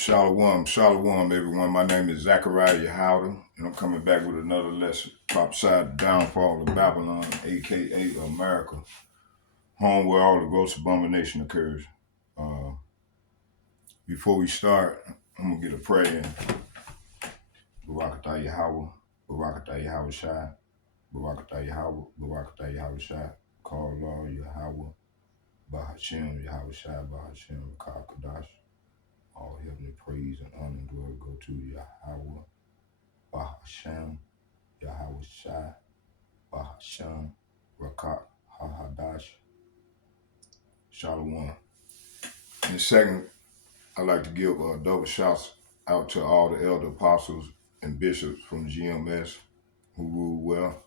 Shalom, shalom, everyone. My name is Zachariah Howder, and I'm coming back with another lesson. Prophesied the downfall of Babylon, aka America, home where all the gross abomination occurs. Before we start, I'm gonna get a prayer in. Barakatah Yahweh, Barakatah Yahweh Shai, Barakatah Yahweh, Barakatah Yahweh Shai, call Allah Yahweh, Bahashem, Yahweh Shai, Bahashem, Rakah Kadash. All heavenly praise and honor and glory go to Yahweh, Bahashem, Yahweh Shai, Bahashem, Rakah Hahadash, Shalom. In a second, I'd like to give double shouts out to all the elder apostles and bishops from GMS who rule well.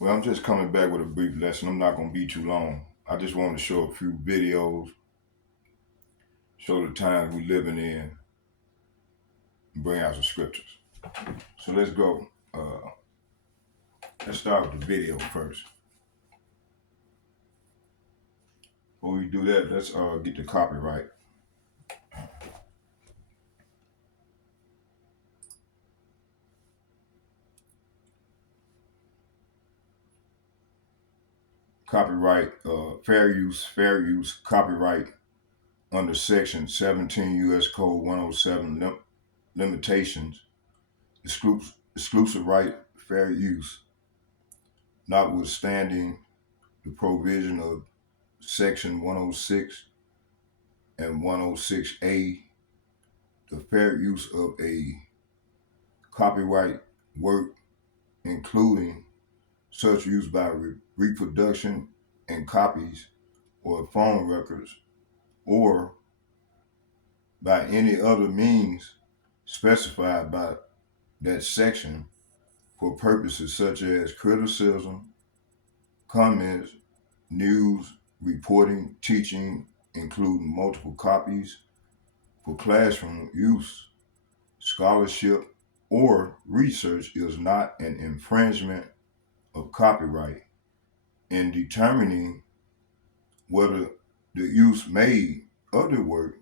Well, I'm just coming back with a brief lesson. I'm not going to be too long. I just want to show a few videos, show the times we living in, and bring out some scriptures. So let's go. Let's start with the video first. Before we do that, let's get the copyright. Copyright, fair use, copyright under section 17 U.S. Code 107 limitations, exclusive right, fair use, notwithstanding the provision of section 106 and 106A, the fair use of a copyright work, including such use by reproduction and copies or phone records or by any other means specified by that section for purposes such as criticism, comments, news, reporting, teaching, including multiple copies for classroom use, scholarship, or research is not an infringement of copyright. In determining whether the use made of the work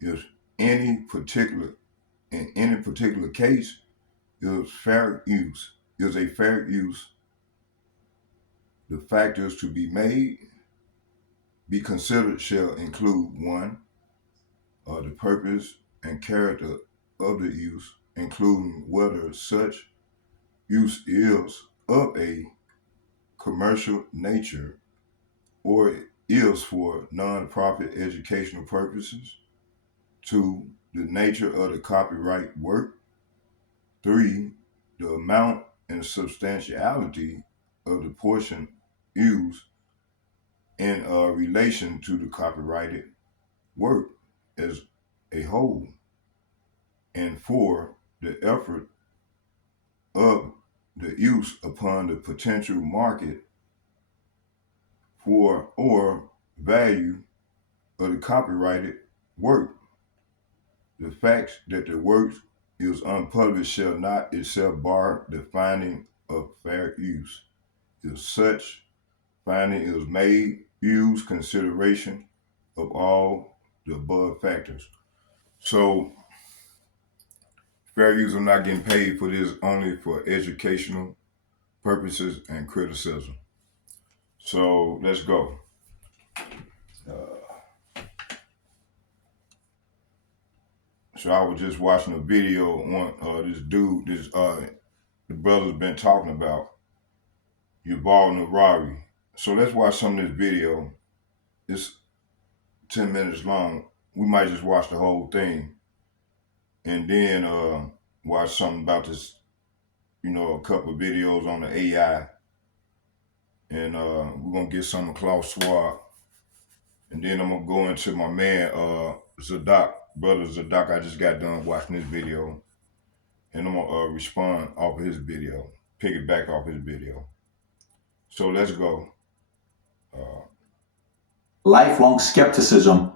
is in any particular case is a fair use. The factors to be considered shall include one, the purpose and character of the use, including whether such use is of a commercial nature or is for non-profit educational purposes. 2, the nature of the copyright work. 3, the amount and substantiality of the portion used in relation to the copyrighted work as a whole. And 4, the effort of the use upon the potential market for or value of the copyrighted work. The fact that the work is unpublished shall not itself bar the finding of fair use. If such finding is made, use consideration of all the above factors. So, fair use, I'm not getting paid for this, only for educational purposes and criticism. So, let's go. So I was just watching a video on this dude, the brother's been talking about, Yuval Harari. So let's watch some of this video. It's 10 minutes long. We might just watch the whole thing and then watch something about this, a couple of videos on the AI. And we're going to get some of Klaus Schwab. And then I'm going to go into my man, Zadok, brother Zadok. I just got done watching this video. And I'm going to respond off of his video, piggyback off his video. So let's go. Lifelong skepticism.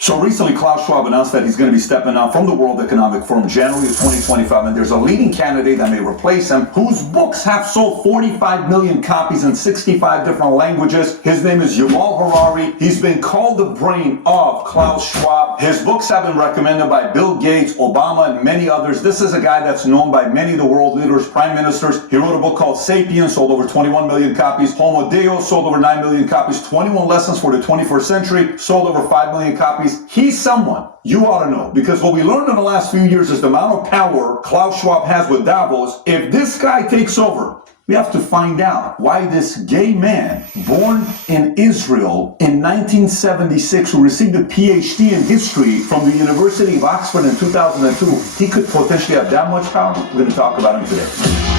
So recently, Klaus Schwab announced that he's going to be stepping down from the World Economic Forum January of 2025, and there's a leading candidate that may replace him, whose books have sold 45 million copies in 65 different languages. His name is Yuval Harari. He's been called the brain of Klaus Schwab. His books have been recommended by Bill Gates, Obama, and many others. This is a guy that's known by many of the world leaders, prime ministers. He wrote a book called Sapiens, sold over 21 million copies. Homo Deus, sold over 9 million copies. 21 Lessons for the 21st Century, sold over 5 million copies. He's someone you ought to know, because what we learned in the last few years is the amount of power Klaus Schwab has with Davos. If this guy takes over, we have to find out why this gay man born in Israel in 1976 who received a PhD in history from the University of Oxford in 2002, he could potentially have that much power. We're going to talk about him today.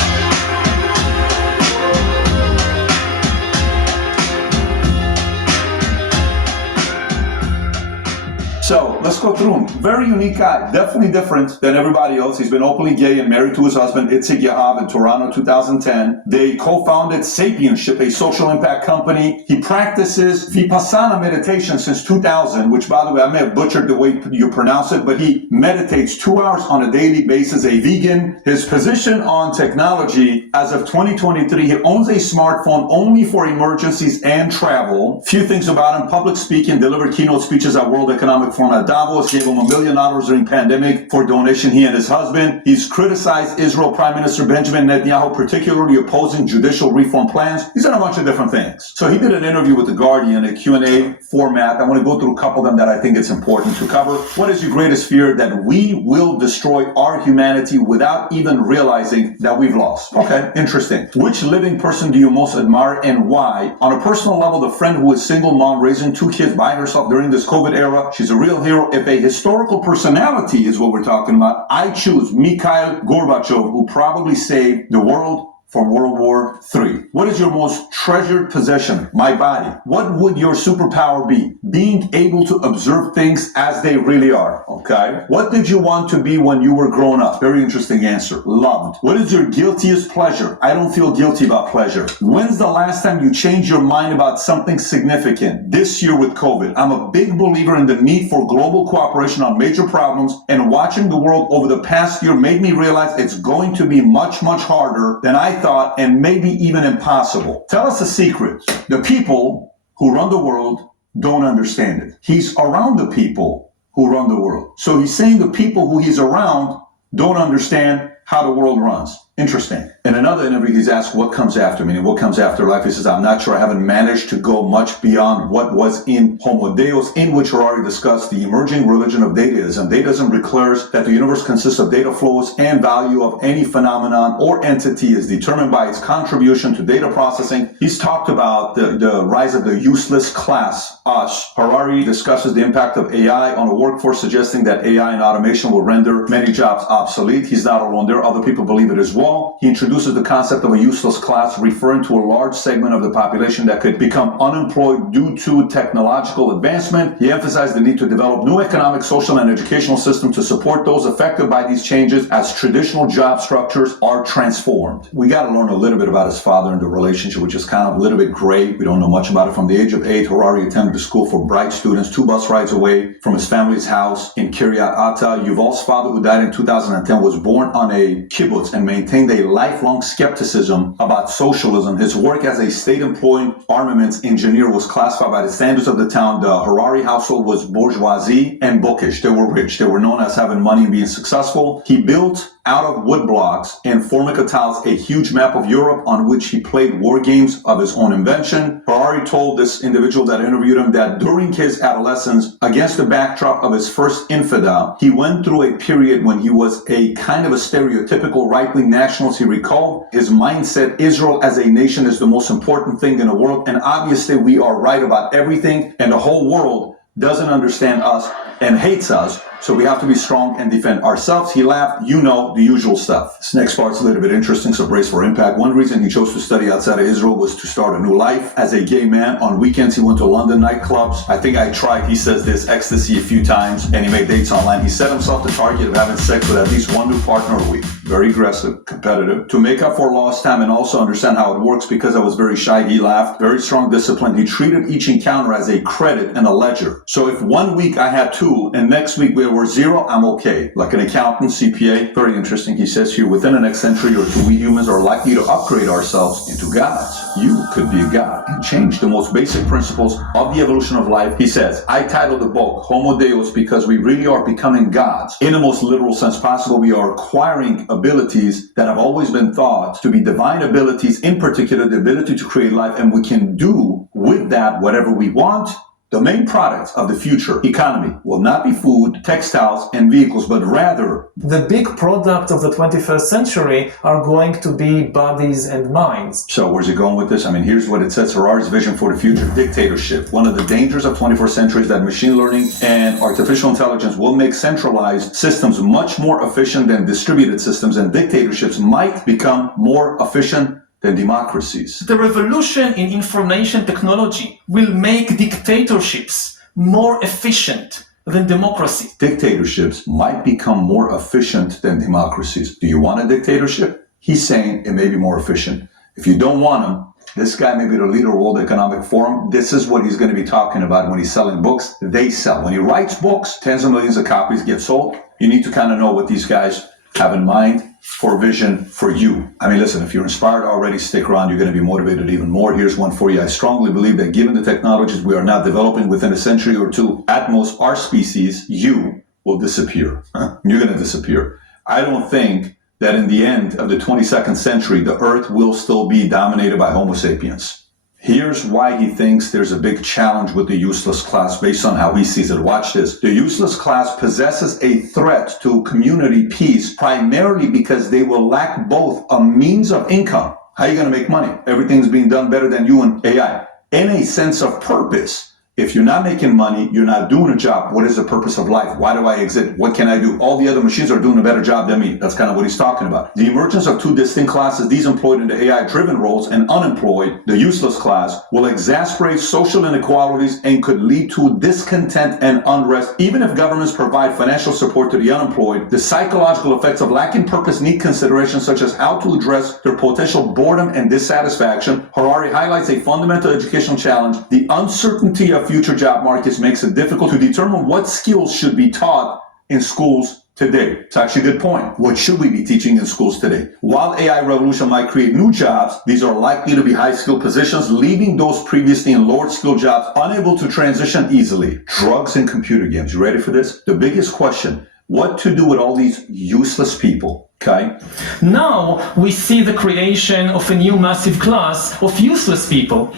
So let's go through him. Very unique guy, definitely different than everybody else. He's been openly gay and married to his husband, Itzik Yahav, in Toronto, 2010. They co-founded Sapienship, a social impact company. He practices Vipassana meditation since 2000, which, by the way, I may have butchered the way you pronounce it, but he meditates 2 hours on a daily basis, a vegan. His position on technology, as of 2023, he owns a smartphone only for emergencies and travel. Few things about him: public speaking, delivered keynote speeches at World Economic Forum at Davos, gave him $1 million during pandemic for donation, he and his husband. He's criticized Israel Prime Minister Benjamin Netanyahu, particularly opposing judicial reform plans. He's done a bunch of different things. So he did an interview with The Guardian, a Q&A format. I want to go through a couple of them that I think it's important to cover. What is your greatest fear? That we will destroy our humanity without even realizing that we've lost. Okay, interesting. Which living person do you most admire and why? On a personal level, the friend who is single mom raising 2 kids by herself during this COVID era, she's a real hero. If a historical personality is what we're talking about, I choose Mikhail Gorbachev, who probably saved the world from World War III. What is your most treasured possession? My body. What would your superpower be? Being able to observe things as they really are. Okay. What did you want to be when you were growing up? Very interesting answer. Loved. What is your guiltiest pleasure? I don't feel guilty about pleasure. When's the last time you changed your mind about something significant? This year with COVID. I'm a big believer in the need for global cooperation on major problems, and watching the world over the past year made me realize it's going to be much, much harder than I thought, and maybe even impossible. Tell us a secret. The people who run the world don't understand it. He's around the people who run the world. So he's saying the people who he's around don't understand how the world runs. Interesting. In another interview, he's asked what comes after, meaning what comes after life. He says, I'm not sure. I haven't managed to go much beyond what was in Homo Deus, in which Harari discussed the emerging religion of dataism. Dataism declares that the universe consists of data flows, and value of any phenomenon or entity is determined by its contribution to data processing. He's talked about the rise of the useless class, us. Harari discusses the impact of AI on a workforce, suggesting that AI and automation will render many jobs obsolete. He's not alone there. Other people believe it as well. He introduces the concept of a useless class, referring to a large segment of the population that could become unemployed due to technological advancement. He emphasized the need to develop new economic, social, and educational systems to support those affected by these changes as traditional job structures are transformed. We got to learn a little bit about his father and the relationship, which is kind of a little bit gray. We don't know much about it. From the age of 8, Harari attended a school for bright students 2 bus rides away from his family's house in Kiryat Ata. Yuval's father, who died in 2010, was born on a kibbutz and maintained a lifelong skepticism about socialism. His work as a state-employed armaments engineer was classified by the standards of the town. The Harari household was bourgeoisie and bookish. They were rich. They were known as having money and being successful. He built out of wood blocks and formica tiles a huge map of Europe on which he played war games of his own invention. Harari told this individual that interviewed him that during his adolescence, against the backdrop of his first infidel, he went through a period when he was a kind of a stereotypical right-wing nationalist. He recalled his mindset: Israel as a nation is the most important thing in the world, and obviously we are right about everything, and the whole world doesn't understand us and hates us, so we have to be strong and defend ourselves. He laughed, you know, the usual stuff. This next part's a little bit interesting, so brace for impact. One reason he chose to study outside of Israel was to start a new life. As a gay man, on weekends he went to London nightclubs. I think I tried, he says this, ecstasy a few times, and he made dates online. He set himself the target of having sex with at least one new partner a week. Very aggressive, competitive. To make up for lost time and also understand how it works, because I was very shy, he laughed. Very strong discipline. He treated each encounter as a credit and a ledger. So if 1 week I had 2 and next week we were 0, I'm okay. Like an accountant, CPA, very interesting. He says here, within the next century or two, we humans are likely to upgrade ourselves into gods. You could be a god and change the most basic principles of the evolution of life. He says, I titled the book Homo Deus because we really are becoming gods. In the most literal sense possible, we are acquiring abilities that have always been thought to be divine abilities, in particular the ability to create life, and we can do with that whatever we want. The main products of the future economy will not be food, textiles, and vehicles, but rather the big product of the 21st century are going to be bodies and minds. So where's it going with this? I mean, here's what it says. Harari's vision for the future: dictatorship. One of the dangers of 21st century is that machine learning and artificial intelligence will make centralized systems much more efficient than distributed systems, and dictatorships might become more efficient than democracies. The revolution in information technology will make dictatorships more efficient than democracy. Dictatorships might become more efficient than democracies. Do you want a dictatorship? He's saying it may be more efficient. If you don't want him, this guy may be the leader of World Economic Forum. This is what he's going to be talking about when he's selling books. They sell. When he writes books, tens of millions of copies get sold. You need to kind of know what these guys have in mind for vision for you. I mean, listen, if you're inspired already, stick around. You're going to be motivated even more. Here's one for you. I strongly believe that given the technologies we are now developing, within a century or two, at most, our species, you, will disappear. You're going to disappear. I don't think that in the end of the 22nd century, the earth will still be dominated by Homo sapiens. Here's why he thinks there's a big challenge with the useless class based on how he sees it. Watch this. The useless class possesses a threat to community peace primarily because they will lack both a means of income. How are you going to make money? Everything's being done better than you and AI. And a sense of purpose. If you're not making money, you're not doing a job. What is the purpose of life? Why do I exist? What can I do? All the other machines are doing a better job than me. That's kind of what he's talking about. The emergence of two distinct classes, these employed in the AI-driven roles and unemployed, the useless class, will exacerbate social inequalities and could lead to discontent and unrest. Even if governments provide financial support to the unemployed, the psychological effects of lacking purpose need consideration, such as how to address their potential boredom and dissatisfaction. Harari highlights a fundamental educational challenge. The uncertainty of future job markets makes it difficult to determine what skills should be taught in schools today. It's actually a good point. What should we be teaching in schools today? While AI revolution might create new jobs, these are likely to be high-skilled positions, leaving those previously in lower-skilled jobs unable to transition easily. Drugs and computer games. You ready for this? The biggest question: what to do with all these useless people? Okay. Now we see the creation of a new massive class of useless people.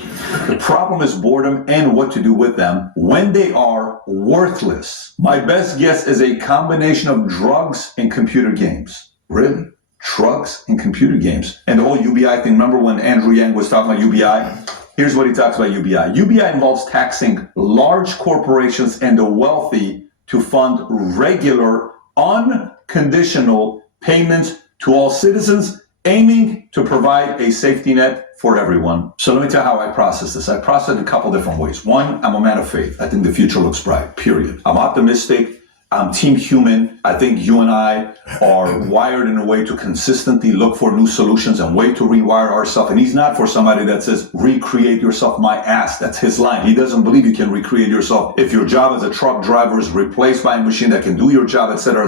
The problem is boredom and what to do with them when they are worthless. My best guess is a combination of drugs and computer games. Really? Drugs and computer games. And the whole UBI thing. Remember when Andrew Yang was talking about UBI? Here's what he talks about UBI. UBI involves taxing large corporations and the wealthy to fund regular, unconditional payments to all citizens, aiming to provide a safety net for everyone. So let me tell you how I process this. I process it a couple different ways. One, I'm a man of faith. I think the future looks bright, period. I'm optimistic. I'm team human. I think you and I are wired in a way to consistently look for new solutions and way to rewire ourselves. And he's not for somebody that says, recreate yourself, my ass. That's his line. He doesn't believe you can recreate yourself. If your job as a truck driver is replaced by a machine that can do your job, etc.,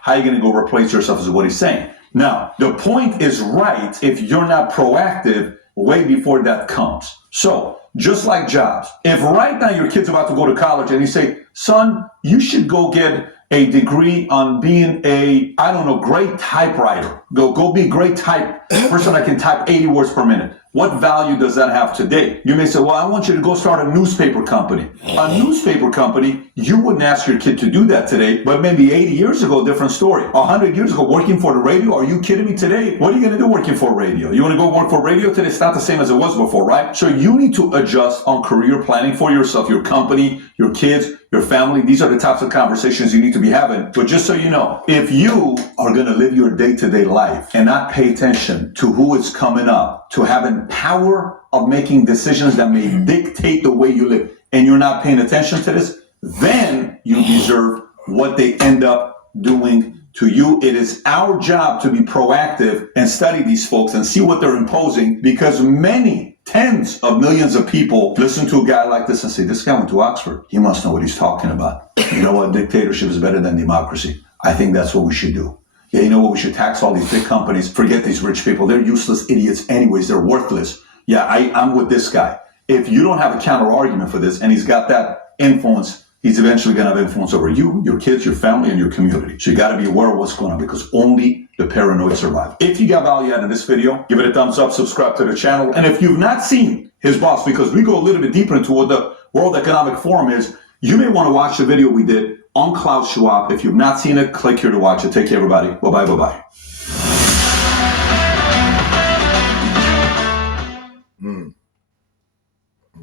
how are you going to go replace yourself is what he's saying. Now, the point is right if you're not proactive way before that comes. So, just like jobs, if right now your kid's about to go to college and you say, son, you should go get a degree on being a, great typewriter. Go be a great person that can type 80 words per minute. What value does that have today? You may say, well, I want you to go start a newspaper company. A newspaper company, you wouldn't ask your kid to do that today, but maybe 80 years ago, different story. 100 years ago, working for the radio, are you kidding me today? What are you going to do working for radio? You want to go work for radio today? It's not the same as it was before, right? So you need to adjust on career planning for yourself, your company, your kids, your family. These are the types of conversations you need to be having. But just so you know, if you are going to live your day-to-day life and not pay attention to who is coming up, to having power of making decisions that may dictate the way you live, and you're not paying attention to this, then you deserve what they end up doing to you. It is our job to be proactive and study these folks and see what they're imposing, because many tens of millions of people listen to a guy like this and say, this guy went to Oxford. He must know what he's talking about. You know what? Dictatorship is better than democracy. I think that's what we should do. Yeah, you know what? We should tax all these big companies. Forget these rich people. They're useless idiots anyways. They're worthless. Yeah, I'm with this guy. If you don't have a counter argument for this and he's got that influence, he's eventually going to have influence over you, your kids, your family, and your community. So you got to be aware of what's going on because only the paranoid survive. If you got value out of this video, give it a thumbs up, subscribe to the channel. And if you've not seen his boss, because we go a little bit deeper into what the World Economic Forum is, you may want to watch the video we did on Klaus Schwab. If you've not seen it, click here to watch it. Take care, everybody. Bye-bye, bye-bye.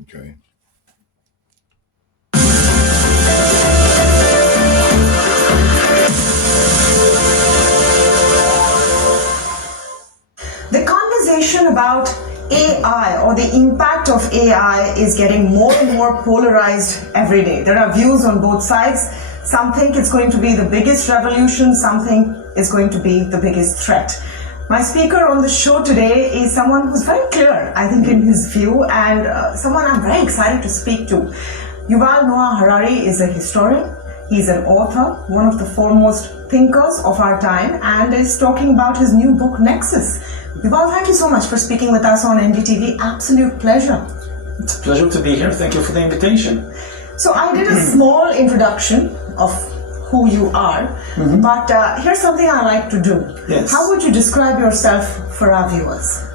Okay. The conversation about AI or the impact of AI is getting more and more polarized every day. There are views on both sides. Some think it's going to be the biggest revolution, some think it's going to be the biggest threat. My speaker on the show today is someone who's very clear, I think, in his view, and someone I'm very excited to speak to. Yuval Noah Harari is a historian. He's an author, one of the foremost thinkers of our time, and is talking about his new book, Nexus. Yuval, thank you so much for speaking with us on NDTV. Absolute pleasure. It's a pleasure to be here. Thank you for the invitation. So I did a small introduction of who you are, but here's something I like to do. Yes. How would you describe yourself for our viewers?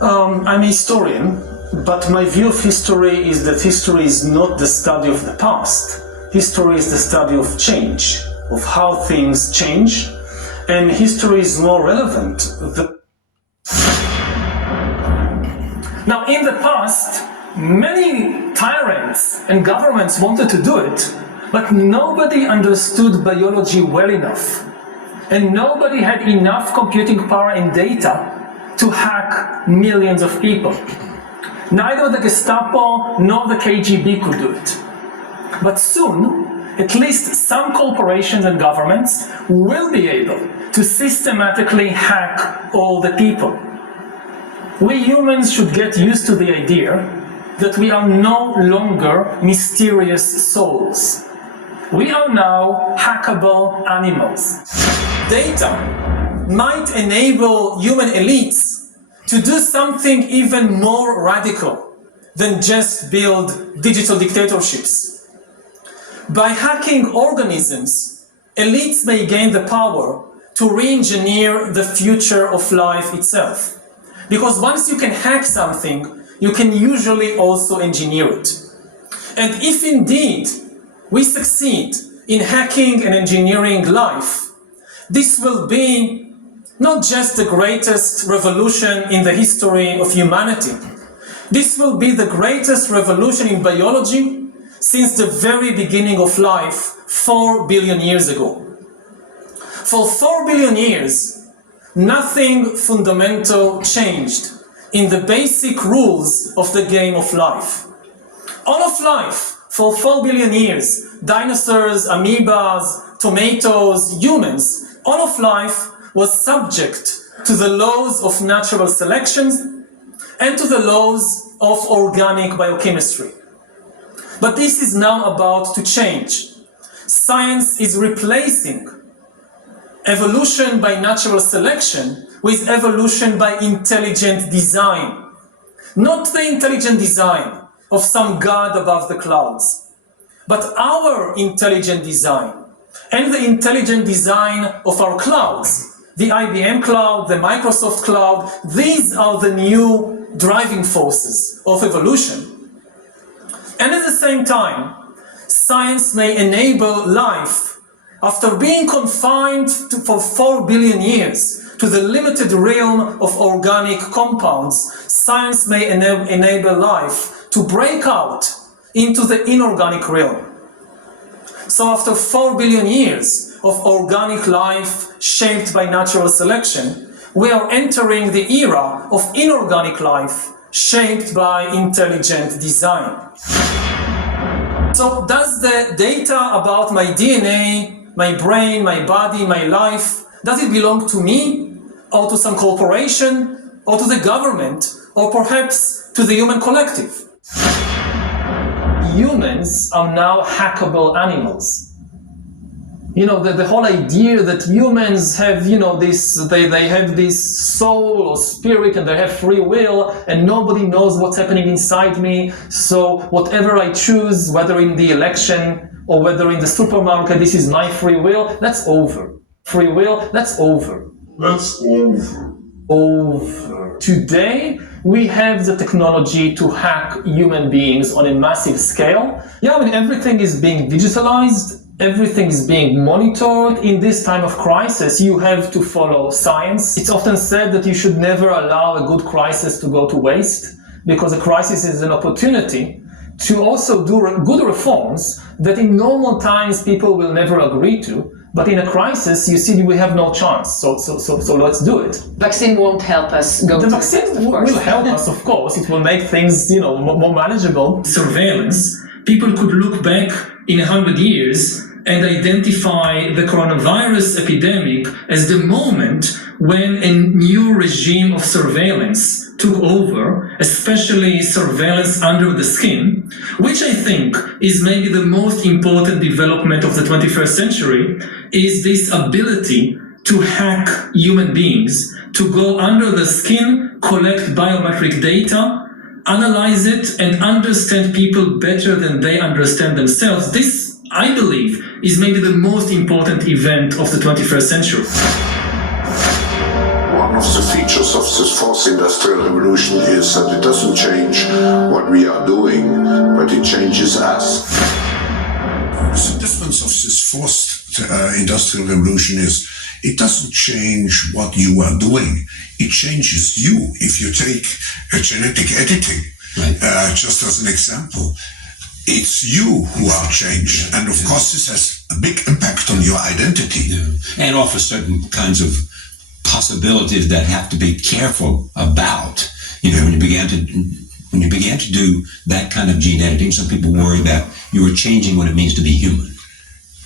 I'm a historian, but my view of history is that history is not the study of the past. History is the study of change, of how things change, and history is more relevant. Now, in the past, many tyrants and governments wanted to do it, but nobody understood biology well enough, and nobody had enough computing power and data to hack millions of people. Neither the Gestapo nor the KGB could do it. But soon, at least some corporations and governments will be able to systematically hack all the people. We humans should get used to the idea that we are no longer mysterious souls. We are now hackable animals. Data might enable human elites to do something even more radical than just build digital dictatorships. By hacking organisms, elites may gain the power to re-engineer the future of life itself. Because once you can hack something, you can usually also engineer it. And if indeed we succeed in hacking and engineering life, this will be not just the greatest revolution in the history of humanity. This will be the greatest revolution in biology since the very beginning of life 4 billion years ago. For 4 billion years, nothing fundamental changed in the basic rules of the game of life. All of life, for 4 billion years, dinosaurs, amoebas, tomatoes, humans, all of life was subject to the laws of natural selection and to the laws of organic biochemistry. But this is now about to change. Science is replacing evolution by natural selection with evolution by intelligent design. Not the intelligent design of some god above the clouds, but our intelligent design and the intelligent design of our clouds. The IBM cloud, the Microsoft cloud, these are the new driving forces of evolution. And at the same time, science may enable life, after being confined for 4 billion years to the limited realm of organic compounds, science may enable life to break out into the inorganic realm. So after 4 billion years of organic life shaped by natural selection, we are entering the era of inorganic life shaped by intelligent design. So does the data about my DNA, my brain, my body, my life, does it belong to me, or to some corporation, or to the government, or perhaps to the human collective. Humans are now hackable animals. The whole idea that humans have, they have this soul or spirit and they have free will and nobody knows what's happening inside me. So whatever I choose, whether in the election or whether in the supermarket, this is my free will, that's over. Free will, that's over. That's over. Over. Today, we have the technology to hack human beings on a massive scale. Everything is being digitalized. Everything is being monitored. In this time of crisis, you have to follow science. It's often said that you should never allow a good crisis to go to waste, because a crisis is an opportunity to also do good reforms that in normal times people will never agree to. But in a crisis, you see, we have no chance. So let's do it. Vaccine won't help us go. The vaccine will help us, of course. It will make things, more manageable. Surveillance. People could look back in 100 years and identify the coronavirus epidemic as the moment when a new regime of surveillance took over, especially surveillance under the skin, which I think is maybe the most important development of the 21st century, is this ability to hack human beings, to go under the skin, collect biometric data, analyze it, and understand people better than they understand themselves. This, I believe, is maybe the most important event of the 21st century. One of the features of this fourth industrial revolution is that it doesn't change what we are doing, but it changes us. The difference of this fourth industrial revolution is it doesn't change what you are doing. It changes you. If you take genetic editing, just as an example, it's you who are changed. And of course, this has a big impact on your identity. Yeah. And offers certain kinds of possibilities that have to be careful about. When you began to do that kind of gene editing, some people worry that you were changing what it means to be human.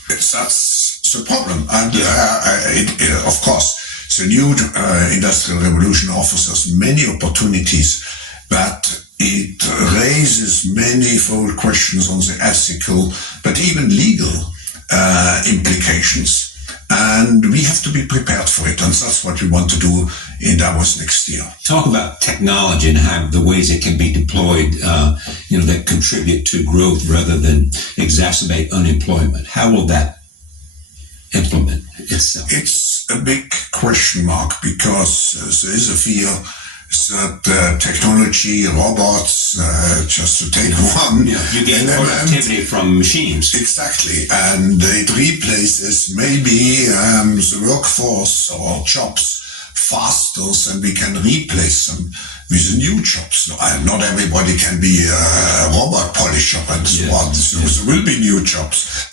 That's the problem. And of course, the new industrial revolution offers us many opportunities, but it raises manifold questions on the ethical, but even legal implications. And we have to be prepared for it. And that's what we want to do in Davos next year. Talk about technology and how the ways it can be deployed, that contribute to growth rather than exacerbate unemployment. How will that implement itself? It's a big question mark, because there is a fear that technology, robots, just to take one. You get productivity from machines. Exactly, and it replaces maybe the workforce or jobs faster than we can replace them with new jobs. Not everybody can be a robot polisher and so on. So there will be new jobs.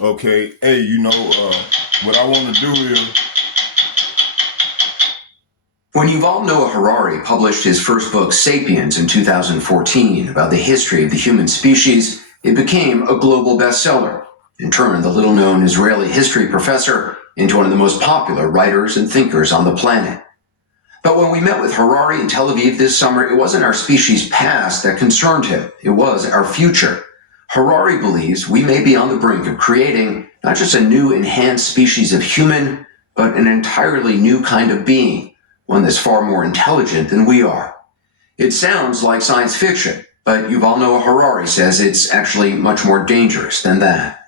Okay, hey, what I want to do is... When Yuval Noah Harari published his first book, Sapiens, in 2014, about the history of the human species, it became a global bestseller, and turned the little-known Israeli history professor into one of the most popular writers and thinkers on the planet. But when we met with Harari in Tel Aviv this summer, it wasn't our species' past that concerned him. It was our future. Harari believes we may be on the brink of creating not just a new enhanced species of human, but an entirely new kind of being, one that's far more intelligent than we are. It sounds like science fiction, but Yuval Noah Harari says it's actually much more dangerous than that.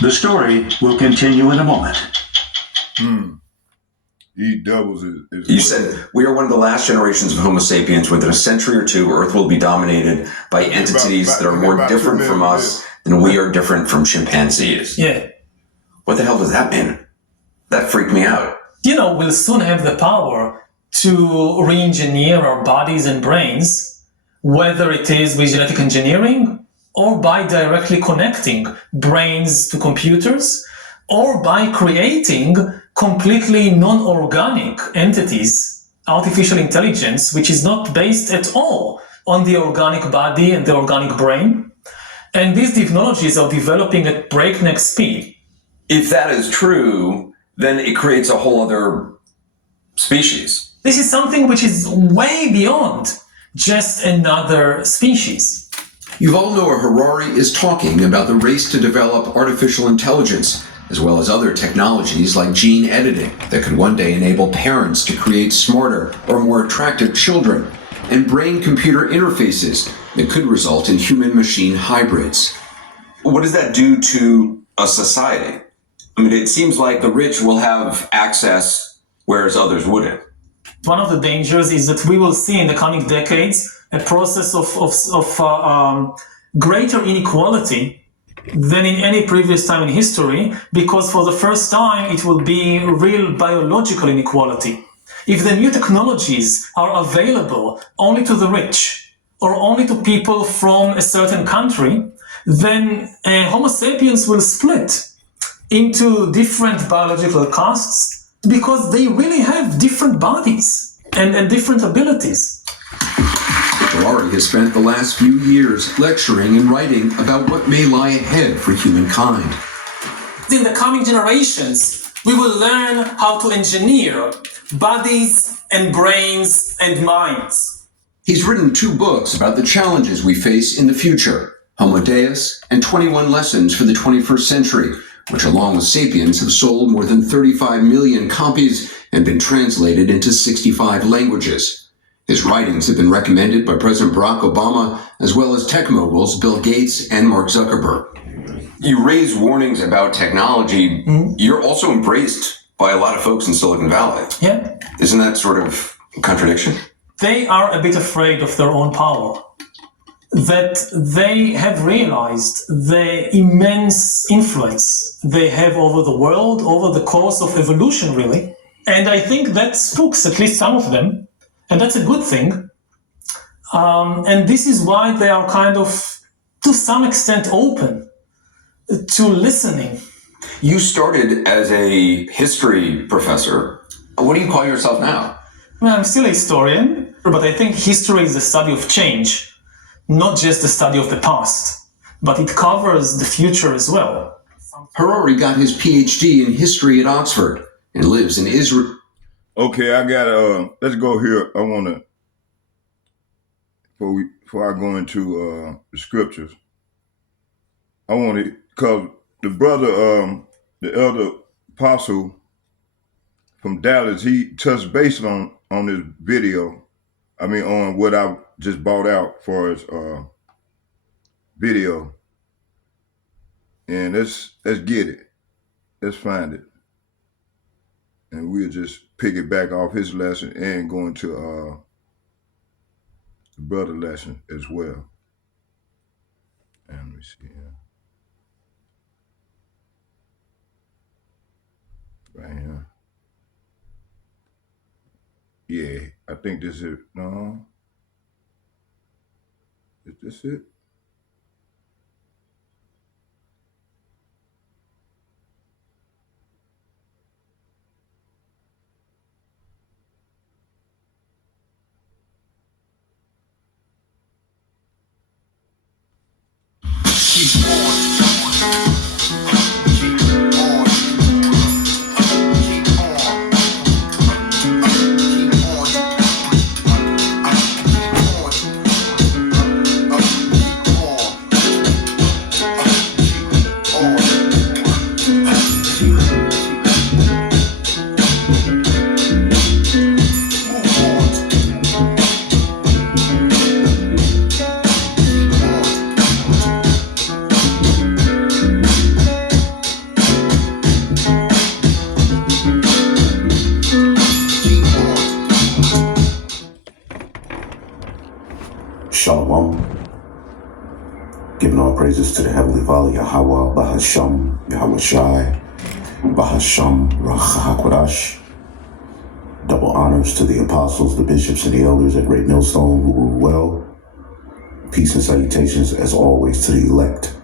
The story will continue in a moment. He doubles his You said we are one of the last generations of Homo sapiens. Within a century or two, Earth will be dominated by entities that are more different from us than we are different from chimpanzees. Yeah. What the hell does that mean? That freaked me out. We'll soon have the power to re-engineer our bodies and brains, whether it is with genetic engineering or by directly connecting brains to computers, or by creating completely non-organic entities, artificial intelligence, which is not based at all on the organic body and the organic brain. And these technologies are developing at breakneck speed. If that is true, then it creates a whole other species. This is something which is way beyond just another species. Yuval Noah Harari is talking about the race to develop artificial intelligence, as well as other technologies like gene editing that could one day enable parents to create smarter or more attractive children, and brain-computer interfaces that could result in human-machine hybrids. What does that do to a society? I mean, it seems like the rich will have access, whereas others wouldn't. One of the dangers is that we will see in the coming decades a process of greater inequality than in any previous time in history, because for the first time it will be real biological inequality. If the new technologies are available only to the rich or only to people from a certain country, then Homo sapiens will split into different biological castes because they really have different bodies and different abilities. Harari has spent the last few years lecturing and writing about what may lie ahead for humankind. In the coming generations, we will learn how to engineer bodies and brains and minds. He's written 2 books about the challenges we face in the future, Homo Deus and 21 Lessons for the 21st Century, which along with Sapiens have sold more than 35 million copies and been translated into 65 languages. His writings have been recommended by President Barack Obama, as well as tech moguls Bill Gates and Mark Zuckerberg. You raise warnings about technology. You're also embraced by a lot of folks in Silicon Valley. Yeah. Isn't that sort of a contradiction? They are a bit afraid of their own power, that they have realized the immense influence they have over the world, over the course of evolution, really. And I think that spooks at least some of them. And that's a good thing. And this is why they are kind of, to some extent, open to listening. You started as a history professor. What do you call yourself now? Well, I'm still a historian, but I think history is the study of change, not just the study of the past, but it covers the future as well. Harari got his PhD in history at Oxford and lives in Israel. Okay, I got let's go here. I want to, before I go into the scriptures, I want to, because the brother, the elder apostle from Dallas, he touched base on this video. I mean, on what I just bought out for his video. And let's get it. Let's find it. And we'll just pick it back off his lesson and go into the brother lesson as well. And let me see here. Right here. Yeah, I think this is it. No. Is this it? Shalom. Giving all praises to the Heavenly Father, Yahweh, Bahasham, Yahweh Shai, Bahasham, Rach HaKodash. Double honors to the apostles, the bishops, and the elders at Great Millstone who rule well. Peace and salutations, as always, to the elect.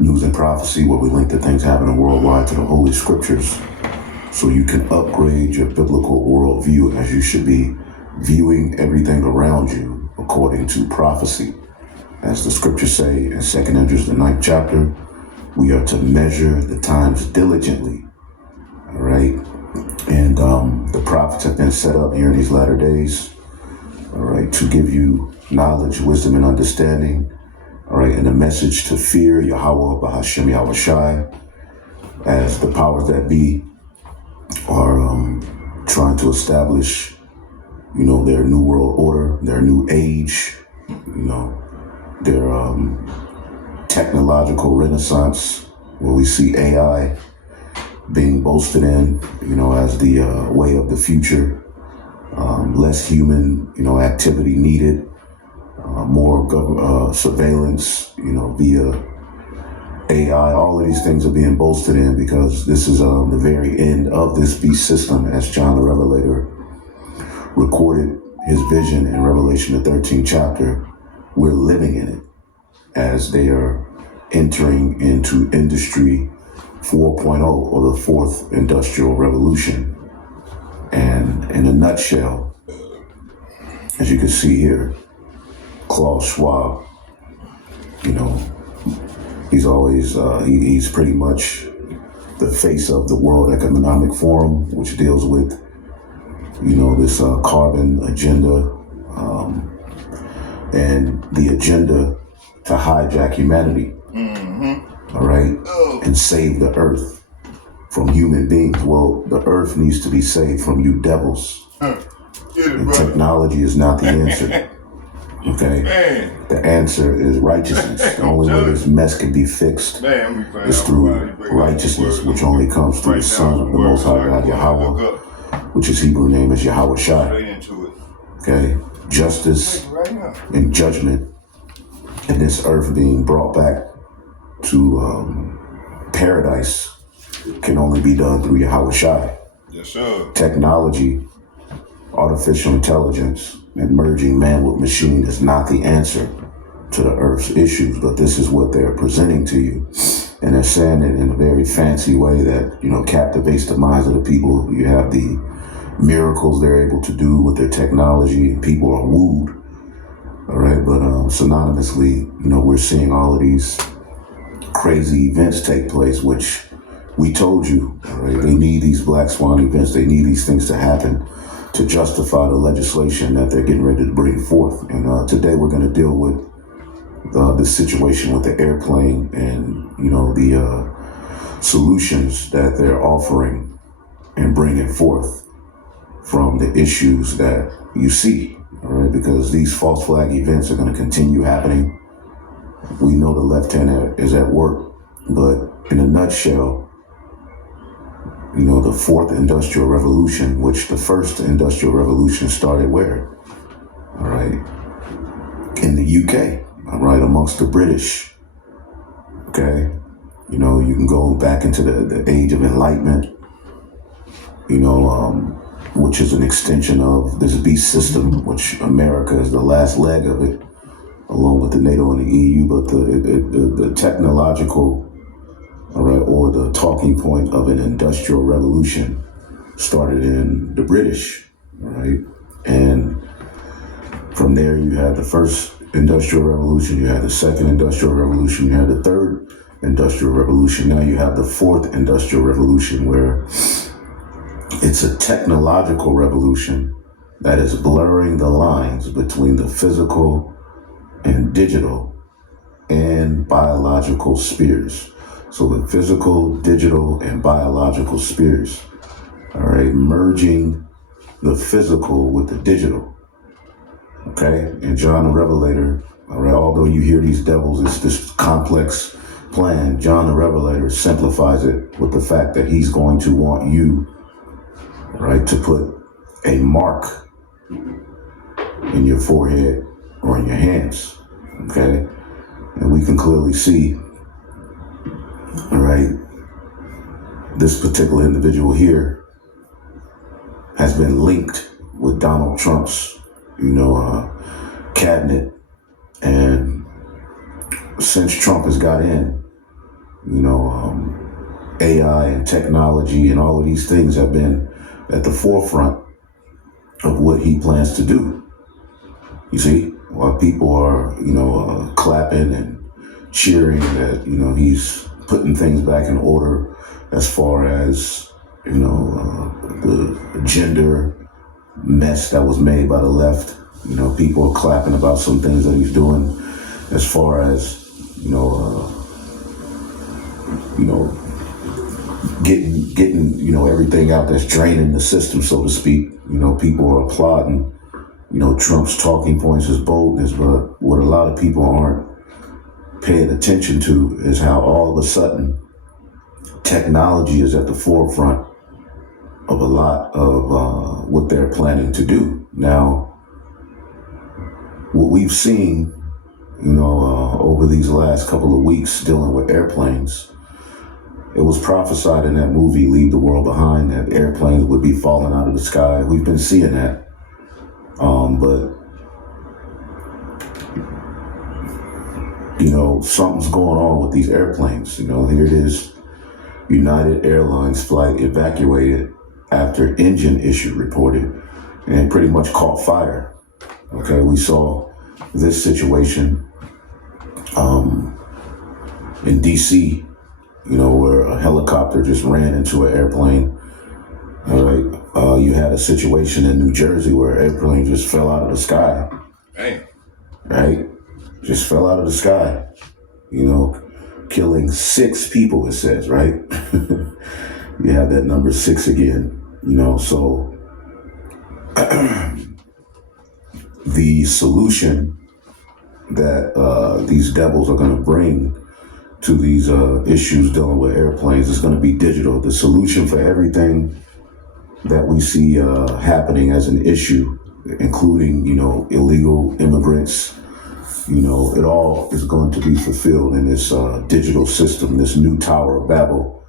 News and prophecy, where we link the things happening worldwide to the Holy Scriptures, so you can upgrade your biblical worldview as you should be viewing everything around you according to prophecy. As the scriptures say in 2 Esdras, the 9th chapter, we are to measure the times diligently. all right? And the prophets have been set up here in these latter days, all right, to give you knowledge, wisdom, and understanding, all right, and a message to fear Yahweh, Bahashem, Yahweh Shai, as the powers that be are trying to establish, you know, their new world order, their new age, you know, their technological renaissance, where we see AI being boasted in, you know, as the way of the future, less human, you know, activity needed, more surveillance, you know, via AI. All of these things are being boasted in because this is the very end of this beast system, as John the Revelator recorded his vision in Revelation, the 13th chapter. We're living in it as they are entering into Industry 4.0, or the fourth industrial revolution. And in a nutshell, as you can see here, Klaus Schwab, you know, he's always, he's pretty much the face of the World Economic Forum, which deals with, you know, this carbon agenda, and the agenda to hijack humanity, all right, and save the earth from human beings. Well, the earth needs to be saved from you devils. And technology is not the answer. Okay? The answer is righteousness. The only way this mess can be fixed is through righteousness, which only comes through the Son of the Most High God, Yahweh, which his Hebrew name is Yahweh Shai. Okay? Justice and judgment, and this earth being brought back to paradise can only be done through Yahweh Shai. Yes, sir. Technology, artificial intelligence, and merging man with machine is not the answer to the earth's issues, but this is what they're presenting to you. And they're saying it in a very fancy way that, you know, captivates the minds of the people. You have the miracles they're able to do with their technology, and people are wooed. All right, but synonymously, you know, we're seeing all of these crazy events take place, which we told you, all right, they need these black swan events. They need these things to happen to justify the legislation that they're getting ready to bring forth. And today we're going to deal with the situation with the airplane and, you know, the solutions that they're offering and bringing forth from the issues that you see, all right, because these false flag events are going to continue happening. We know the left hand is at work, but in a nutshell, you know, the fourth industrial revolution, which the first industrial revolution started where? All right, in the UK, all right, amongst the British. Okay, you know, you can go back into the age of enlightenment, you know, which is an extension of this beast system, which America is the last leg of it, along with the NATO and the EU. But the technological, all right, or the talking point of an industrial revolution started in the British, all right? And from there, you had the first industrial revolution, you had the second industrial revolution, you had the third industrial revolution. Now you have the fourth industrial revolution, where it's a technological revolution that is blurring the lines between the physical and digital and biological spheres. So the physical, digital, and biological spheres, all right, merging the physical with the digital, okay? And John the Revelator, all right, although you hear these devils, it's this complex plan, John the Revelator simplifies it with the fact that he's going to want you, right, to put a mark in your forehead or in your hands, okay? And we can clearly see, all right, this particular individual here has been linked with Donald Trump's, you know, cabinet. And since Trump has got in, you know, AI and technology and all of these things have been at the forefront of what he plans to do. You see, while people are, you know, clapping and cheering that, you know, he's putting things back in order as far as the gender mess that was made by the left. People are clapping about some things that he's doing as far as, getting everything out that's draining the system, so to speak. People are applauding, Trump's talking points, his boldness, but what a lot of people aren't paying attention to is how all of a sudden technology is at the forefront of a lot of what they're planning to do. Now, what we've seen, over these last couple of weeks dealing with airplanes, it was prophesied in that movie, Leave the World Behind, that airplanes would be falling out of the sky. We've been seeing that. But something's going on with these airplanes. Here it is, United Airlines flight evacuated after engine issue reported, and it pretty much caught fire. Okay, we saw this situation in DC, where a helicopter just ran into an airplane. All right, you had a situation in New Jersey where an airplane just fell out of the sky. Damn. Right? Just fell out of the sky. Killing 6 people, it says, right? You have that number 6 again, so the solution that these devils are going to bring to these issues dealing with airplanes is going to be digital. The solution for everything that we see happening as an issue, including, illegal immigrants, it all is going to be fulfilled in this digital system, this new Tower of Babel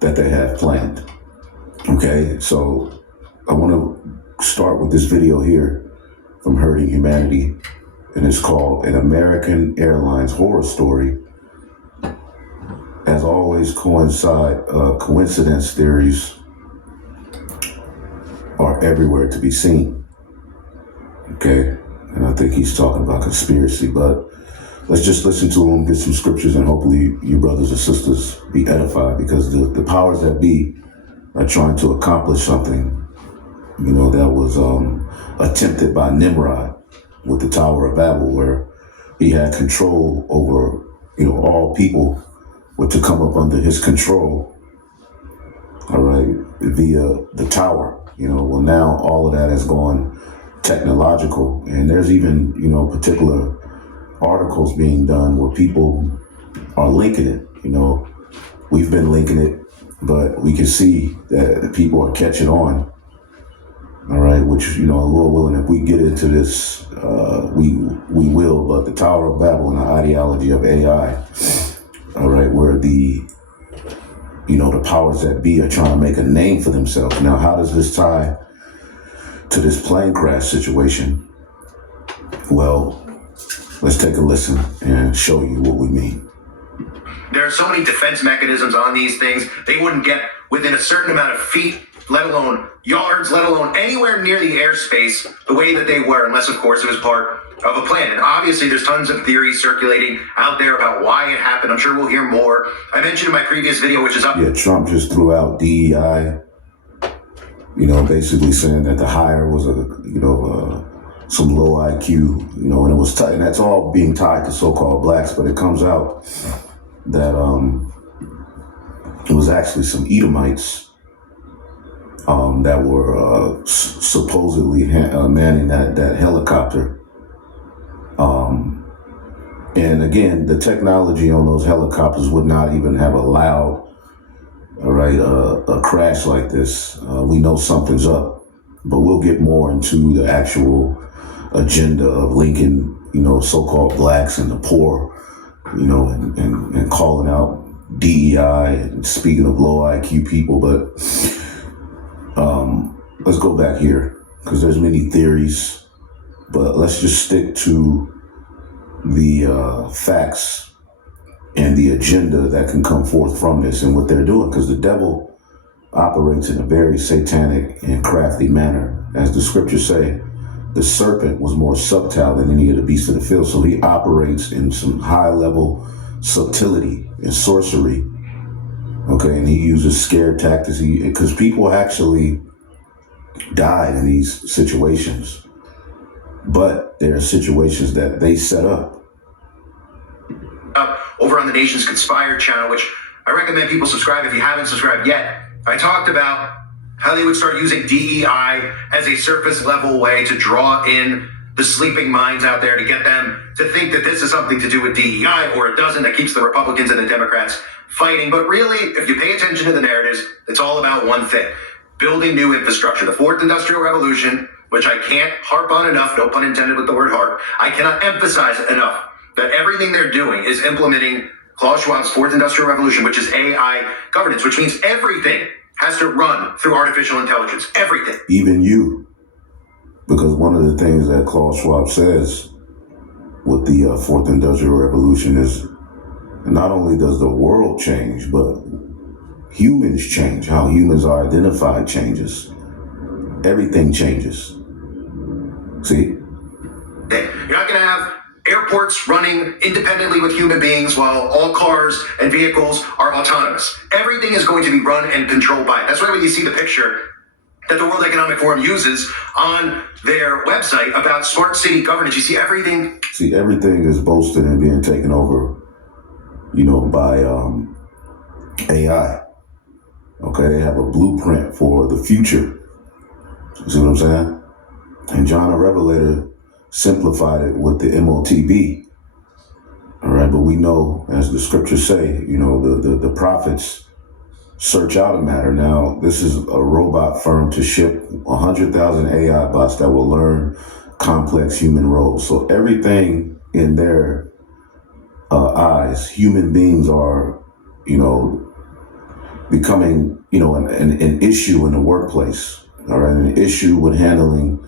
that they have planned. Okay, so I want to start with this video here from Hurting Humanity, and it's called An American Airlines Horror Story. As always, coincidence theories are everywhere to be seen. Okay, and I think he's talking about conspiracy, but let's just listen to him, get some scriptures, and hopefully you brothers and sisters be edified, because the powers that be are trying to accomplish something, that was attempted by Nimrod with the Tower of Babel, where he had control over, all people were to come up under his control, all right, via the tower. Well, now all of that has gone technological, and there's even, particular articles being done where people are linking it. We've been linking it, but we can see that the people are catching on. All right, which, Lord willing, if we get into this, we will. But the Tower of Babel and the ideology of AI, all right, where the powers that be are trying to make a name for themselves. Now, how does this tie to this plane crash situation? Well, let's take a listen and show you what we mean. There are so many defense mechanisms on these things, they wouldn't get within a certain amount of feet, let alone yards, let alone anywhere near the airspace the way that they were, unless, of course, it was part of a plan. And obviously, there's tons of theories circulating out there about why it happened. I'm sure we'll hear more. I mentioned in my previous video, which is up. Yeah, Trump just threw out DEI, basically saying that the hire was some low IQ, and it was tight, and that's all being tied to so-called blacks. But it comes out that it was actually some Edomites that were supposedly manning that helicopter. And again, the technology on those helicopters would not even have allowed, a crash like this. We know something's up, but we'll get more into the actual agenda of linking, so-called blacks and the poor, and calling out DEI and speaking of low IQ people. But let's go back here, because there's many theories, but let's just stick to the facts and the agenda that can come forth from this and what they're doing, because the devil operates in a very satanic and crafty manner. As the scriptures say, the serpent was more subtle than any of the beasts of the field, so he operates in some high level subtlety and sorcery Okay, and he uses scare tactics because people actually die in these situations, but there are situations that they set up. Over on the Nation's Conspired channel, which I recommend people subscribe if you haven't subscribed yet, I talked about how they would start using DEI as a surface level way to draw in the sleeping minds out there to get them to think that this is something to do with DEI, or it doesn't, that keeps the Republicans and the Democrats fighting. But really, if you pay attention to the narratives, it's all about one thing: building new infrastructure. The fourth industrial revolution, which I can't harp on enough, no pun intended with the word harp, I cannot emphasize enough that everything they're doing is implementing Klaus Schwab's fourth industrial revolution, which is AI governance, which means everything has to run through artificial intelligence. Everything. Even you. Because one of the things that Klaus Schwab says with the fourth industrial revolution is not only does the world change, but humans change. How humans are identified changes. Everything changes. See? You're not going to have airports running independently with human beings while all cars and vehicles are autonomous. Everything is going to be run and controlled by it. That's why when you see the picture that the World Economic Forum uses on their website about smart city governance, you see everything. See, everything is boasted and being taken over, by AI. Okay, they have a blueprint for the future. You see what I'm saying? And John the Revelator simplified it with the MOTB. All right, but we know, as the scriptures say, the prophets search out a matter. Now, this is a robot firm to ship 100,000 AI bots that will learn complex human roles. So everything in their eyes, human beings are, becoming, an issue in the workplace. All right, an issue with handling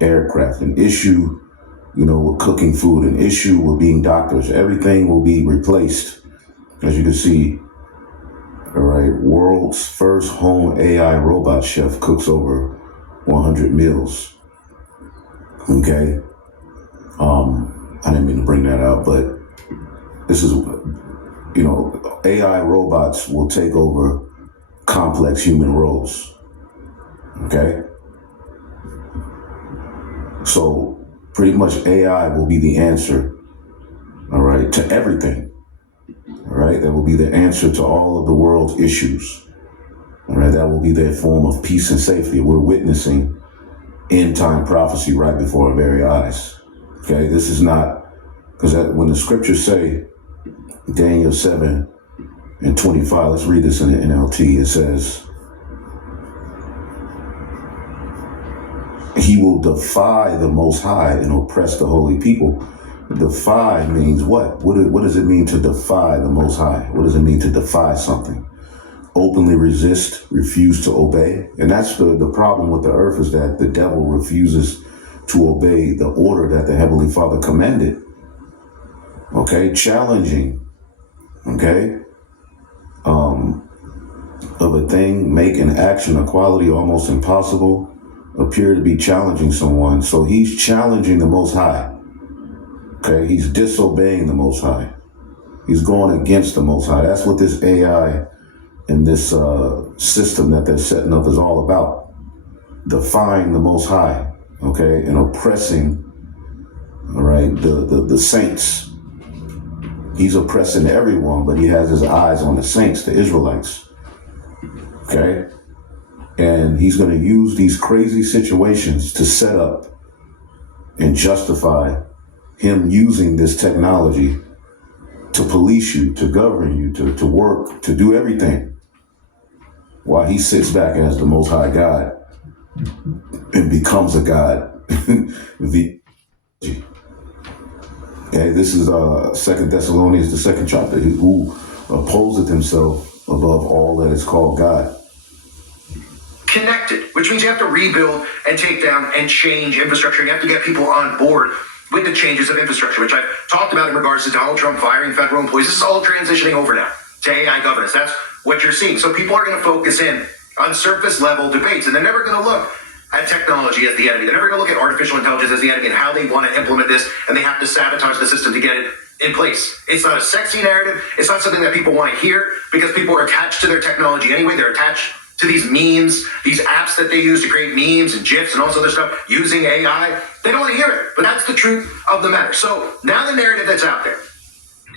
aircraft, an issue, with cooking food, an issue with being doctors. Everything will be replaced. As you can see, all right, world's first home AI robot chef cooks over 100 meals. Okay. I didn't mean to bring that out, but this is, AI robots will take over complex human roles. Okay. So pretty much AI will be the answer, all right, to everything. All right, that will be the answer to all of the world's issues. All right, that will be their form of peace and safety. We're witnessing end time prophecy right before our very eyes. Okay, this is not, because when the scriptures say, Daniel 7:25, let's read this in the NLT. It says, he will defy the Most High and oppress the holy people. Defy means what? What does it mean to defy the Most High? What does it mean to defy something? Openly resist, refuse to obey. And that's the problem with the earth, is that the devil refuses to obey the order that the Heavenly Father commanded. Okay, challenging. Okay, of a thing, make an action, a quality almost impossible, appear to be challenging someone. So he's challenging the Most High. Okay, he's disobeying the Most High. He's going against the Most High. That's what this AI and this system that they're setting up is all about. Defying the Most High, okay, and oppressing, all right, the saints. He's oppressing everyone, but he has his eyes on the saints, the Israelites. Okay? And he's going to use these crazy situations to set up and justify him using this technology to police you, to govern you, to work, to do everything, while he sits back as the Most High God and becomes a God. Okay, this is 2 Thessalonians, the 2nd chapter, who opposeth himself above all that is called God. Connected, which means you have to rebuild and take down and change infrastructure. You have to get people on board with the changes of infrastructure, which I've talked about in regards to Donald Trump firing federal employees. This is all transitioning over now to AI governance. That's what you're seeing. So people are going to focus in on surface level debates, and they're never going to look at technology as the enemy. They're never going to look at artificial intelligence as the enemy and how they want to implement this, and they have to sabotage the system to get it in place. It's not a sexy narrative. It's not something that people want to hear because people are attached to their technology anyway. They're attached to these memes, these apps that they use to create memes and GIFs and all this other stuff using AI. They don't want to hear it, but that's the truth of the matter. So now the narrative that's out there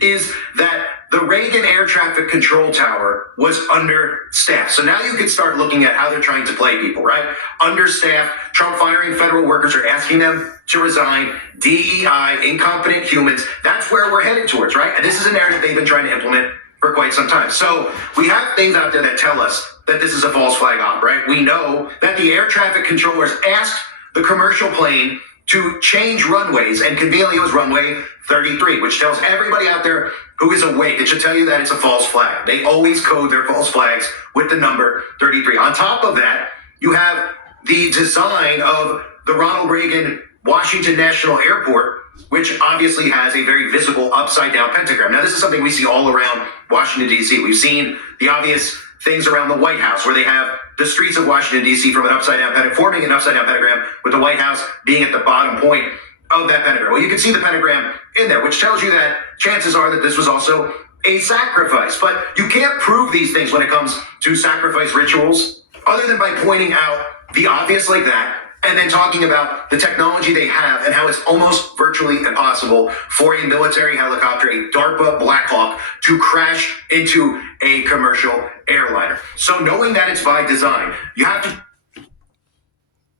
is that the Reagan air traffic control tower was understaffed. So now you can start looking at how they're trying to play people, right? Understaffed, Trump firing federal workers or asking them to resign, DEI, incompetent humans. That's where we're headed towards, right? And this is a narrative they've been trying to implement for quite some time. So we have things out there that tell us that this is a false flag op, right? We know that the air traffic controllers asked the commercial plane to change runways, and conveniently it was runway 33, which tells everybody out there who is awake, it should tell you that it's a false flag. They always code their false flags with the number 33. On top of that, you have the design of the Ronald Reagan Washington National Airport, which obviously has a very visible upside down pentagram. Now, this is something we see all around Washington, D.C. We've seen the obvious things around the White House where they have the streets of Washington, D.C. from an upside down pentagram, forming an upside down pentagram with the White House being at the bottom point of that pentagram. Well, you can see the pentagram in there, which tells you that chances are that this was also a sacrifice. But you can't prove these things when it comes to sacrifice rituals other than by pointing out the obvious like that and then talking about the technology they have and how it's almost virtually impossible for a military helicopter, a DARPA Black Hawk, to crash into a commercial airliner. So knowing that it's by design, you have to...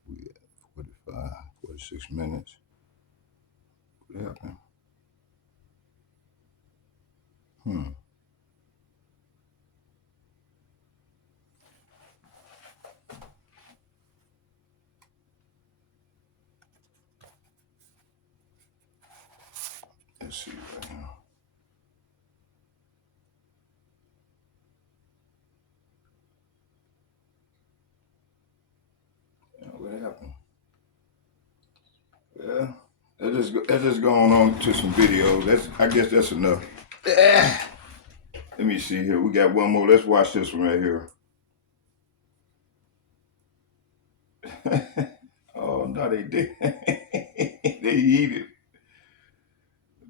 We at 45, 46 minutes. What happened? Let's see right now. What happened? Yeah, that's just going on to some videos. I guess that's enough. Let me see here. We got one more. Let's watch this one right here. Oh no, they did. They eat it.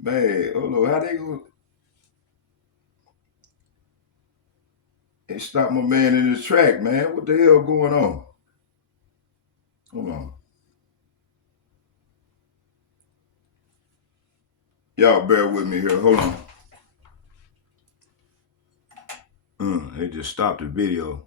Man, oh no, how they go? They stopped my man in his track, man. What the hell going on? Hold on. Y'all bear with me here. Hold on. They just stopped the video.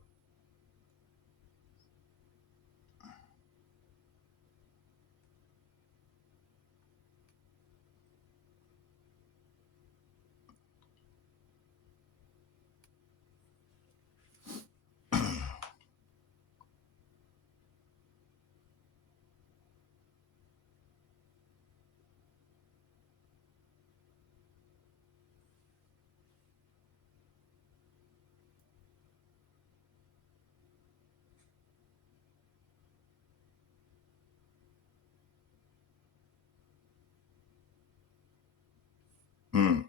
Mm.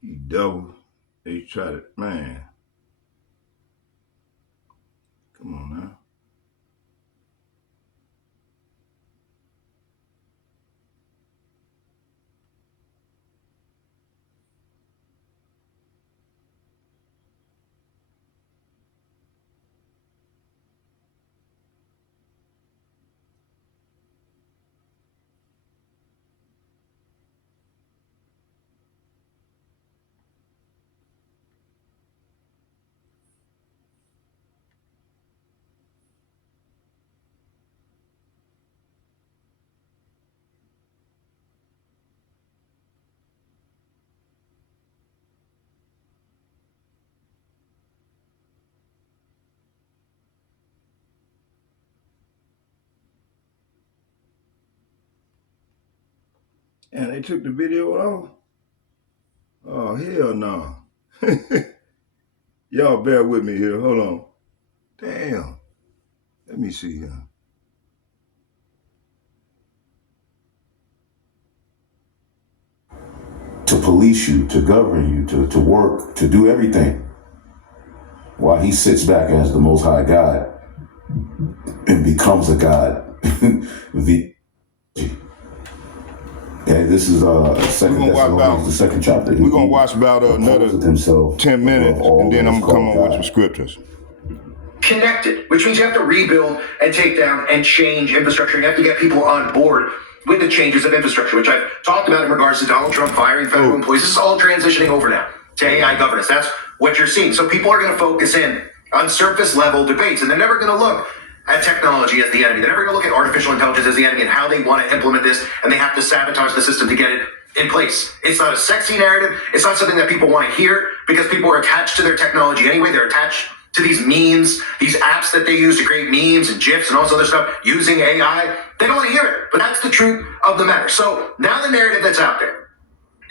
You double. They try to, man. Come on now. And they took the video off. Oh hell no. Y'all bear with me here. Hold on. Damn. Let me see here. To police you, to govern you, to work, to do everything. While he sits back as the Most High God and becomes a God. This is the second chapter. We're going to watch about another 10 minutes, and then I'm going to come on with some scriptures. Connected, which means you have to rebuild and take down and change infrastructure. You have to get people on board with the changes of infrastructure, which I've talked about in regards to Donald Trump firing federal employees. This is all transitioning over now to AI governance. That's what you're seeing. So people are going to focus in on surface level debates, and they're never going to look at technology as the enemy. They're never going to look at artificial intelligence as the enemy and how they want to implement this, and they have to sabotage the system to get it in place. It's not a sexy narrative. It's not something that people want to hear because people are attached to their technology anyway. They're attached to these memes, these apps that they use to create memes and GIFs and all this other stuff using AI. They don't want to hear it, but that's the truth of the matter. So now the narrative that's out there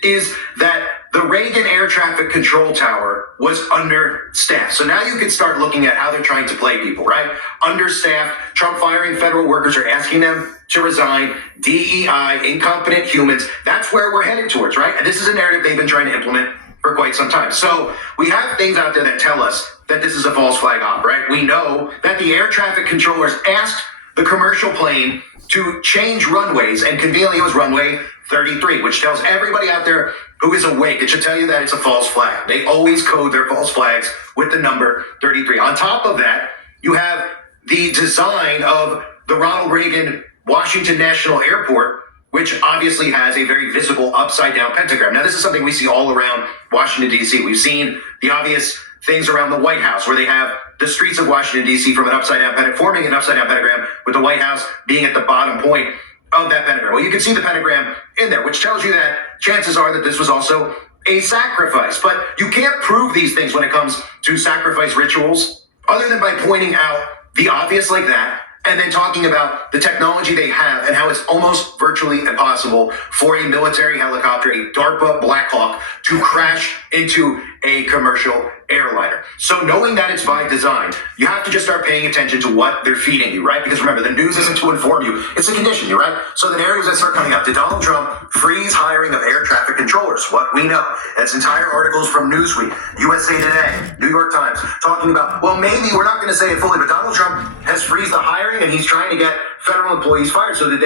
is that the Reagan air traffic control tower was understaffed. So now you can start looking at how they're trying to play people, right? Understaffed, Trump firing federal workers or asking them to resign, DEI, incompetent humans. That's where we're heading towards, right? And this is a narrative they've been trying to implement for quite some time. So we have things out there that tell us that this is a false flag op, right? We know that the air traffic controllers asked the commercial plane to change runways, and conveniently it was runway 33, which tells everybody out there who is awake, it should tell you that it's a false flag. They always code their false flags with the number 33. On top of that, you have the design of the Ronald Reagan Washington National Airport, which obviously has a very visible upside-down pentagram. Now, this is something we see all around Washington, D.C. We've seen the obvious things around the White House, where they have the streets of Washington, D.C. from an upside-down pentagram, forming an upside-down pentagram, with the White House being at the bottom point of that pentagram. Well, you can see the pentagram in there, which tells you that chances are that this was also a sacrifice. But you can't prove these things when it comes to sacrifice rituals, other than by pointing out the obvious like that, and then talking about the technology they have and how it's almost virtually impossible for a military helicopter, a DARPA Black Hawk, to crash into a commercial airliner. So knowing that it's by design, you have to just start paying attention to what they're feeding you, right? Because remember, the news isn't to inform you, it's to condition you, right? So the narratives that start coming up, did Donald Trump freeze hiring of air traffic controllers? What we know. That's entire articles from Newsweek, USA Today, New York Times, talking about, well, maybe we're not going to say it fully, but Donald Trump has freezed the hiring and he's trying to get federal employees fired so that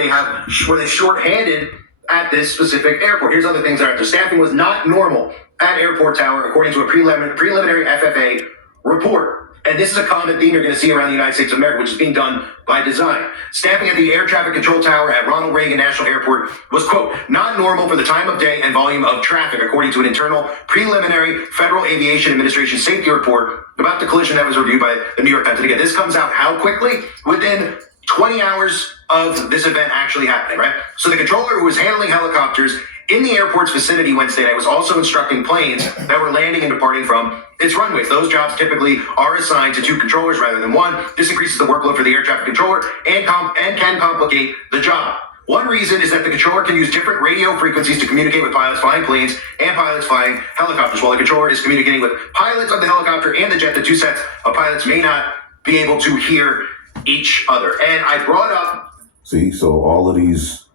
were they shorthanded at this specific airport. Here's other things that are out there. Staffing was not normal at Airport Tower, according to a preliminary FFA report. And this is a common theme you're going to see around the United States of America, which is being done by design. Staffing at the air traffic control tower at Ronald Reagan National Airport was, quote, not normal for the time of day and volume of traffic, according to an internal preliminary Federal Aviation Administration safety report about the collision that was reviewed by the New York Times. And again, this comes out how quickly? Within 20 hours of this event actually happening, right? So the controller who was handling helicopters in the airport's vicinity Wednesday night was also instructing planes that were landing and departing from its runways. Those jobs typically are assigned to two controllers rather than one. This increases the workload for the air traffic controller and can complicate the job. One reason is that the controller can use different radio frequencies to communicate with pilots flying planes and pilots flying helicopters. While the controller is communicating with pilots of the helicopter and the jet, the two sets of pilots may not be able to hear each other. And I brought up... See, so all of these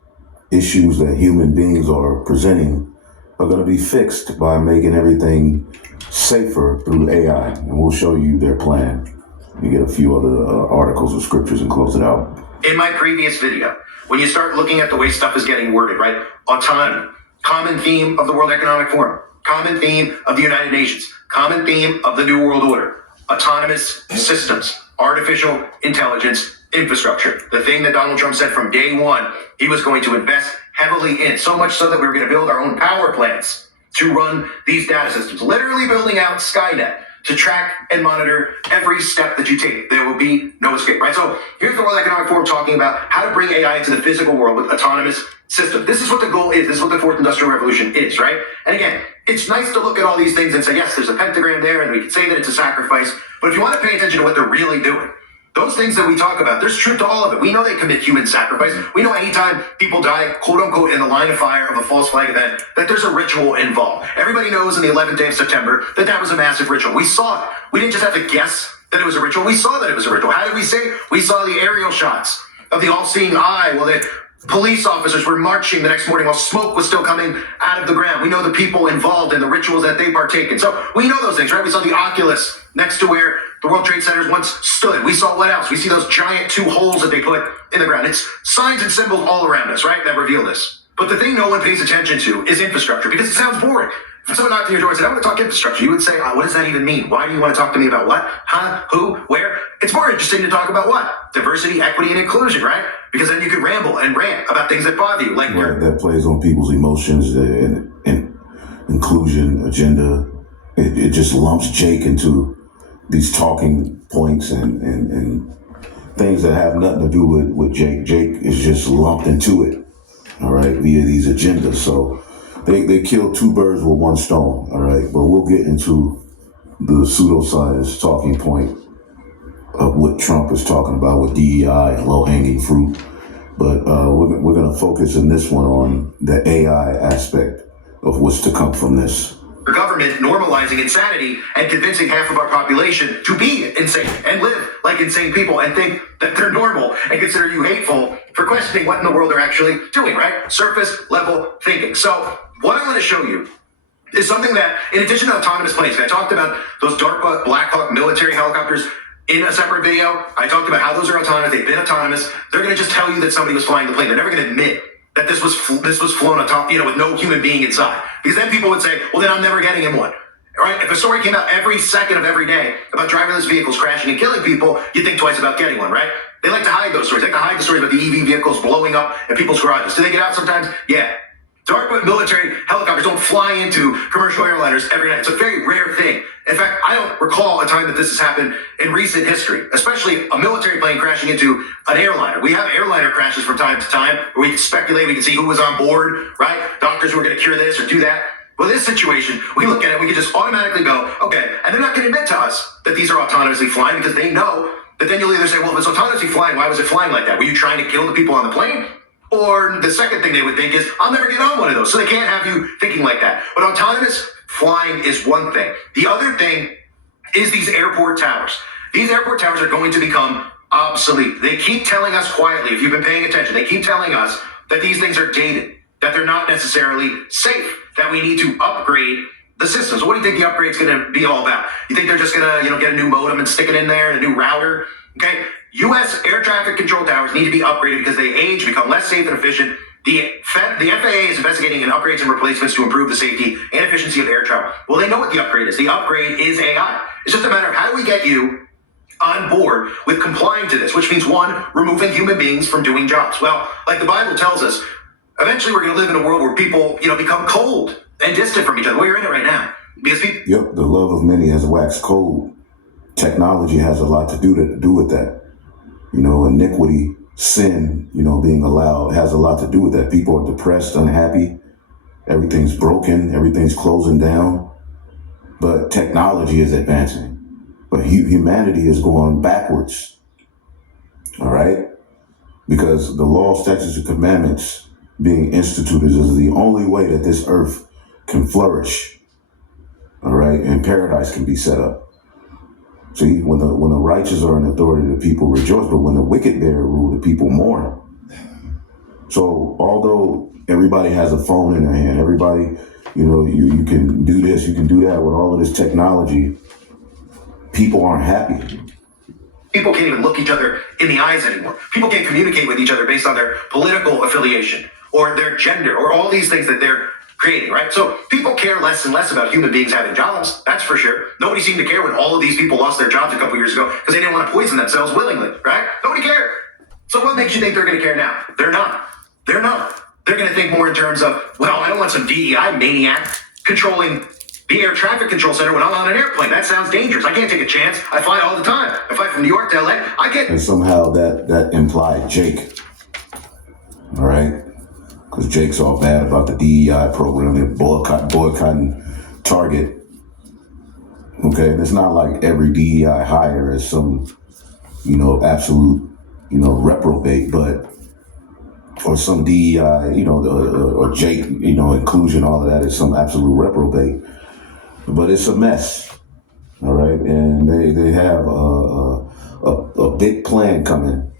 issues that human beings are presenting are going to be fixed by making everything safer through AI. And we'll show you their plan. You get a few other articles or scriptures and close it out. In my previous video, when you start looking at the way stuff is getting worded, right? Autonomy, common theme of the World Economic Forum, common theme of the United Nations, common theme of the New World Order, autonomous systems, artificial intelligence, infrastructure. The thing that Donald Trump said from day one, he was going to invest heavily in, so much so that we were going to build our own power plants to run these data systems, literally building out Skynet to track and monitor every step that you take. There will be no escape, right? So here's the World Economic Forum talking about how to bring AI into the physical world with autonomous systems. This is what the goal is. This is what the fourth industrial revolution is, right? And again, it's nice to look at all these things and say, yes, there's a pentagram there, and we can say that it's a sacrifice. But if you want to pay attention to what they're really doing, Those things that we talk about, there's truth to all of it. We know they commit human sacrifice. We know anytime people die, quote unquote, in the line of fire of a false flag event, that there's a ritual involved. Everybody knows in the 11th day of September that that was a massive ritual. We saw it. We didn't just have to guess that it was a ritual. We saw that it was a ritual. How did we say it? We saw the aerial shots of the all-seeing eye. Well, the police officers were marching the next morning while smoke was still coming out of the ground. We know the people involved in the rituals that they partake in. So we know those things, right? We saw the Oculus next to where the World Trade Centers once stood. We saw what else? We see those giant 2 holes that they put in the ground. It's signs and symbols all around us, right, that reveal this. But the thing no one pays attention to is infrastructure, because it sounds boring. If someone knocked on your door and said, I want to talk infrastructure, you would say, what does that even mean? Why do you want to talk to me about what? Huh? Who? Where? It's more interesting to talk about what? Diversity, equity, and inclusion, right? Because then you could ramble and rant about things that bother you. Like that plays on people's emotions and inclusion agenda. It just lumps Jake into these talking points and things that have nothing to do with Jake. Jake is just lumped into it, all right, via these agendas. So they killed 2 birds with 1 stone, all right? But we'll get into the pseudoscience talking point of what Trump is talking about with DEI and low-hanging fruit. But we're going to focus in this one on the AI aspect of what's to come from this. The government normalizing insanity and convincing half of our population to be insane and live like insane people and think that they're normal and consider you hateful for questioning what in the world they're actually doing, right? Surface level thinking. So what I'm going to show you is something that, in addition to autonomous planes, I talked about those DARPA Black Hawk military helicopters in a separate video. I talked about how those are autonomous. They've been autonomous. They're going to just tell you that somebody was flying the plane. They're never going to admit that this was flown on top, with no human being inside. Because then people would say, well, then I'm never getting in one. Right? If a story came out every second of every day about driverless vehicles crashing and killing people, you'd think twice about getting one, right? They like to hide those stories. They like to hide the stories about the EV vehicles blowing up in people's garages. Do they get out sometimes? Yeah. DARPA military helicopters don't fly into commercial airliners every night. It's a very rare thing. In fact, I don't recall a time that this has happened in recent history, especially a military plane crashing into an airliner. We have airliner crashes from time to time where we can speculate, we can see who was on board, right? Doctors who are going to cure this or do that. Well, this situation, we look at it, we can just automatically go, okay, and they're not going to admit to us that these are autonomously flying because they know that then you'll either say, well, if it's autonomously flying, why was it flying like that? Were you trying to kill the people on the plane? Or the second thing they would think is, I'll never get on one of those. So they can't have you thinking like that. But autonomous flying is one thing. The other thing is these airport towers. These airport towers are going to become obsolete. They keep telling us quietly, if you've been paying attention, they keep telling us that these things are dated, that they're not necessarily safe, that we need to upgrade the system. So what do you think the upgrade's going to be all about? You think they're just going to, get a new modem and stick it in there, and a new router? Okay. U.S. air traffic control towers need to be upgraded because they age, become less safe and efficient. The FAA is investigating upgrades and replacements to improve the safety and efficiency of air travel. Well, they know what the upgrade is. The upgrade is AI. It's just a matter of how do we get you on board with complying to this, which means, 1, removing human beings from doing jobs. Well, like the Bible tells us, eventually we're going to live in a world where people, become cold and distant from each other. We're in it right now. Because Yep, the love of many has waxed cold. Technology has a lot to do with that. Iniquity, sin, being allowed has a lot to do with that. People are depressed, unhappy. Everything's broken. Everything's closing down. But technology is advancing. But humanity is going backwards. All right? Because the law, statutes, and commandments being instituted is the only way that this earth can flourish. All right? And paradise can be set up. See, when the righteous are in authority, the people rejoice, but when the wicked bear rule, the people mourn. So although everybody has a phone in their hand, everybody, you can do this, you can do that with all of this technology, people aren't happy. People can't even look each other in the eyes anymore. People can't communicate with each other based on their political affiliation or their gender or all these things that they're creating, right? So people care less and less about human beings having jobs, that's for sure. Nobody seemed to care when all of these people lost their jobs a couple years ago because they didn't want to poison themselves willingly, right? Nobody cared. So what makes you think they're going to care now? They're not. They're not. They're going to think more in terms of, well, I don't want some DEI maniac controlling the air traffic control center when I'm on an airplane. That sounds dangerous. I can't take a chance. I fly all the time. I fly from New York to LA. And somehow that implied Jake. All right? Because Jake's all bad about the DEI program. They're boycotting Target. Okay? And it's not like every DEI hire is some absolute, reprobate, but or some DEI, or Jake, inclusion, all of that is some absolute reprobate. But it's a mess, all right? And they have a big plan coming,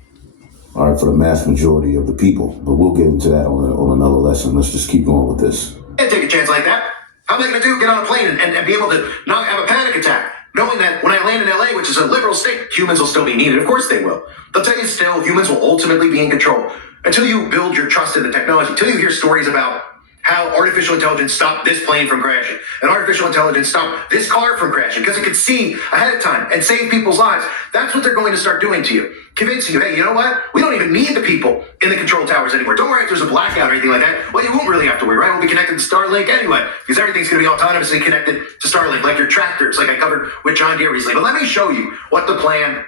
all right, for the mass majority of the people. But we'll get into that on another lesson. Let's just keep going with this. Can't take a chance like that. How am I going to do? Get on a plane and be able to not have a panic attack, knowing that when I land in LA, which is a liberal state, humans will still be needed. Of course they will. They'll tell you still, humans will ultimately be in control until you build your trust in the technology, until you hear stories about how artificial intelligence stopped this plane from crashing and artificial intelligence stopped this car from crashing because it could see ahead of time and save people's lives. That's what they're going to start doing to you. Convincing you, hey, you know what? We don't even need the people in the control towers anymore. Don't worry if there's a blackout or anything like that. Well, you won't really have to worry, right? We'll be connected to Starlink anyway because everything's going to be autonomously connected to Starlink, like your tractors, like I covered with John Deere recently. But let me show you what the plan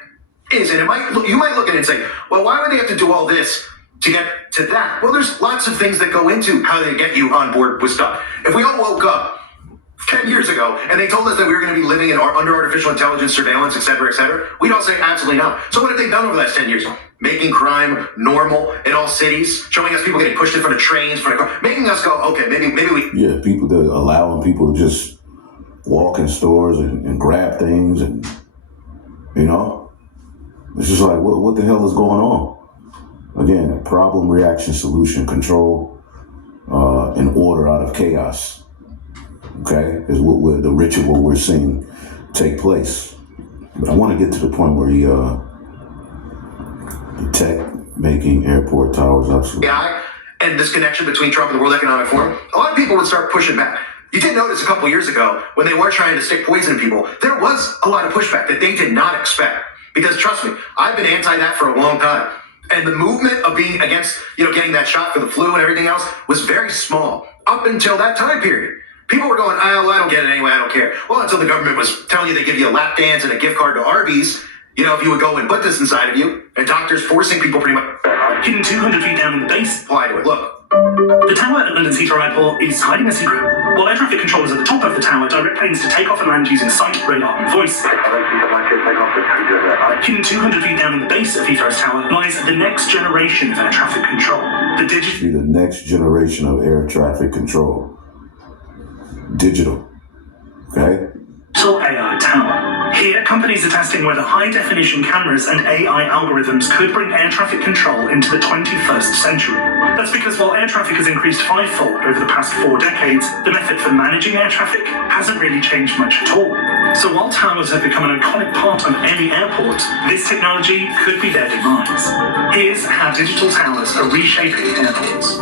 is. And you might look at it and say, well, why would they have to do all this to get to that? Well, there's lots of things that go into how they get you on board with stuff. If we all woke up 10 years ago and they told us that we were going to be living under artificial intelligence surveillance, et cetera, we'd all say absolutely not. So what have they done over the last 10 years? Making crime normal in all cities, showing us people getting pushed in front of trains, making us go, okay, maybe we... Yeah, people that allowing people to just walk in stores and grab things and, it's just like, what the hell is going on? Again, problem, reaction, solution, control, and order out of chaos. Okay, is what the ritual we're seeing take place. But I want to get to the point where the tech making airport towers absolutely. AI and this connection between Trump and the World Economic Forum, a lot of people would start pushing back. You did notice a couple years ago when they were trying to stick poison in people, there was a lot of pushback that they did not expect. Because trust me, I've been anti that for a long time. And the movement of being against, getting that shot for the flu and everything else was very small up until that time period. People were going, oh, I don't get it anyway, I don't care. Well, until the government was telling you they give you a lap dance and a gift card to Arby's, if you would go and put this inside of you, and doctors forcing people pretty much... Hidden 200 feet down in the base. Apply to it. Look. The tower at London's Heathrow Airport is hiding a secret. While air traffic controllers at the top of the tower direct planes to take off and land using sight, radar, and voice. Hidden 200 feet down in the base of Heathrow's tower lies the next generation of air traffic control. The next generation of air traffic control. Digital. Okay? AI tower. Here, companies are testing whether high-definition cameras and AI algorithms could bring air traffic control into the 21st century. That's because while air traffic has increased fivefold over the past 4 decades, the method for managing air traffic hasn't really changed much at all. So while towers have become an iconic part of any airport, this technology could be their demise. Here's how digital towers are reshaping airports.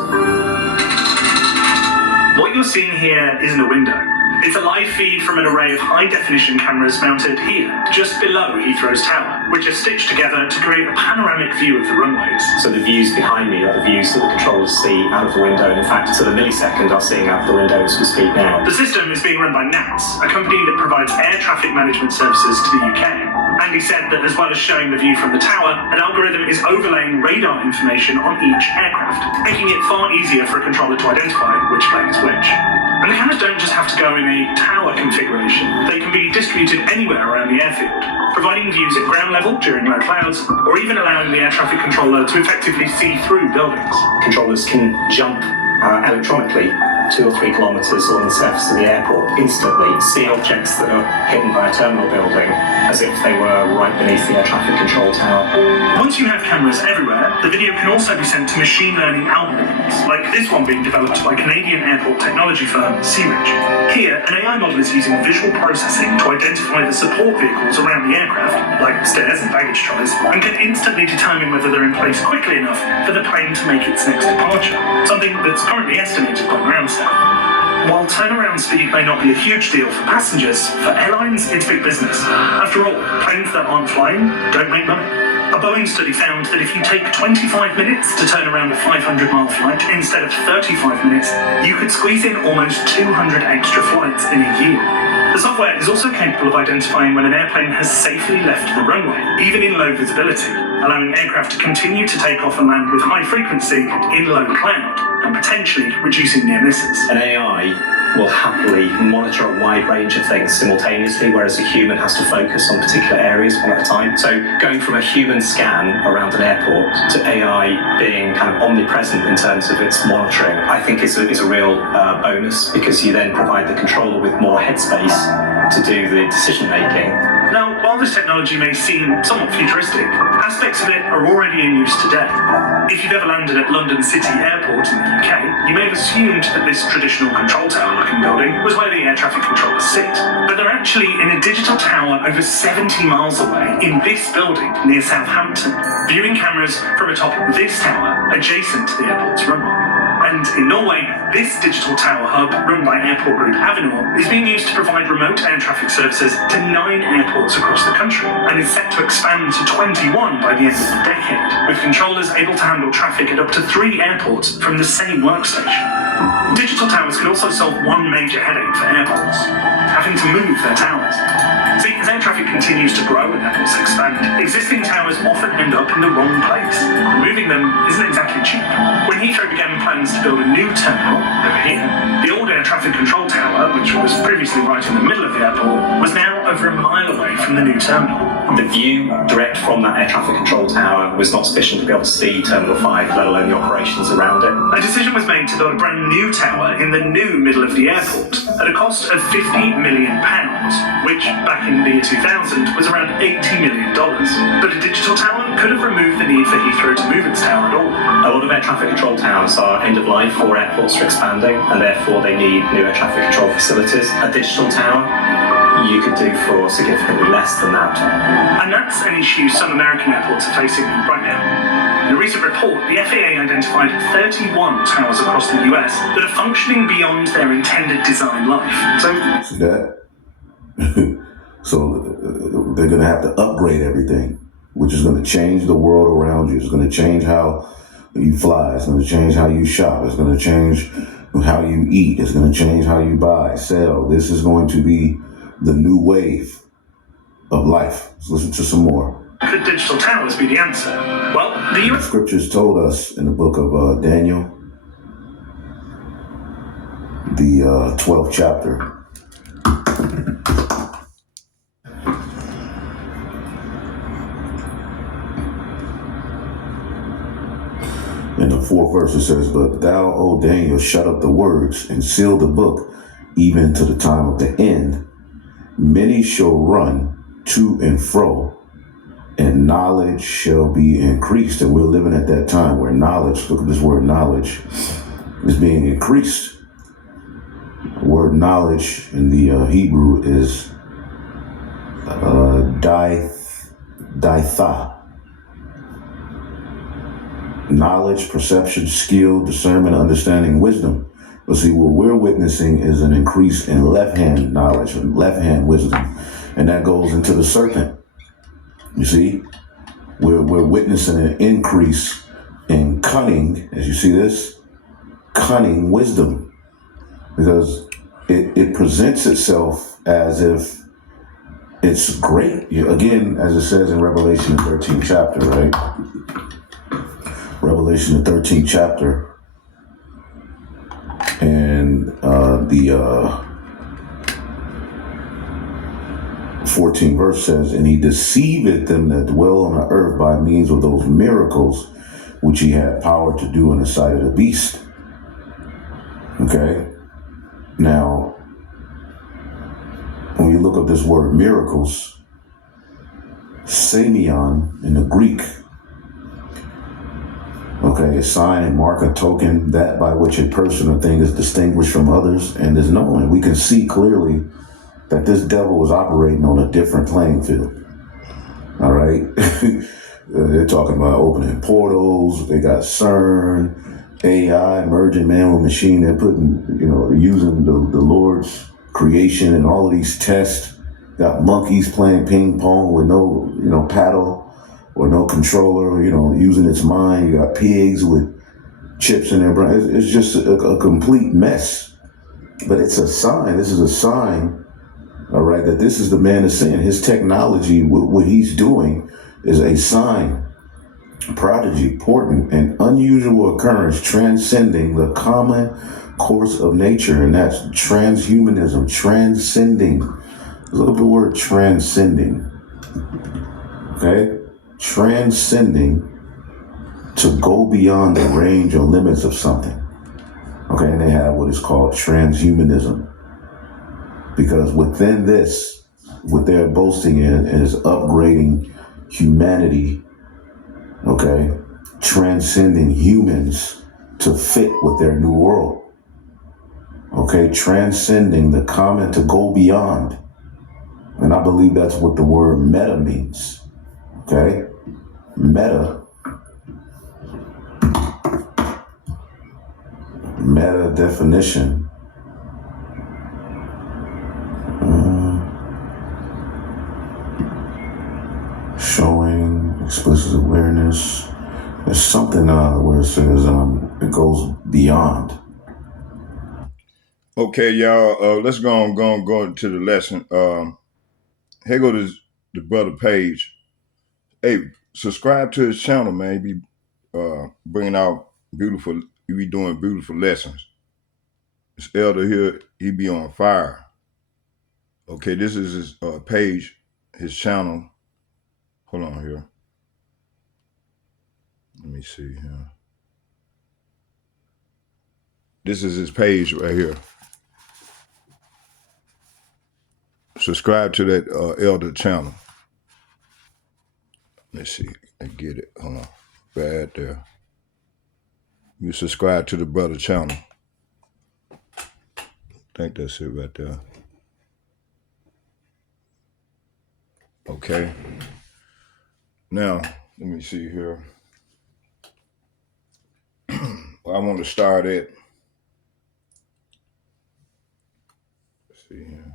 What you're seeing here isn't a window. It's a live feed from an array of high-definition cameras mounted here, just below Heathrow's tower, which are stitched together to create a panoramic view of the runways. So the views behind me are the views that the controllers see out of the window, and in fact, to the millisecond are seeing out of the window as we speak now. The system is being run by NATS, a company that provides air traffic management services to the UK. Andy said that as well as showing the view from the tower, an algorithm is overlaying radar information on each aircraft, making it far easier for a controller to identify which plane is which. And the cameras don't just have to go in a tower configuration. They can be distributed anywhere around the airfield, providing views at ground level during low clouds, or even allowing the air traffic controller to effectively see through buildings. Controllers can jump electronically 2 or 3 kilometers along the surface of the airport instantly, see objects that are hidden by a terminal building as if they were right beneath the air traffic control tower. Once you have cameras everywhere, the video can also be sent to machine learning algorithms, like this one being developed by Canadian airport technology firm Searidge. Here, an AI model is using visual processing to identify the support vehicles around the aircraft, like stairs and baggage trolleys, and can instantly determine whether they're in place quickly enough for the plane to make its next departure, something that's currently estimated by ground staff. While turnaround speed may not be a huge deal for passengers, for airlines it's big business. After all, planes that aren't flying don't make money. A Boeing study found that if you take 25 minutes to turn around a 500-mile flight instead of 35 minutes, you could squeeze in almost 200 extra flights in a year. The software is also capable of identifying when an airplane has safely left the runway, even in low visibility, allowing aircraft to continue to take off and land with high frequency in low cloud, and potentially reducing near misses. An AI will happily monitor a wide range of things simultaneously, whereas a human has to focus on particular areas one at a time. So going from a human scan around an airport to AI being kind of omnipresent in terms of its monitoring, I think is a real bonus, because you then provide the controller with more headspace to do the decision making. Now, while this technology may seem somewhat futuristic, aspects of it are already in use today. If you've ever landed at London City Airport in the UK, you may have assumed that this traditional control tower-looking building was where the air traffic controllers sit. But they're actually in a digital tower over 70 miles away in this building near Southampton, viewing cameras from atop this tower adjacent to the airport's runway. And in Norway, this digital tower hub, run by Airport Group Avinor, is being used to provide remote air traffic services to 9 airports across the country, and is set to expand to 21 by the end of the decade, with controllers able to handle traffic at up to 3 airports from the same workstation. Digital towers can also solve one major headache for airports: having to move their towers. See, as air traffic continues to grow and airports expand, existing towers often end up in the wrong place. Moving them isn't exactly cheap. When Heathrow began plans to build a new terminal over here, the old air traffic control tower, which was previously right in the middle of the airport, was now over a mile away from the new terminal. The view direct from that air traffic control tower was not sufficient to be able to see Terminal 5, let alone the operations around it. A decision was made to build a brand new tower in the new middle of the airport at a cost of £50 million, which back in the year 2000 was around $80 million. But a digital tower could have removed the need for Heathrow to move its tower at all. A lot of air traffic control towers are end of life, or airports are expanding, and therefore they need new air traffic control facilities. A digital tower you could do for significantly less than that. And that's an issue some American airports are facing right now. In a recent report, the FAA identified 31 towers across the US that are functioning beyond their intended design life. So, see that? So they're going to have to upgrade everything, which is going to change the world around you. It's going to change how you fly. It's going to change how you shop. It's going to change how you eat. It's going to change how you buy, sell. This is going to be the new wave of life. Let's listen to some more. Could digital towers be the answer? Well, the US Scriptures told us in the book of Daniel, the 12th chapter. In the 4th verse it says, "But thou, O Daniel, shut up the words and seal the book, even to the time of the end. Many shall run to and fro, and knowledge shall be increased." And we're living at that time where knowledge, look at this word knowledge, is being increased. The word knowledge in the Hebrew is daitha. Knowledge, perception, skill, discernment, understanding, wisdom. But see, what we're witnessing is an increase in left-hand knowledge and left-hand wisdom. And that goes into the serpent. You see, we're witnessing an increase in cunning, as you see this, cunning wisdom. Because it presents itself as if it's great. Again, as it says in Revelation, the 13th chapter, right? Revelation, the 13th chapter, and the 14th verse says, "And he deceiveth them that dwell on the earth by means of those miracles which he had power to do in the sight of the beast." Okay? Now, when you look up this word miracles, semeion in the Greek, okay, a sign and mark, a token, that by which a person or thing is distinguished from others and is known. And we can see clearly that this devil is operating on a different playing field. All right? They're talking about opening portals. They got CERN, AI, merging man with machine. They're putting, using the Lord's creation and all of these tests. Got monkeys playing ping pong with no, paddle or no controller, using its mind. You got pigs with chips in their brain. It's just a complete mess. But it's a sign. This is a sign, all right, that this is the man of sin. His technology, what he's doing, is a sign, prodigy, portent, an unusual occurrence transcending the common course of nature, and that's transhumanism, transcending. Look at the word transcending. Okay? Transcending to go beyond the range or limits of something. Okay, and they have what is called transhumanism. Because within this, what they're boasting in is upgrading humanity, okay, transcending humans to fit with their new world. Okay, transcending the common to go beyond. And I believe that's what the word meta means. Okay? Meta definition. Showing explicit awareness. There's something where it says it goes beyond. Okay, y'all. Let's go into the lesson. Here go to the brother Page. Hey, subscribe to his channel, man. He be bringing out beautiful. He be doing beautiful lessons. This elder here, he be on fire. Okay, this is his page, his channel. Hold on here. Let me see here. This is his page right here. Subscribe to that elder channel. Let's see. I get it. Hold on. Right there. You subscribe to the brother channel. I think that's it right there. Okay. Now, let me see here. Well, I want to start at. Let's see here.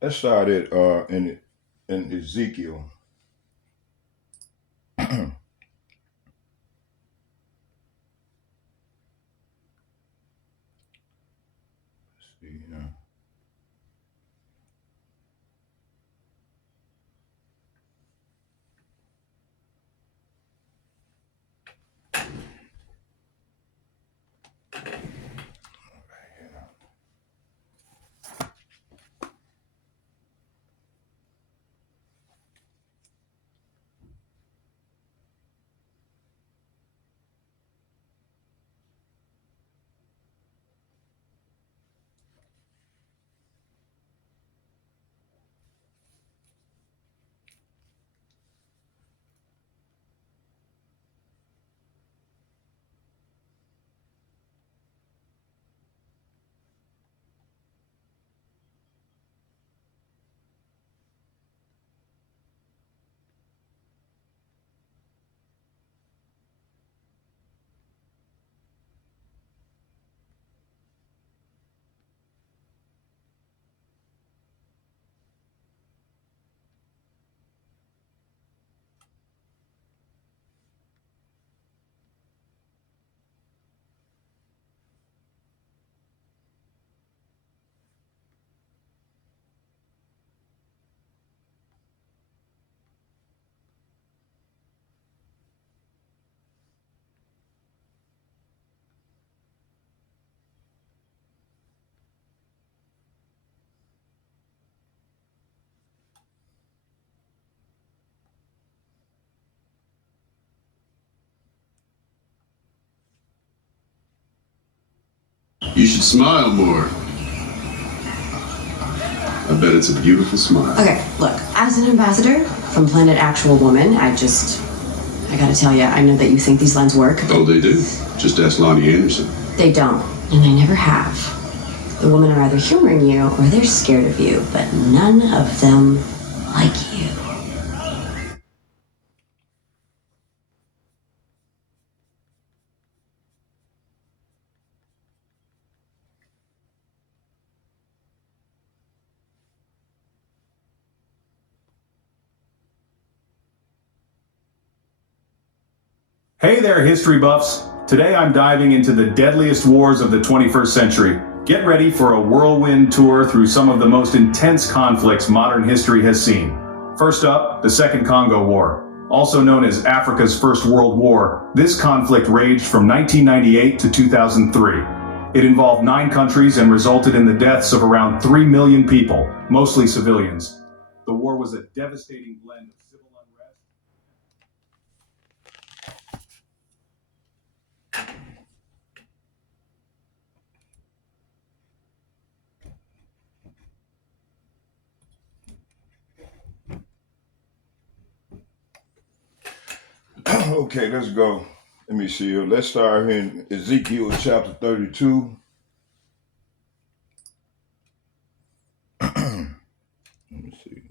Let's start at in Ezekiel. You should smile more. I bet it's a beautiful smile. Okay, look, as an ambassador from Planet Actual Woman, I gotta tell you, I know that you think these lines work. Oh, they do. Just ask Lonnie Anderson. They don't, and they never have. The women are either humoring you or they're scared of you, but none of them like you. Hey there, history buffs. Today I'm diving into the deadliest wars of the 21st century. Get ready for a whirlwind tour through some of the most intense conflicts modern history has seen. First up, the Second Congo War. also known as Africa's First World War, this conflict raged from 1998 to 2003. It involved 9 countries and resulted in the deaths of around 3 million people, mostly civilians. The war was a devastating blend of civil unrest. Okay, let's go. Let me see here. Let's start here in Ezekiel chapter 32. Let me see.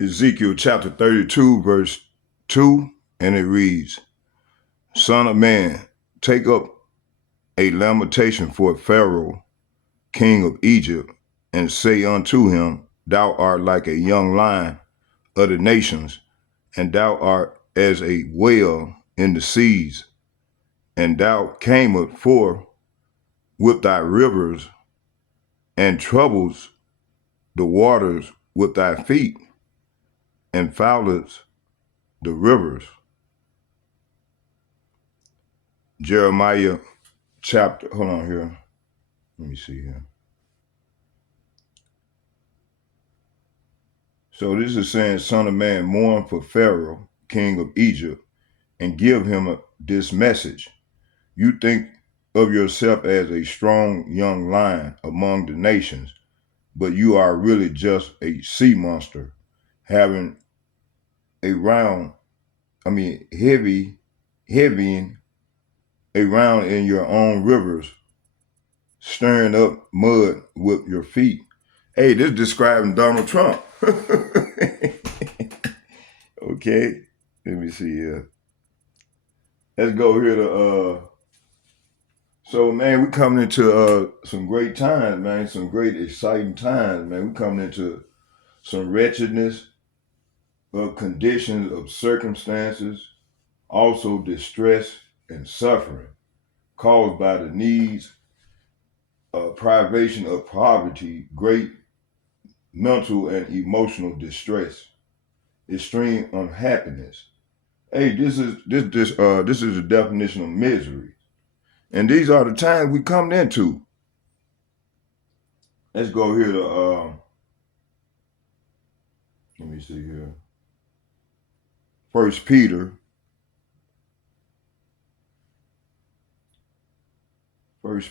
Ezekiel chapter 32, verse 2, and it reads, Son of man, take up a lamentation for Pharaoh, king of Egypt, and say unto him, Thou art like a young lion of the nations, and thou art as a whale in the seas, and thou camest forth with thy rivers, and troubles the waters with thy feet, and foulest the rivers. Jeremiah chapter, hold on here. Let me see here. So this is saying, Son of man, mourn for Pharaoh, king of Egypt, and give him this message. You think of yourself as a strong young lion among the nations, but you are really just a sea monster, having heavying around in your own rivers, stirring up mud with your feet. Hey, this is describing Donald Trump. Okay, let me see here. Let's go here to so man, we coming into some great times, man, some great exciting times, man. We coming into some wretchedness of conditions, of circumstances, also distress and suffering caused by the needs, privation of poverty, great mental and emotional distress, extreme unhappiness. Hey, this is the definition of misery. And these are the times we come into. Let's go here to, let me see here. First Peter. Let's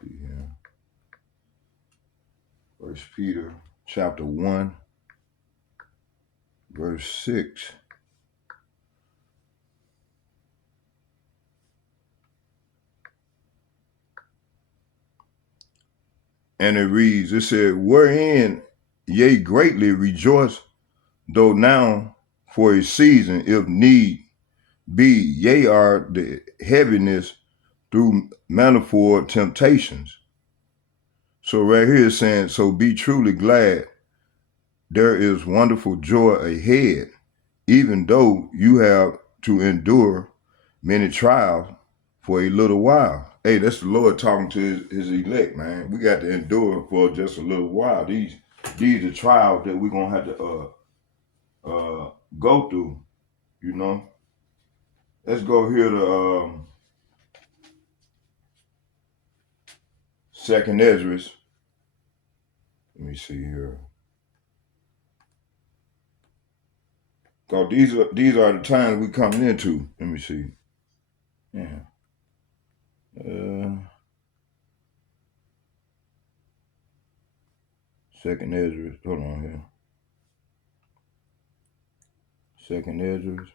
see here. First Peter chapter 1, verse 6. And it reads, it said, wherein ye greatly rejoice, though now for a season, if need be, ye are the heaviness through manifold temptations. So right here it's saying, so be truly glad. There is wonderful joy ahead, even though you have to endure many trials for a little while. Hey, that's the Lord talking to his elect, man. We got to endure for just a little while. These are trials that we're gonna have to go through, you know. Let's go here to Second Ezra. Let me see here. Cause these are the times we coming into. Let me see. Yeah. Second Ezra. Hold on here. Second Ezra.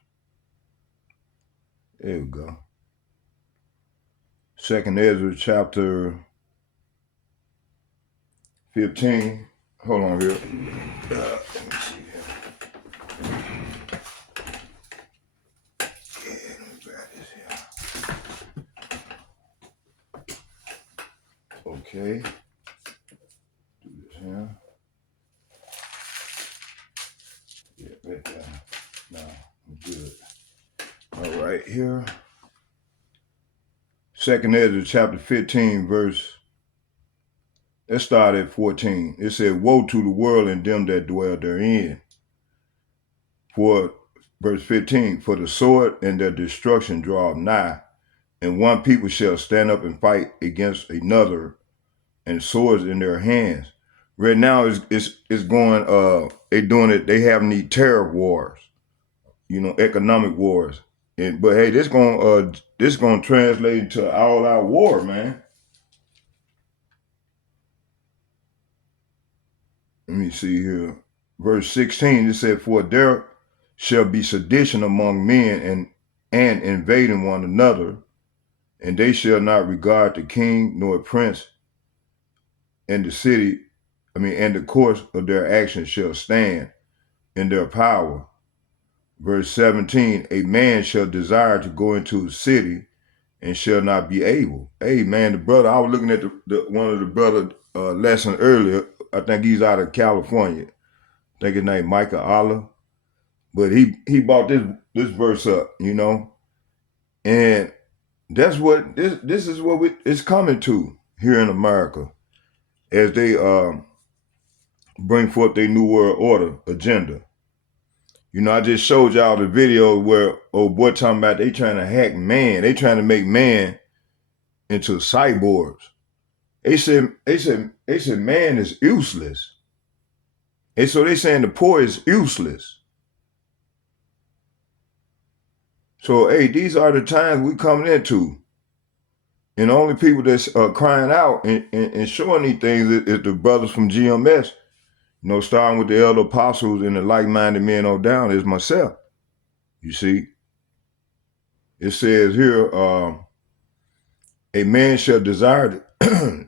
There we go. Second Ezra chapter 15. Hold on here. Let me see here. Yeah, let me grab this here. Okay. Do this here. Yeah, right there. Now, I'm right here. Second Ezra chapter 15, verse. Let's start at 14. It said, "Woe to the world and them that dwell therein." For verse 15, "For the sword and their destruction draw nigh, and one people shall stand up and fight against another, and swords in their hands." Right now, it's going. They doing it. They having these terror wars, economic wars. But hey, this gonna translate into all out war, man. Let me see here. Verse 16, it said, "For there shall be sedition among men and invading one another, and they shall not regard the king nor prince, and and the course of their actions shall stand in their power." Verse 17, "A man shall desire to go into a city and shall not be able." Hey man, the brother, I was looking at one of the brother lesson earlier. I think he's out of California. I think his name Micah Allah. But he brought this verse up, and that's what this is what it's coming to here in America as they bring forth their New World Order agenda. I just showed y'all the video where old boy talking about they trying to hack man. They trying to make man into cyborgs. They said man is useless. And so they saying the poor is useless. So hey, these are the times we coming into. And the only people that's crying out and showing these things is the brothers from GMS. Starting with the elder apostles and the like-minded men on down is myself. You see, it says here, a man shall desire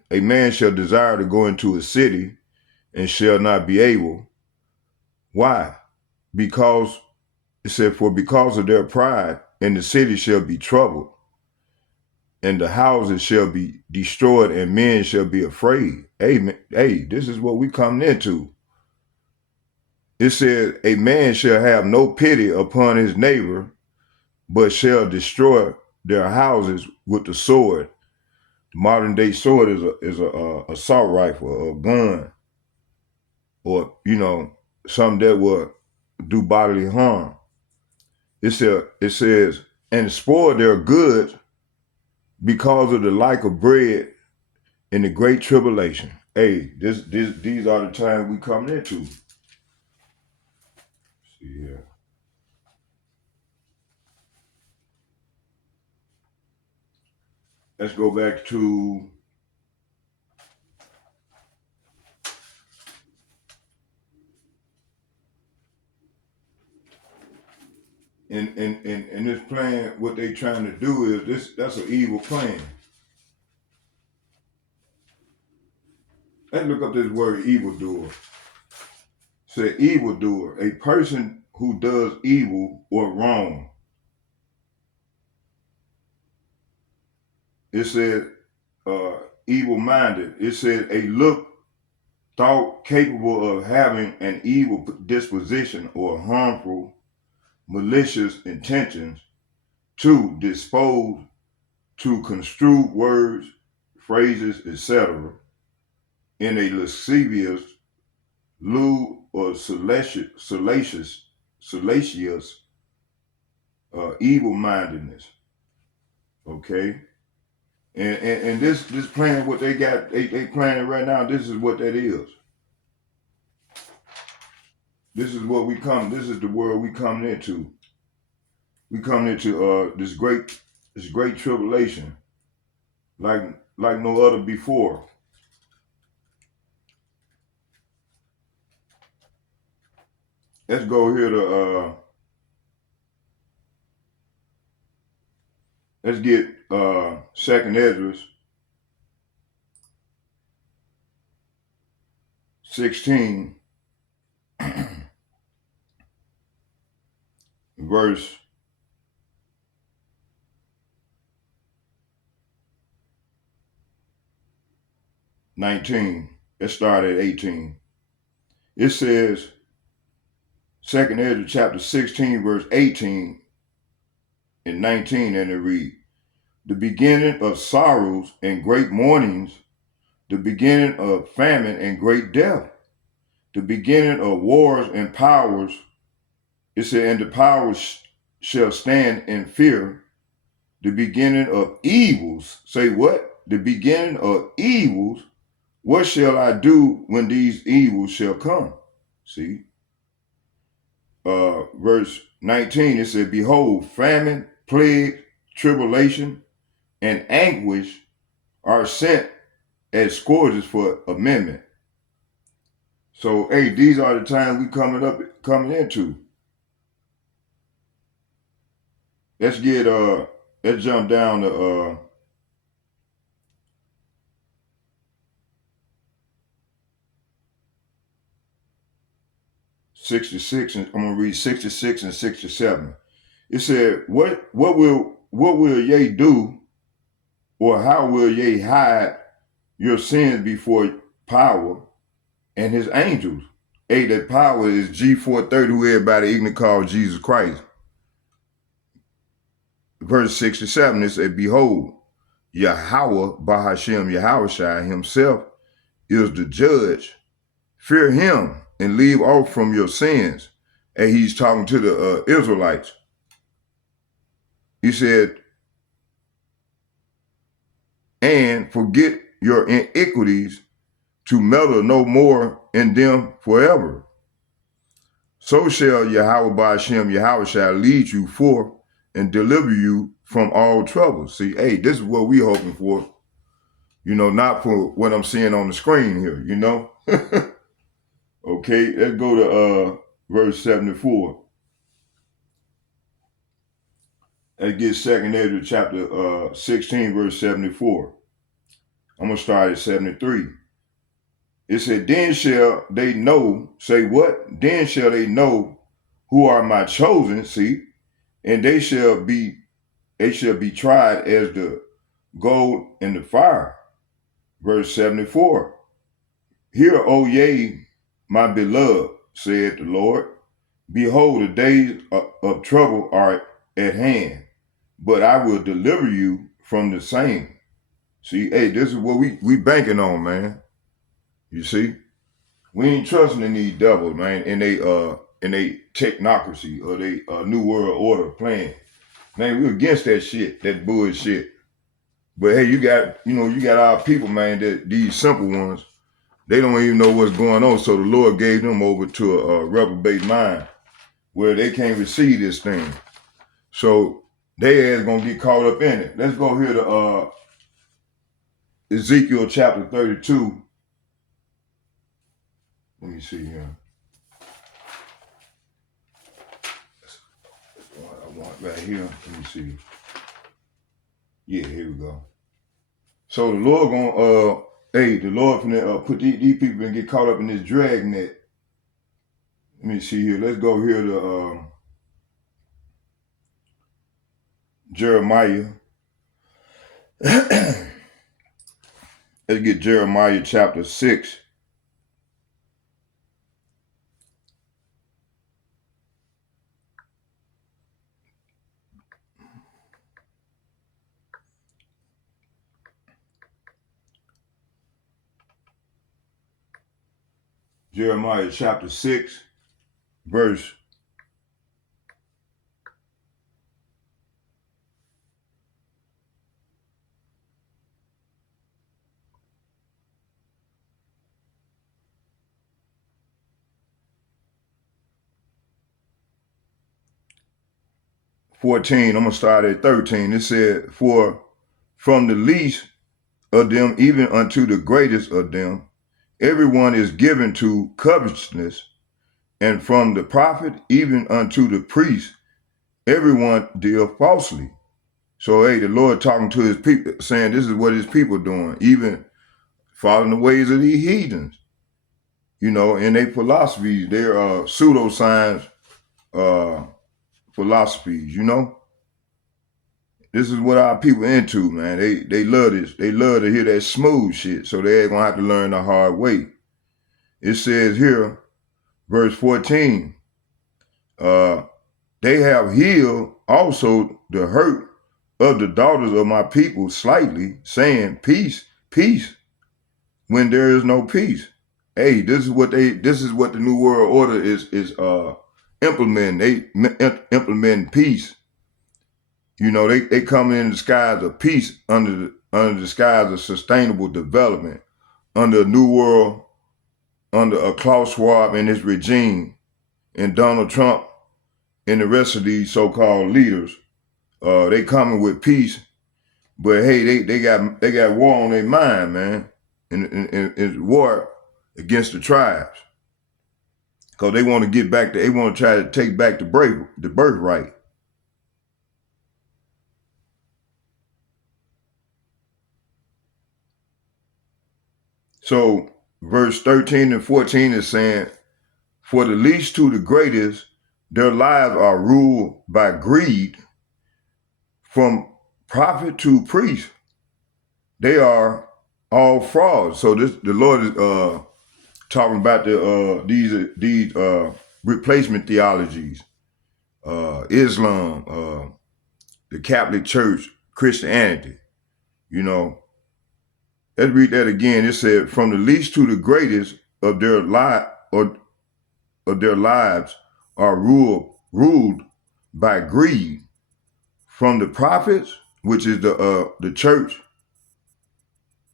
to go into a city and shall not be able. Why? Because it said, "For because of their pride, and the city shall be troubled, and the houses shall be destroyed, and men shall be afraid." Hey, this is what we coming into. It said, "A man shall have no pity upon his neighbor, but shall destroy their houses with the sword." The modern day sword is a assault rifle, or a gun, or something that will do bodily harm. It says, "And spoil their goods because of the lack of bread in the great tribulation." Hey, these are the times we coming into. Let's see here. Let's go back to in this plan. What they trying to do is that's an evil plan. Let's look up this word evildoer. Say evildoer, a person who does evil or wrong. It said evil-minded. It said a thought capable of having an evil disposition or harmful, malicious intentions, to dispose, to construe words, phrases, etc. in a lascivious, lewd, or salacious, evil-mindedness. Okay? And this plan, what they got, they planning right now, this is what that is. This is what this is the world we coming into. We coming into this great tribulation, like no other before. Let's go here to let's get Second Ezra 16 verse 19. Let's start at 18. It says, Second Ezra chapter 16 verse 18, in 19, and it read, the beginning of sorrows and great mournings, the beginning of famine and great death, the beginning of wars and powers. It said, and the powers shall stand in fear, the beginning of evils. Say what? The beginning of evils. What shall I do when these evils shall come? See? Verse 19, it said, behold, famine, plague, tribulation, and anguish are sent as scourges for amendment. So, hey, these are the times we coming into. Let's jump down to 66, and I'm gonna read 66 and 67. It said, what will ye do, or how will ye hide your sins before power and his angels? Hey, that power is G430, who everybody ignorant called Jesus Christ. Verse 67, it said, behold, Yahweh Bahashem Yahushai himself is the judge. Fear him and leave off from your sins. And he's talking to the Israelites. He said, and forget your iniquities to meddle no more in them forever. So shall Yahweh Bahashem Yahweh shall lead you forth and deliver you from all trouble. See, hey, this is what we hoping for. You know, not for what I'm seeing on the screen here, you know? Okay, let's go to verse 74. Let's get 2 Ezra chapter 16, verse 74. I'm going to start at 73. It said, then shall they know, say what? Then shall they know who are my chosen, see, and they shall be tried as the gold in the fire. Verse 74. Hear, O ye, my beloved, said the Lord. Behold, the days of trouble are at hand, but I will deliver you from the same. See, hey, this is what we banking on, man. You see? We ain't trusting in these devils, man, in they technocracy or they new world order plan. Man, we against that shit, that bullshit. But hey, you got our people, man, that these simple ones, they don't even know what's going on. So the Lord gave them over to a reprobate mind where they can't receive this thing. So they ass gonna get caught up in it. Let's go here to Ezekiel chapter 32. Let me see here. That's what I want right here. Let me see. Yeah, here we go. So the Lord the Lord finna put these people and get caught up in this dragnet. Let me see here. Let's go here to Jeremiah. Let's get Jeremiah chapter 6. Jeremiah chapter 6, verse 14. I'm going to start at 13. It said, for from the least of them even unto the greatest of them, everyone is given to covetousness, and from the prophet even unto the priest, everyone deal falsely. So, hey, the Lord talking to his people, saying this is what his people doing, even following the ways of these heathens. You know, in their philosophies, their pseudoscience philosophies, you know. This is what our people into, man. They love this. They love to hear that smooth shit, so they're going to have to learn the hard way. It says here, verse 14, they have healed also the hurt of the daughters of my people slightly, saying, peace, peace, when there is no peace. Hey, this is what the New World Order is implementing. They implement peace. You know, they come in the skies of peace under the skies of sustainable development, under a new world, under a Klaus Schwab and his regime, and Donald Trump and the rest of these so-called leaders. They coming with peace, but hey, they got war on their mind, man, and war against the tribes, because they want to get back. They want to try to take back the birthright. So verse 13 and 14 is saying, for the least to the greatest, their lives are ruled by greed. From prophet to priest, they are all frauds. So the Lord is talking about these replacement theologies, Islam, the Catholic Church, Christianity. You know, let's read that again. It said, from the least to the greatest of their lives are ruled by greed. From the prophets, which is the church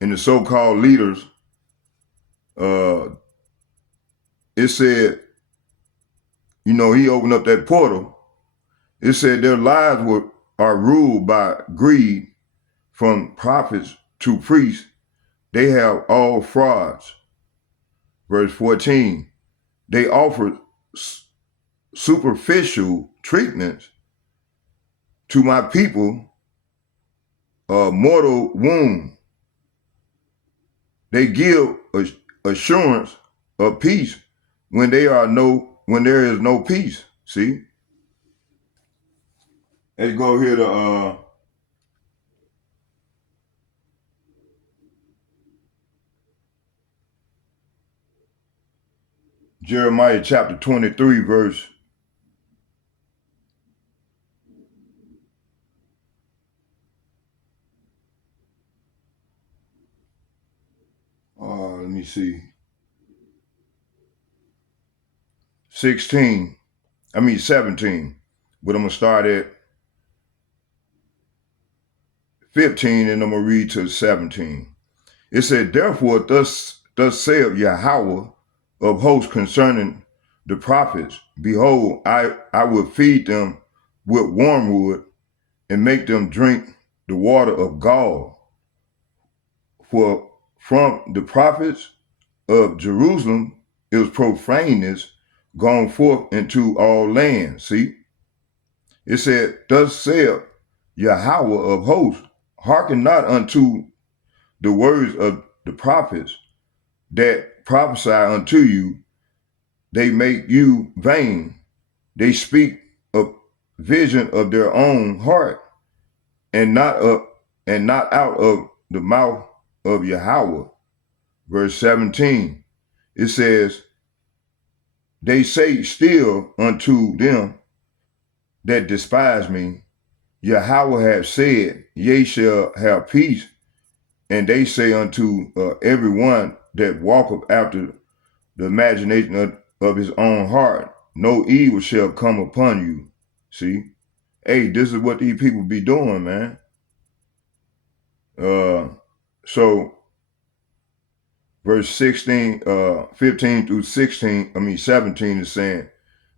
and the so-called leaders, it said, you know, he opened up that portal. It said their lives are ruled by greed. From prophets to priests, they have all frauds. Verse 14, they offer superficial treatments to my people, a mortal wound. They give assurance of peace when there is no peace. See? Let's go here to Jeremiah chapter 23, verse let me see, 17, but I'm gonna start at 15 and I'm gonna read to 17. It said, therefore, thus saith Yahweh of hosts concerning the prophets, behold, I will feed them with wormwood and make them drink the water of gall. For from the prophets of Jerusalem is profaneness gone forth into all lands. See? It said, thus saith Yahweh of hosts, hearken not unto the words of the prophets that prophesy unto you. They make you vain. They speak of vision of their own heart, and not out of the mouth of Yahweh. Verse 17, it says, they say still unto them that despise me, Yahweh hath said, ye shall have peace. And they say unto everyone that walketh after the imagination of his own heart, no evil shall come upon you. See? Hey, this is what these people be doing, man. So verse 16, 15 through 17 is saying,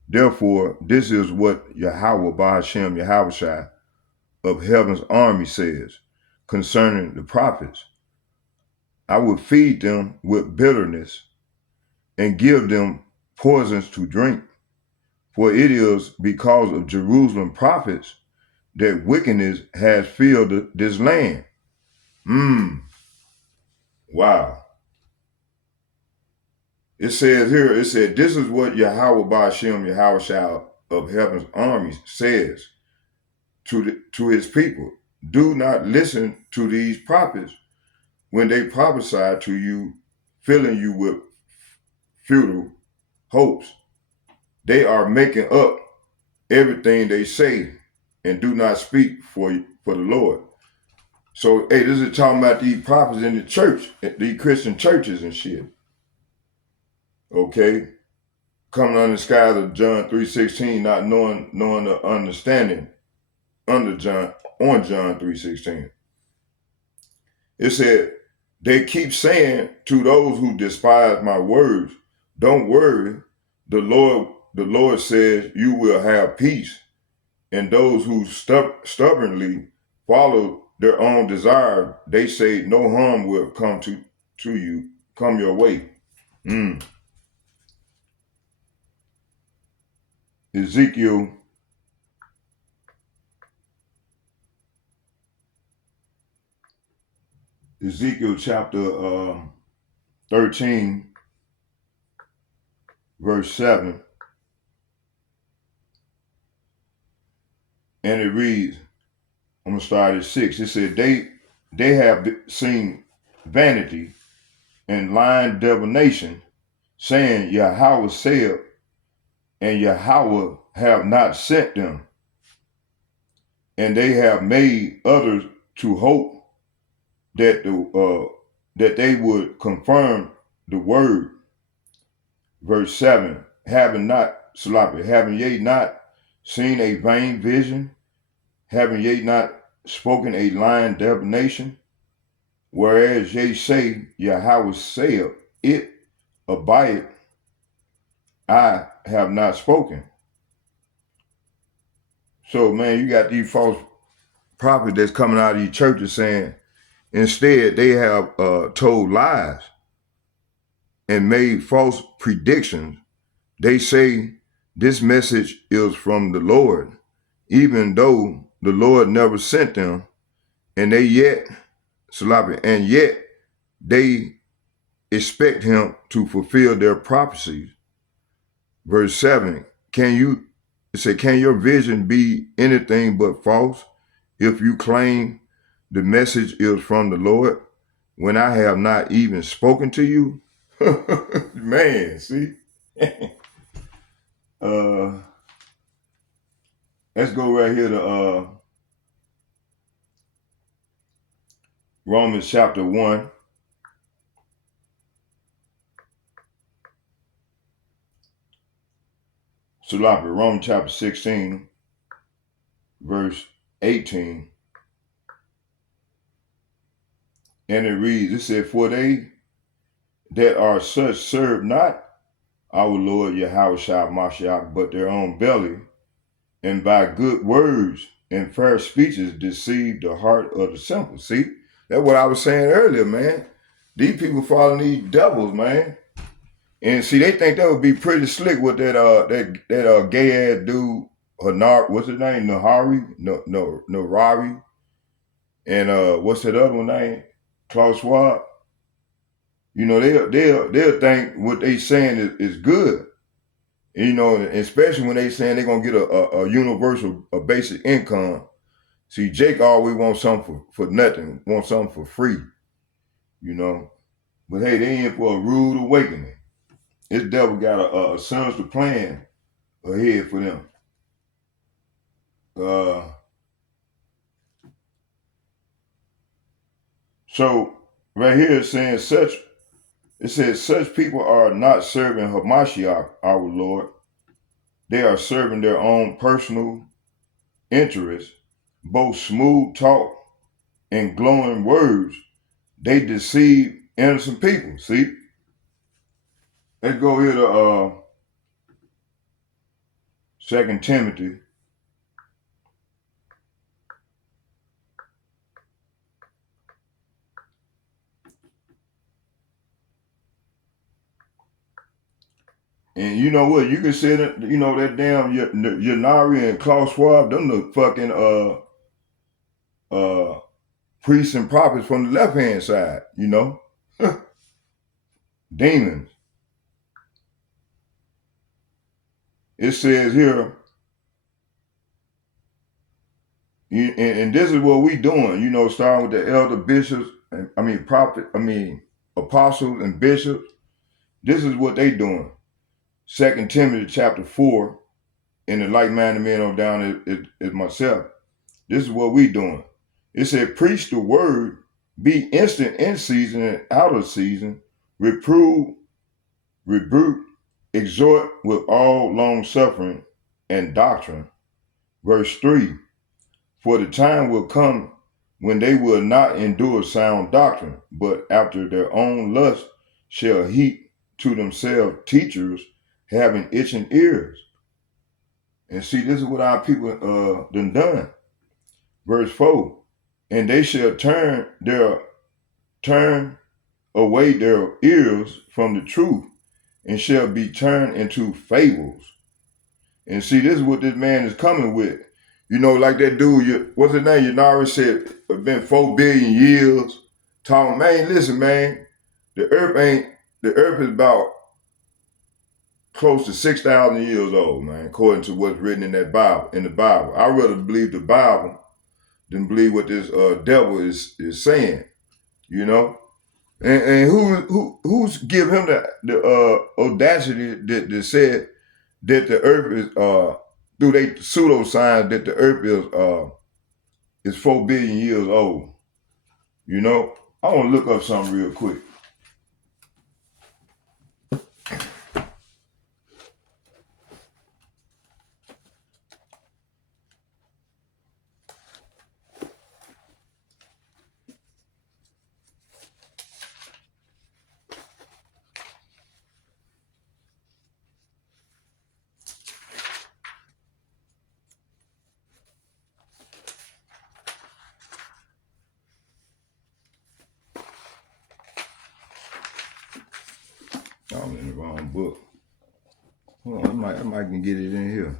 therefore, this is what Yahweh Ba'ashem Yahushai of heaven's army says concerning the prophets. I will feed them with bitterness and give them poisons to drink. For it is because of Jerusalem prophets that wickedness has filled this land. Wow. It says here, this is what Yahweh Ba'ashem Yahushua of heaven's armies says to his people. Do not listen to these prophets when they prophesy to you, filling you with futile hopes. They are making up everything they say. and do not speak for the Lord. So, hey, this is talking about these prophets in the church, these Christian churches and shit. Okay? Coming under the skies of John 3:16, not knowing the understanding on John 3:16. It said, they keep saying to those who despise my words, don't worry, the Lord says you will have peace. And those who stubbornly follow their own desire, they say no harm will come to you, come your way. Ezekiel chapter 13, verse 7. And it reads, I'm going to start at 6. It said, they have seen vanity and lying divination, saying Yahweh said, and Yahweh have not sent them. And they have made others to hope that that they would confirm the word. Verse 7, having ye not seen a vain vision? Having ye not spoken a lying divination? Whereas ye say, Yahweh saith, it abideth, I have not spoken. So, man, you got these false prophets that's coming out of these churches saying, instead, they have told lies and made false predictions. They say this message is from the Lord, even though the Lord never sent them, and yet they expect him to fulfill their prophecies. Verse 7, can your vision be anything but false if you claim the message is from the Lord when I have not even spoken to you? Man, see? Let's go right here to Romans chapter 1. Romans chapter 16, verse 18. And it reads, it said, for they that are such serve not our Lord Yahweh Mashiach, but their own belly, and by good words and fair speeches deceive the heart of the simple. See, that's what I was saying earlier, man. These people following these devils, man. And see, they think that would be pretty slick with that gay ass dude, what's his name? Narari. And what's that other one name? Klaus Schwab. You know, they'll think what they saying is good. You know, especially when they saying they're gonna get a universal, a basic income. See, Jake always wants something for nothing, wants something for free. You know, but hey, they in for a rude awakening. This devil got a sinister plan ahead for them. So right here it's saying such people are not serving Hamashiach, our Lord. They are serving their own personal interests, both smooth talk and glowing words. They deceive innocent people. See? Let's go here to 2 Timothy. And you know what? You can say that, you know, that damn Yanari and Klaus Schwab, them the fucking priests and prophets from the left-hand side, you know? Demons. It says here, and this is what we doing, you know, starting with the elder bishops, apostles and bishops. This is what they doing. 2 Timothy chapter 4, and the like-minded men on down is myself. This is what we doing. It said, preach the word, be instant in season and out of season, reprove, rebuke, exhort with all long suffering and doctrine. Verse 3, for the time will come when they will not endure sound doctrine, but after their own lust shall heap to themselves teachers having itching ears. And see, this is what our people done. Verse 4, and they shall turn away their ears from the truth and shall be turned into fables. And see, this is what this man is coming with. You know, like that dude, what's his name? Yanari said, it's been 4 billion years. Talking, man, listen, man, the earth is about close to 6,000 years old, man, according to what's written in that Bible, in the Bible. I rather believe the Bible than believe what this devil is saying, you know? And who's give him the audacity that said that the earth is through they pseudoscience that the earth is 4 billion years old. You know, I want to look up something real quick. I'm in the wrong book. Hold on, I might can get it in here.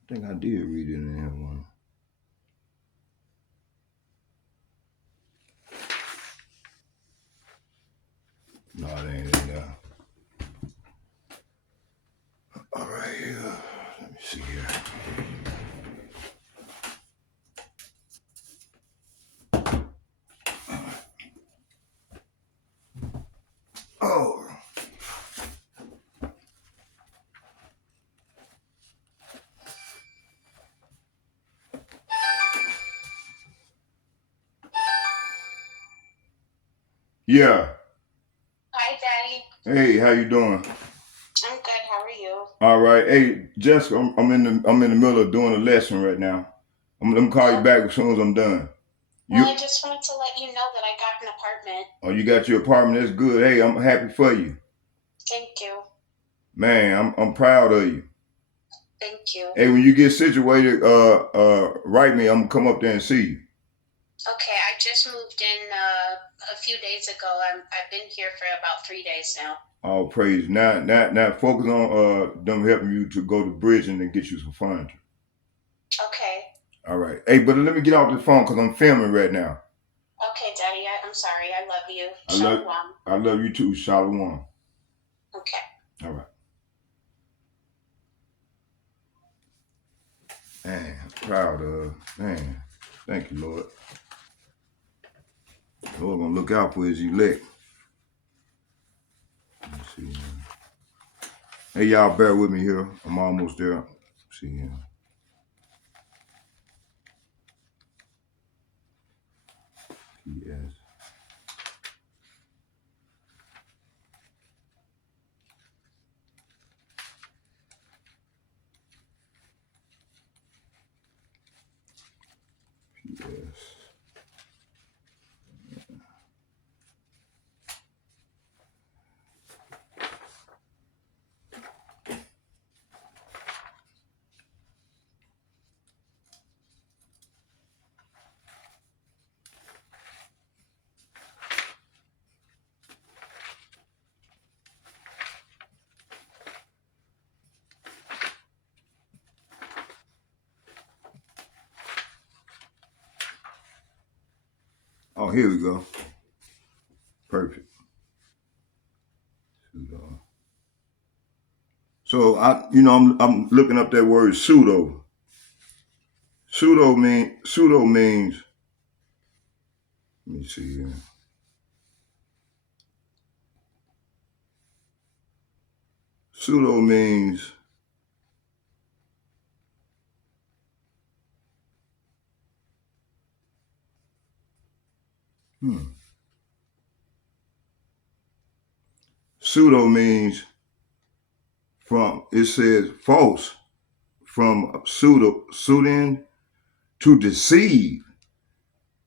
I think I did read it in here one. No, it ain't in there. All right, let me see here. Oh. Yeah. Hi, Daddy. Hey, how you doing? I'm good. How are you? All right. Hey, Jessica, I'm in the middle of doing a lesson right now. I'm gonna call you back as soon as I'm done. Well, I just wanted to let you know that I got an apartment. Oh, you got your apartment? That's good. Hey, I'm happy for you. Thank you. Man, I'm proud of you. Thank you. Hey, when you get situated, write me. I'm gonna come up there and see you. Okay, I just moved in a few days ago. I've been here for about 3 days now. All praise. Now focus on them helping you to go to Bridge and then get you some furniture. Okay. All right. Hey, but let me get off the phone because I'm filming right now. Okay, Daddy. I'm sorry. I love you. I love you too, Shalom. Okay. All right. Man, I'm proud of, man. Thank you, Lord. The Lord gonna look out for his elect. Let's see. Hey, y'all, bear with me here. I'm almost there. Let's see here. Yes. Yes. Oh, here we go. Perfect. So I'm looking up that word pseudo. Pseudo means. Let me see here. Pseudo means pseudo means it says false, from pseudon, to deceive,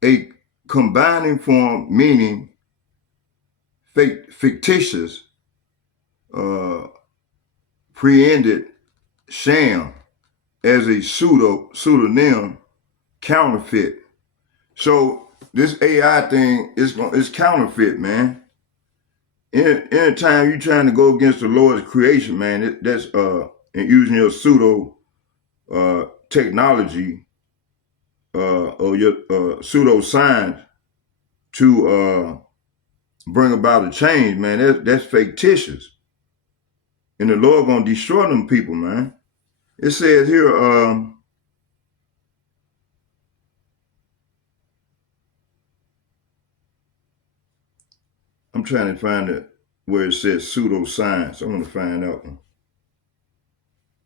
a combining form meaning fictitious, preended, sham, as a pseudonym, counterfeit. So this AI thing is counterfeit, man. Anytime you're trying to go against the Lord's creation, man, that's and using your pseudo technology or your pseudo science to bring about a change, man. That's fictitious, and the Lord gonna destroy them people, man. It says here, I'm trying to find it where it says pseudoscience. I want to find out one.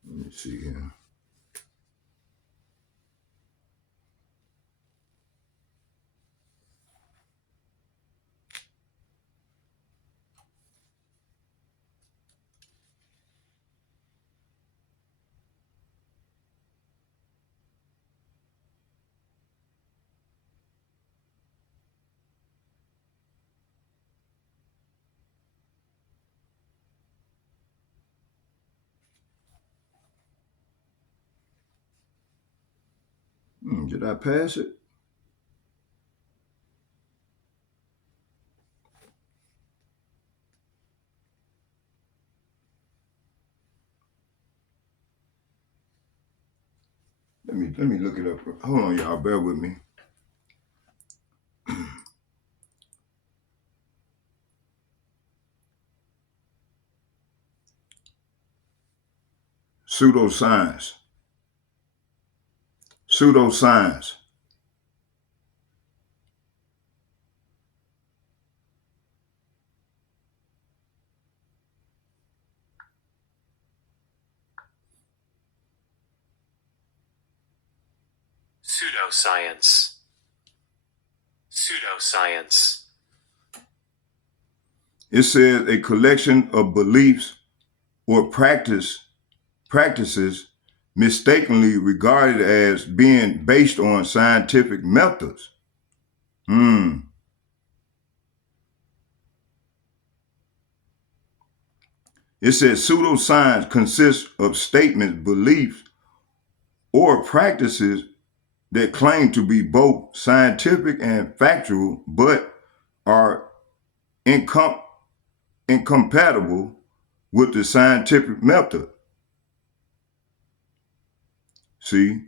Let me see here. Did I pass it? Let me look it up. Hold on, y'all. Bear with me. Pseudoscience. Pseudoscience. Pseudoscience. Pseudoscience. It says a collection of beliefs or practices mistakenly regarded as being based on scientific methods. It says pseudoscience consists of statements, beliefs, or practices that claim to be both scientific and factual, but are incompatible with the scientific method. See?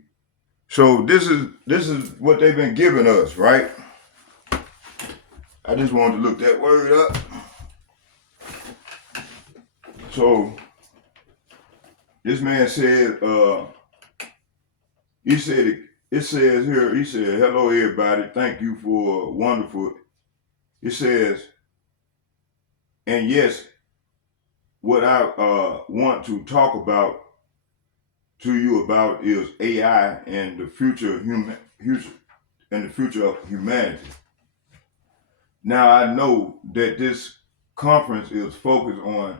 So this is what they've been giving us, right? I just wanted to look that word up. So this man said, he said, it says here, he said, hello everybody, thank you for wonderful. It says, and yes, what I want to talk about to you about is AI and the future of humanity. Now I know that this conference is focused on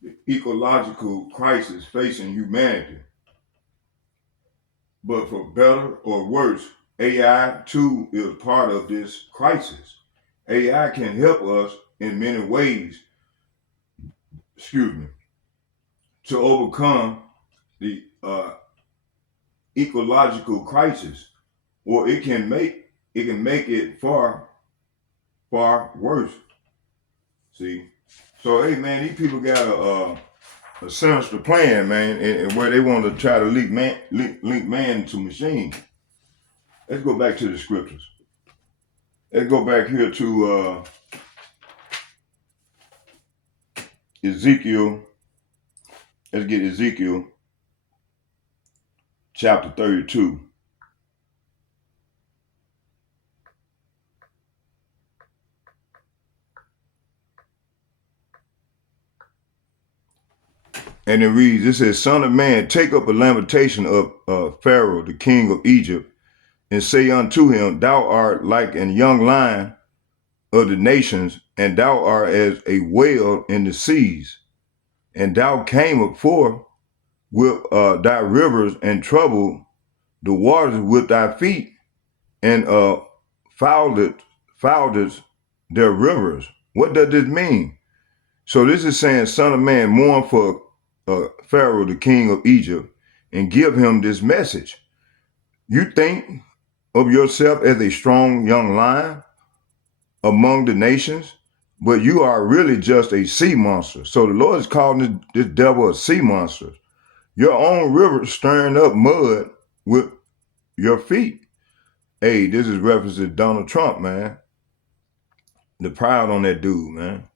the ecological crisis facing humanity. But for better or worse, AI too is part of this crisis. AI can help us in many ways, to overcome the ecological crisis, or it can make it far worse. See, so hey man, these people got a sinister plan, man, and where they want to try to link man to machine. Let's go back to the scriptures. Let's go back here to Ezekiel. Let's get Ezekiel chapter 32. And it reads, it says, Son of man, take up a lamentation of Pharaoh, the king of Egypt, and say unto him, Thou art like an young lion of the nations, and thou art as a whale in the seas. And thou came up forth with thy rivers and troubled the waters with thy feet, and fouled their rivers. What does this mean? So this is saying, Son of man, mourn for Pharaoh, the king of Egypt, and give him this message. You think of yourself as a strong young lion among the nations, but you are really just a sea monster. So the Lord is calling this devil a sea monster. Your own river stirring up mud with your feet. Hey, this is reference to Donald Trump, man. The pride on that dude, man.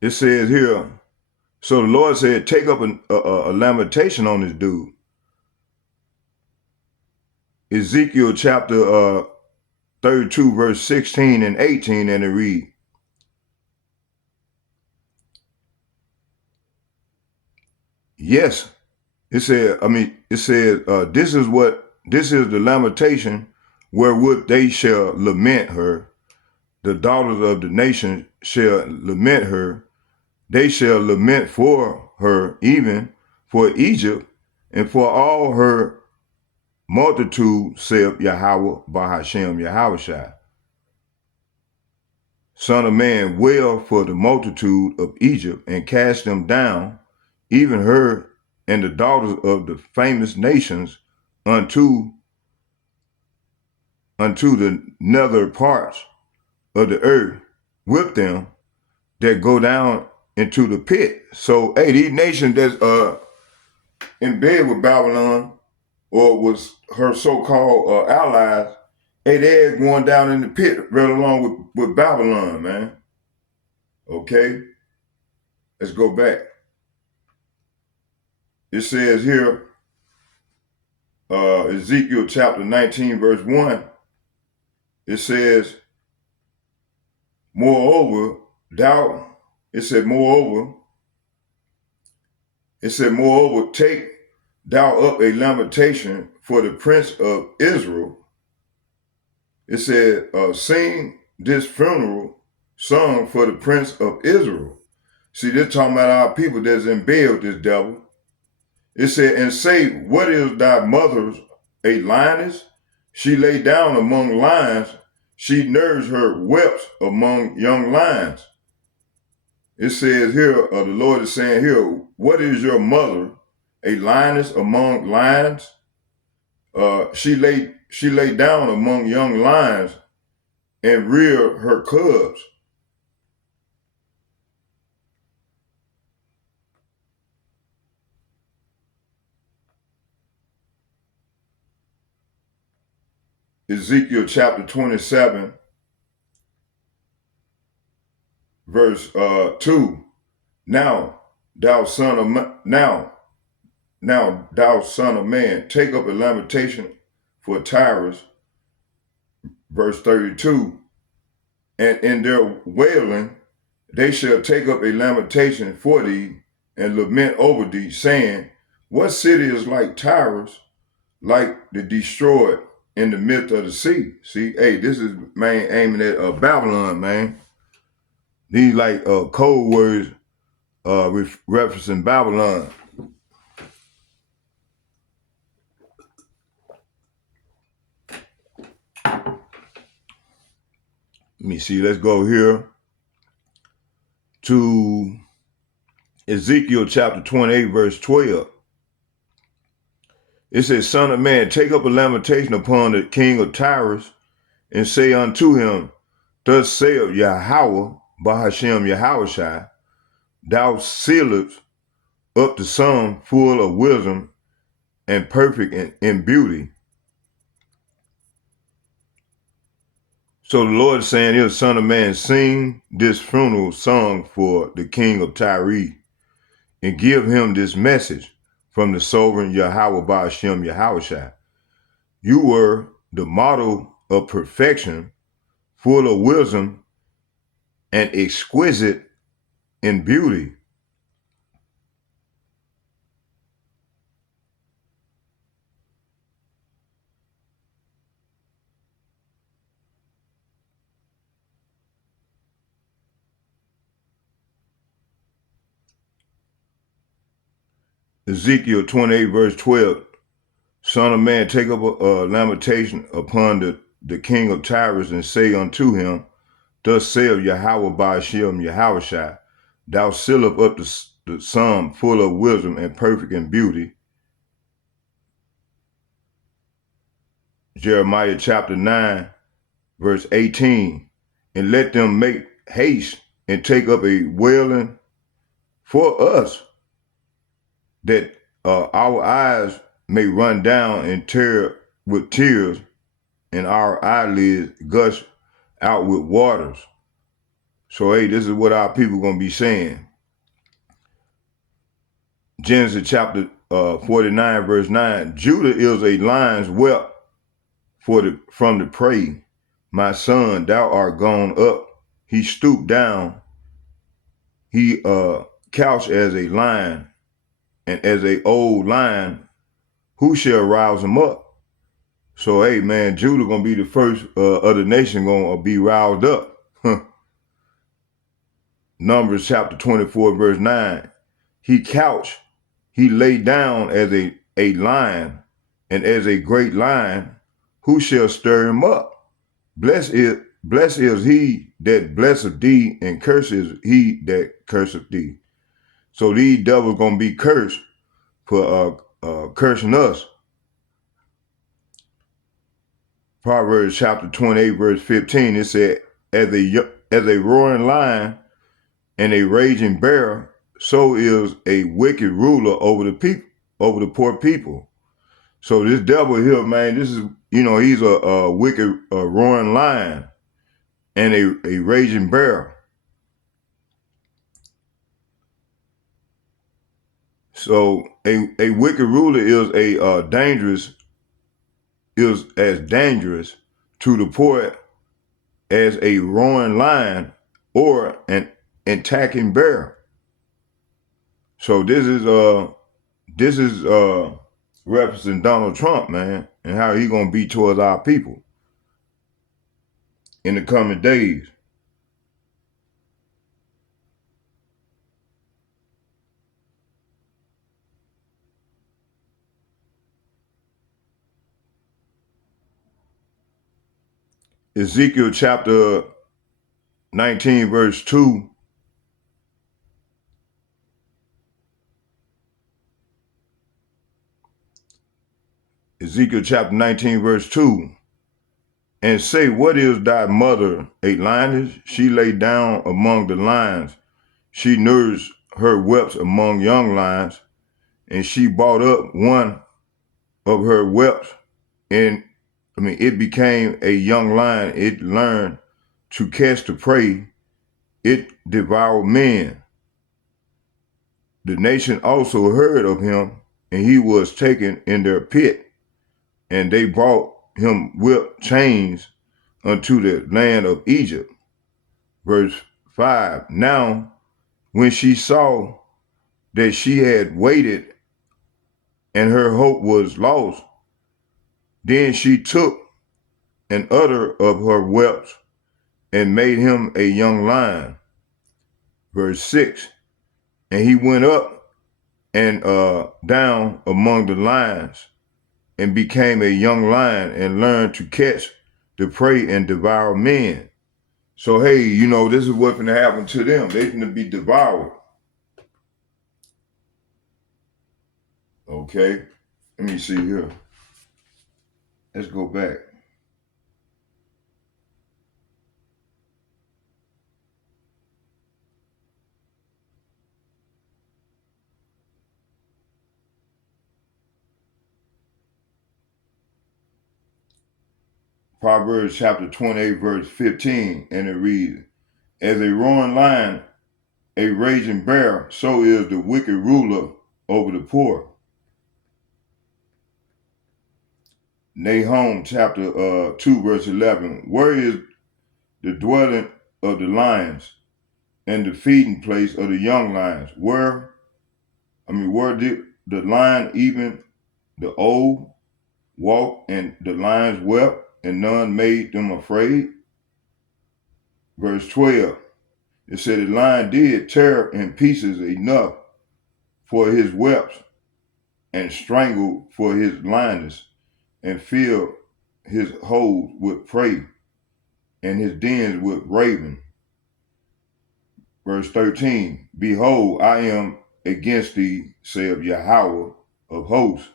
It says here, so the Lord said, take up a lamentation on this dude. Ezekiel chapter 32, verse 16 and 18, and it reads, yes, it said, this is the lamentation wherewith they shall lament her. The daughters of the nation shall lament her. They shall lament for her, even for Egypt, and for all her multitude, saith Yahweh Bahashem Yahushai. Son of man, wail for the multitude of Egypt, and cast them down, even her and the daughters of the famous nations, unto the nether parts of the earth, with them that go down into the pit. So, hey, these nations that's in bed with Babylon, or was her so-called allies, hey, they're going down in the pit right along with Babylon, man. Okay? Let's go back. It says here, Ezekiel chapter 19, verse 1, it says, moreover, take thou up a lamentation for the prince of Israel. It said, sing this funeral song for the prince of Israel. See, they're talking about our people that's in bed with this devil. It said, and say, what is thy mother's, a lioness? She lay down among lions. She nourished her whelps among young lions. It says here, the Lord is saying here, what is your mother? A lioness among lions? She lay down among young lions and reared her cubs. Ezekiel chapter 27, verse 2. Now thou son of man, take up a lamentation for Tyrus, verse 32. And in their wailing, they shall take up a lamentation for thee and lament over thee, saying, what city is like Tyrus, like the destroyed in the midst of the sea? See, hey, this is, man, aiming at Babylon, man. These like code words referencing Babylon. Let me see, let's go here to Ezekiel chapter 28, verse 12. It says, son of man, take up a lamentation upon the king of Tyrus, and say unto him, thus saith Yahweh, Bahashem Yahushai, thou sealest up the sum full of wisdom and perfect in beauty. So the Lord is saying here, son of man, sing this funeral song for the king of Tyre, and give him this message from the sovereign Yahweh Bahashem Yahushai. You were the model of perfection, full of wisdom and exquisite in beauty. Ezekiel 28 verse 12, Son of man, take up a lamentation upon the king of Tyrus and say unto him, Thus saith Yahweh Ba'ashem Yahushai, thou sealest up the sum full of wisdom and perfect in beauty. Jeremiah chapter 9 verse 18, and let them make haste and take up a wailing for us, that our eyes may run down and tear with tears, and our eyelids gush out with waters. So, hey, this is what our people going to be saying. Genesis chapter 49, verse 9, Judah is a lion's whelp from the prey. My son, thou art gone up. He stooped down. He couched as a lion, and as a old lion, who shall rouse him up? So, hey, man, Judah going to be the first of the nation going to be roused up. Numbers chapter 24, verse 9. He couched, he lay down as a lion, and as a great lion, who shall stir him up? Blessed is he that blesseth thee, and curses he that curseth thee. So these devils going to be cursed for cursing us. Proverbs chapter 28, verse 15, it said, as a roaring lion and a raging bear, so is a wicked ruler over the poor people. So this devil here, man, this is, he's a wicked roaring lion and a raging bear. So a wicked ruler is as dangerous to the poor as a roaring lion or an attacking bear. So this is referencing Donald Trump, man, and how he gonna be towards our people in the coming days. Ezekiel chapter 19, verse 2. Ezekiel chapter 19, verse 2. And say, what is thy mother, a lioness? She lay down among the lions. She nourished her whelps among young lions, and she brought up one of her whelps, and it became a young lion. It learned to catch the prey. It devoured men. The nation also heard of him, and he was taken in their pit, and they brought him whip chains unto the land of Egypt. Verse 5. Now, when she saw that she had waited and her hope was lost, then she took an udder of her whelps and made him a young lion. Verse 6. And he went up and down among the lions and became a young lion and learned to catch the prey and devour men. So, hey, this is what's going to happen to them. They're going to be devoured. Okay, let me see here. Let's go back. Proverbs chapter 28, verse 15, and it reads, as a roaring lion, a raging bear, so is the wicked ruler over the poor. Nahum chapter 2, verse 11, where is the dwelling of the lions? and the feeding place of the young lions. Where did the lion, even the old, walk, and the lions wept, and none made them afraid? Verse 12, it said, the lion did tear in pieces enough for his whelps, and strangled for his lioness, and filled his holes with prey, and his dens with raven. Verse 13, behold, I am against thee, saith Yahweh of hosts,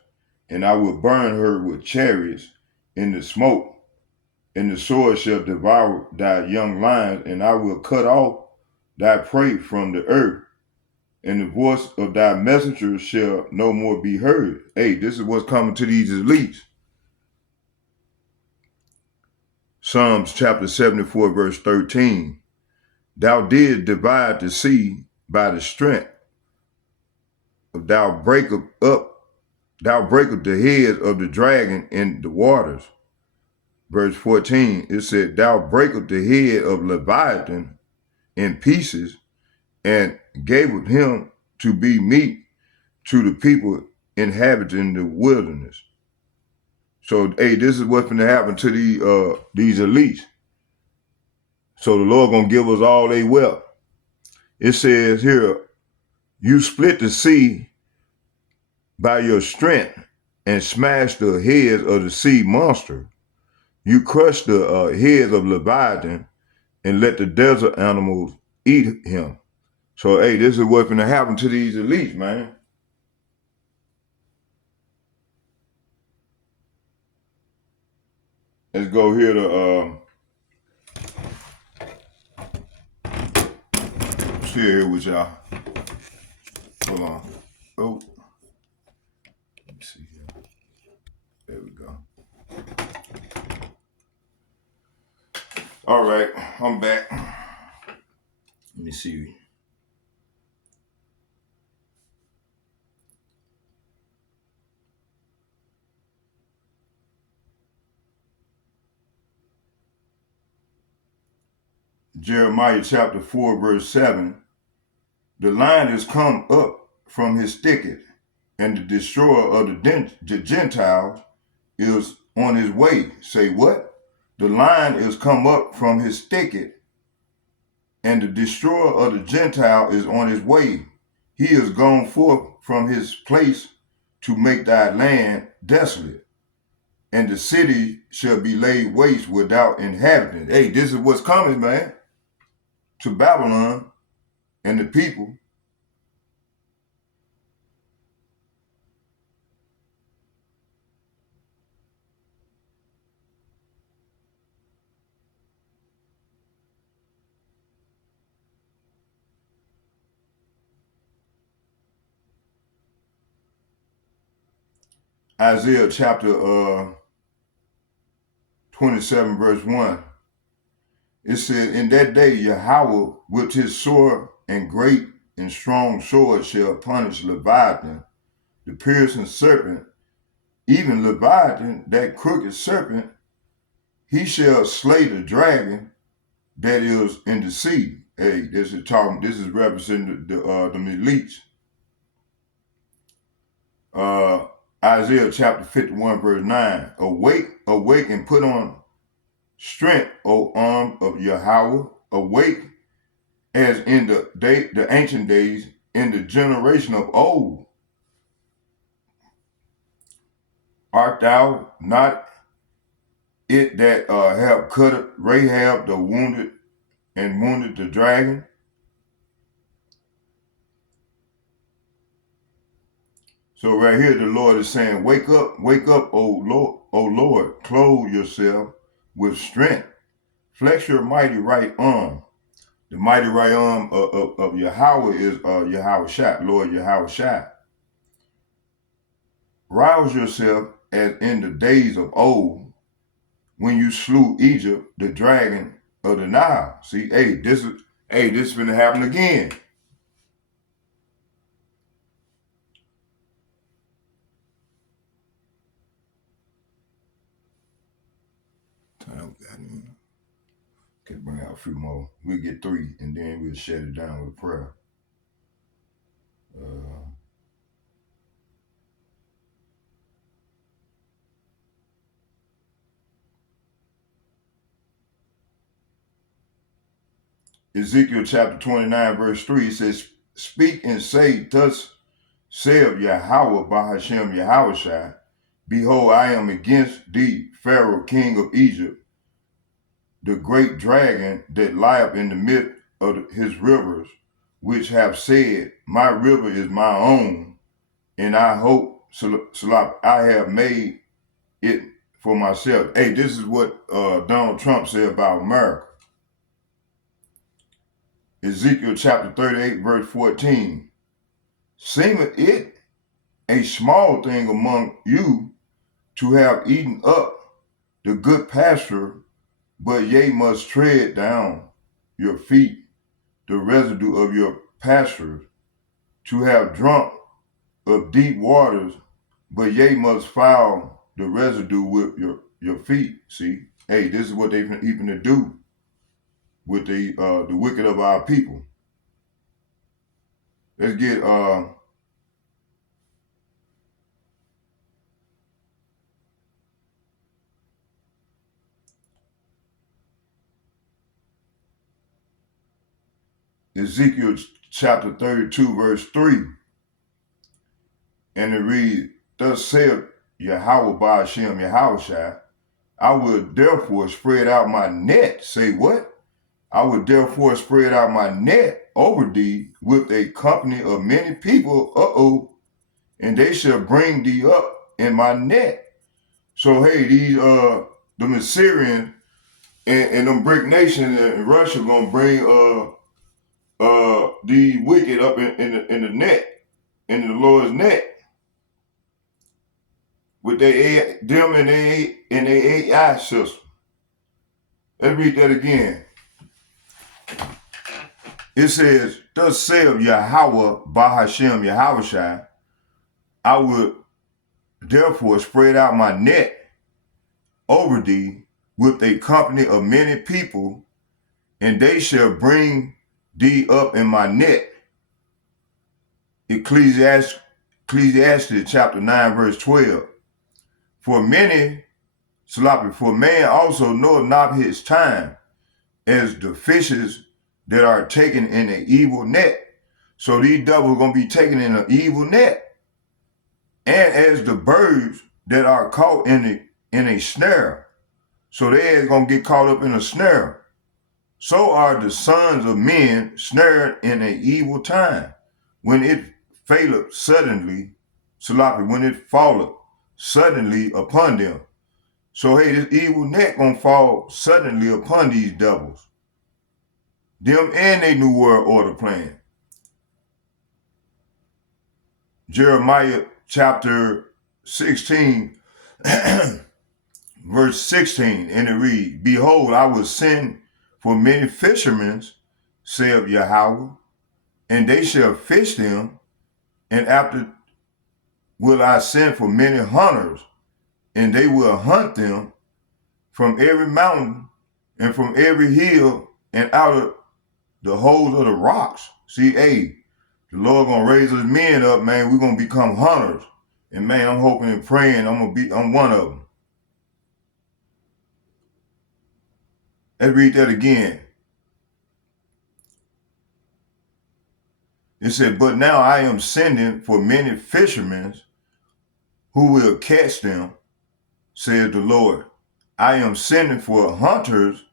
and I will burn her with chariots in the smoke, and the sword shall devour thy young lions, and I will cut off thy prey from the earth, and the voice of thy messengers shall no more be heard. Hey, this is what's coming to these elites. Psalms chapter 74, verse 13. Thou didst divide the sea by the strength. Thou breakest the heads of the dragon in the waters. Verse 14, it said, thou breakest the head of Leviathan in pieces, and gavest him to be meat to the people inhabiting the wilderness. So, hey, this is what's going to happen to these elites. So the Lord going to give us all they wealth. It says here, you split the sea by your strength and smash the heads of the sea monster. You crush the heads of Leviathan and let the desert animals eat him. So, hey, this is what's going to happen to these elites, man. Let's go here to share here with y'all. Hold on. Oh, let me see here. There we go. All right, I'm back. Let me see. Jeremiah chapter 4, verse 7. The lion is come up from his thicket, and the destroyer of the Gentiles is on his way. Say what? The lion is come up from his thicket, and the destroyer of the Gentile is on his way. He is gone forth from his place to make thy land desolate, and the city shall be laid waste without inhabitants. Hey, this is what's coming, man, to Babylon and the people. Isaiah chapter 27, verse 1. It said, in that day Yahweh with his sword and great and strong sword shall punish Leviathan, the piercing serpent, even Leviathan, that crooked serpent. He shall slay the dragon that is in the sea. Hey, this is representing the elites. Isaiah chapter 51, verse 9. Awake, awake, and put on strength, O arm of Yahweh. Awake as in the ancient days, in the generation of old. Art thou not it that have cut Rahab the wounded and wounded the dragon? So right here, the Lord is saying, wake up, O Lord, clothe yourself with strength. Flex your mighty right arm. The mighty right arm of Yahweh is Yahweh Shai, Lord Yahweh Shai. Rouse yourself as in the days of old, when you slew Egypt, the dragon of the Nile. See, this is gonna happen again. Okay, bring out a few more. We'll get 3 and then we'll shut it down with a prayer. Ezekiel chapter 29, verse 3, it says, Speak and say, Thus saith Yahweh Bahashem Yahushai, Behold, I am against thee, Pharaoh, king of Egypt, the great dragon that lieth in the midst of his rivers, which have said, My river is my own, and I hope, I have made it for myself. Hey, this is what Donald Trump said about America. Ezekiel chapter 38, verse 14. Seemeth it a small thing among you to have eaten up the good pasture, but ye must tread down your feet the residue of your pastures, to have drunk of deep waters, but ye must foul the residue with your feet. See, hey, this is what they even to do with the wicked of our people. Let's get Ezekiel chapter 32, verse 3. And it reads, Thus saith Yahweh Ba'ashem Yahushai, I will therefore spread out my net. Say what? I will therefore spread out my net over thee with a company of many people, and they shall bring thee up in my net. So hey, these the Assyrians and them brick nations in Russia gonna bring the wicked up in the net, in the Lord's net, with them and their AI system. Let's read that again. It says, Thus saith Yahweh Bahashem Yahushai, I would therefore spread out my net over thee with a company of many people, and they shall bring thee up in my net. Ecclesiastes chapter 9, verse 12. For man also knoweth not his time, as the fishes that are taken in an evil net. So these devils are going to be taken in an evil net. And as the birds that are caught in a snare. So they are going to get caught up in a snare. So are the sons of men snared in an evil time, when it faileth suddenly, when it falleth suddenly upon them. So hey, this evil net gonna fall suddenly upon these devils. Them and they new world order plan. Jeremiah chapter 16, verse 16, and it reads, Behold, I will send for many fishermen, saith Yahweh, and they shall fish them, and after will I send for many hunters, and they will hunt them from every mountain and from every hill and out of the holes of the rocks. See, hey, the Lord gonna raise us men up, man. We're gonna become hunters. And man, I'm hoping and praying I'm one of them. Let's read that again. It said, But now I am sending for many fishermen who will catch them, said the Lord. I am sending for hunters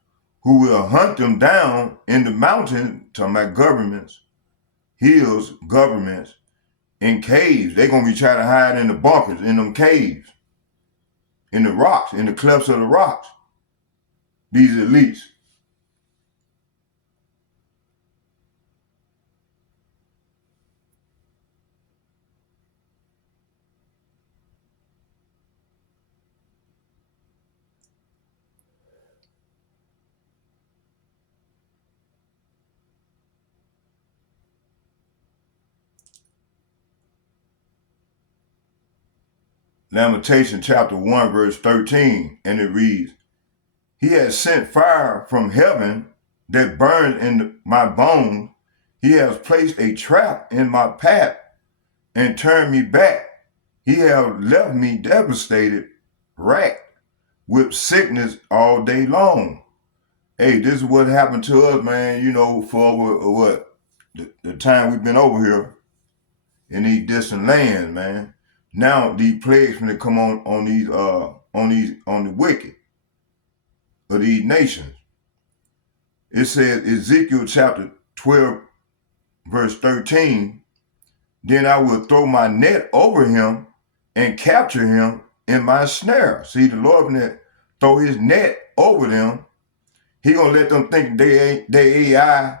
who will hunt them down in the mountains, to my governments, hills, governments, in caves. They're going to be trying to hide in the bunkers, in them caves, in the rocks, in the clefts of the rocks. These elites. Lamentation chapter 1, verse 13, and it reads, He has sent fire from heaven that burned in my bones. He has placed a trap in my path and turned me back. He has left me devastated, racked with sickness all day long. Hey, this is what happened to us, man, for the time we've been over here in these distant lands, man. Now these plagues gonna come on the wicked of these nations. It says Ezekiel chapter 12, verse 13, then I will throw my net over him and capture him in my snare. See, the Lord gonna throw his net over them. He gonna let them think they AI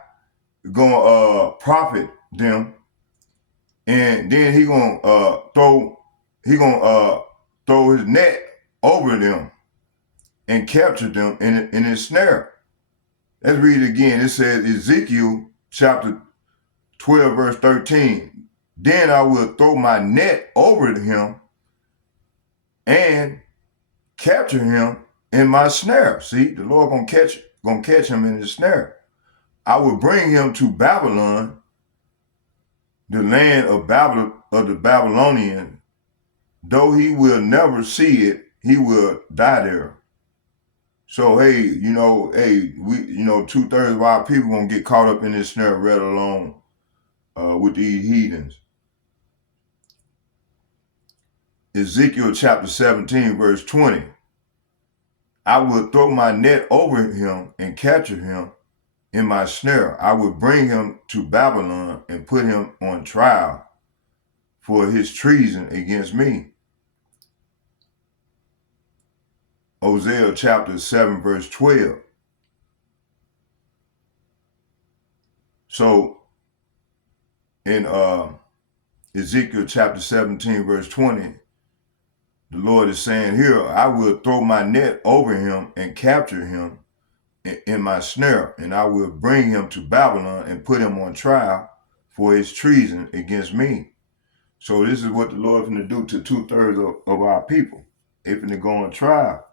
gonna profit them, and then he gonna throw his net over them and capture them in his snare. Let's read it again. It says Ezekiel chapter 12, verse 13. Then I will throw my net over him and capture him in my snare. See, the Lord gonna catch him in his snare. I will bring him to Babylon, the land of the Babylonians. Though he will never see it, he will die there. So hey, we 2/3 of our people gonna get caught up in this snare right along with these heathens. Ezekiel chapter 17, verse 20. I will throw my net over him and capture him in my snare. I will bring him to Babylon and put him on trial for his treason against me. Hosea chapter 7, verse 12. So in Ezekiel chapter 17, verse 20, the Lord is saying here, I will throw my net over him and capture him in my snare, and I will bring him to Babylon and put him on trial for his treason against me. So this is what the Lord is going to do to 2/3 of our people. They're going to go on trial.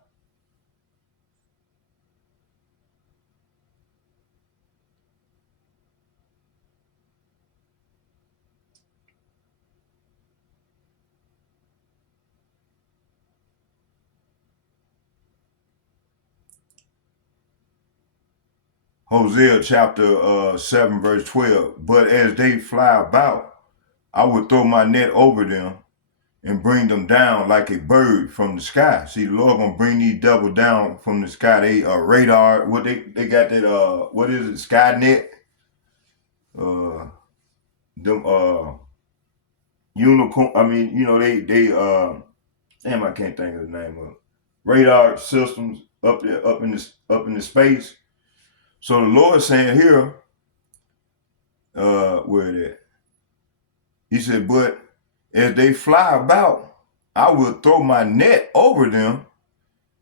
Hosea chapter 7, verse 12. But as they fly about, I will throw my net over them and bring them down like a bird from the sky. See, the Lord gonna bring these devils down from the sky. They radar. What they got that what is it? Skynet. Them unicorn. I mean, they damn, I can't think of the name of it. Radar systems up there, up in the space. So the Lord saying here, where it at? He said, but as they fly about, I will throw my net over them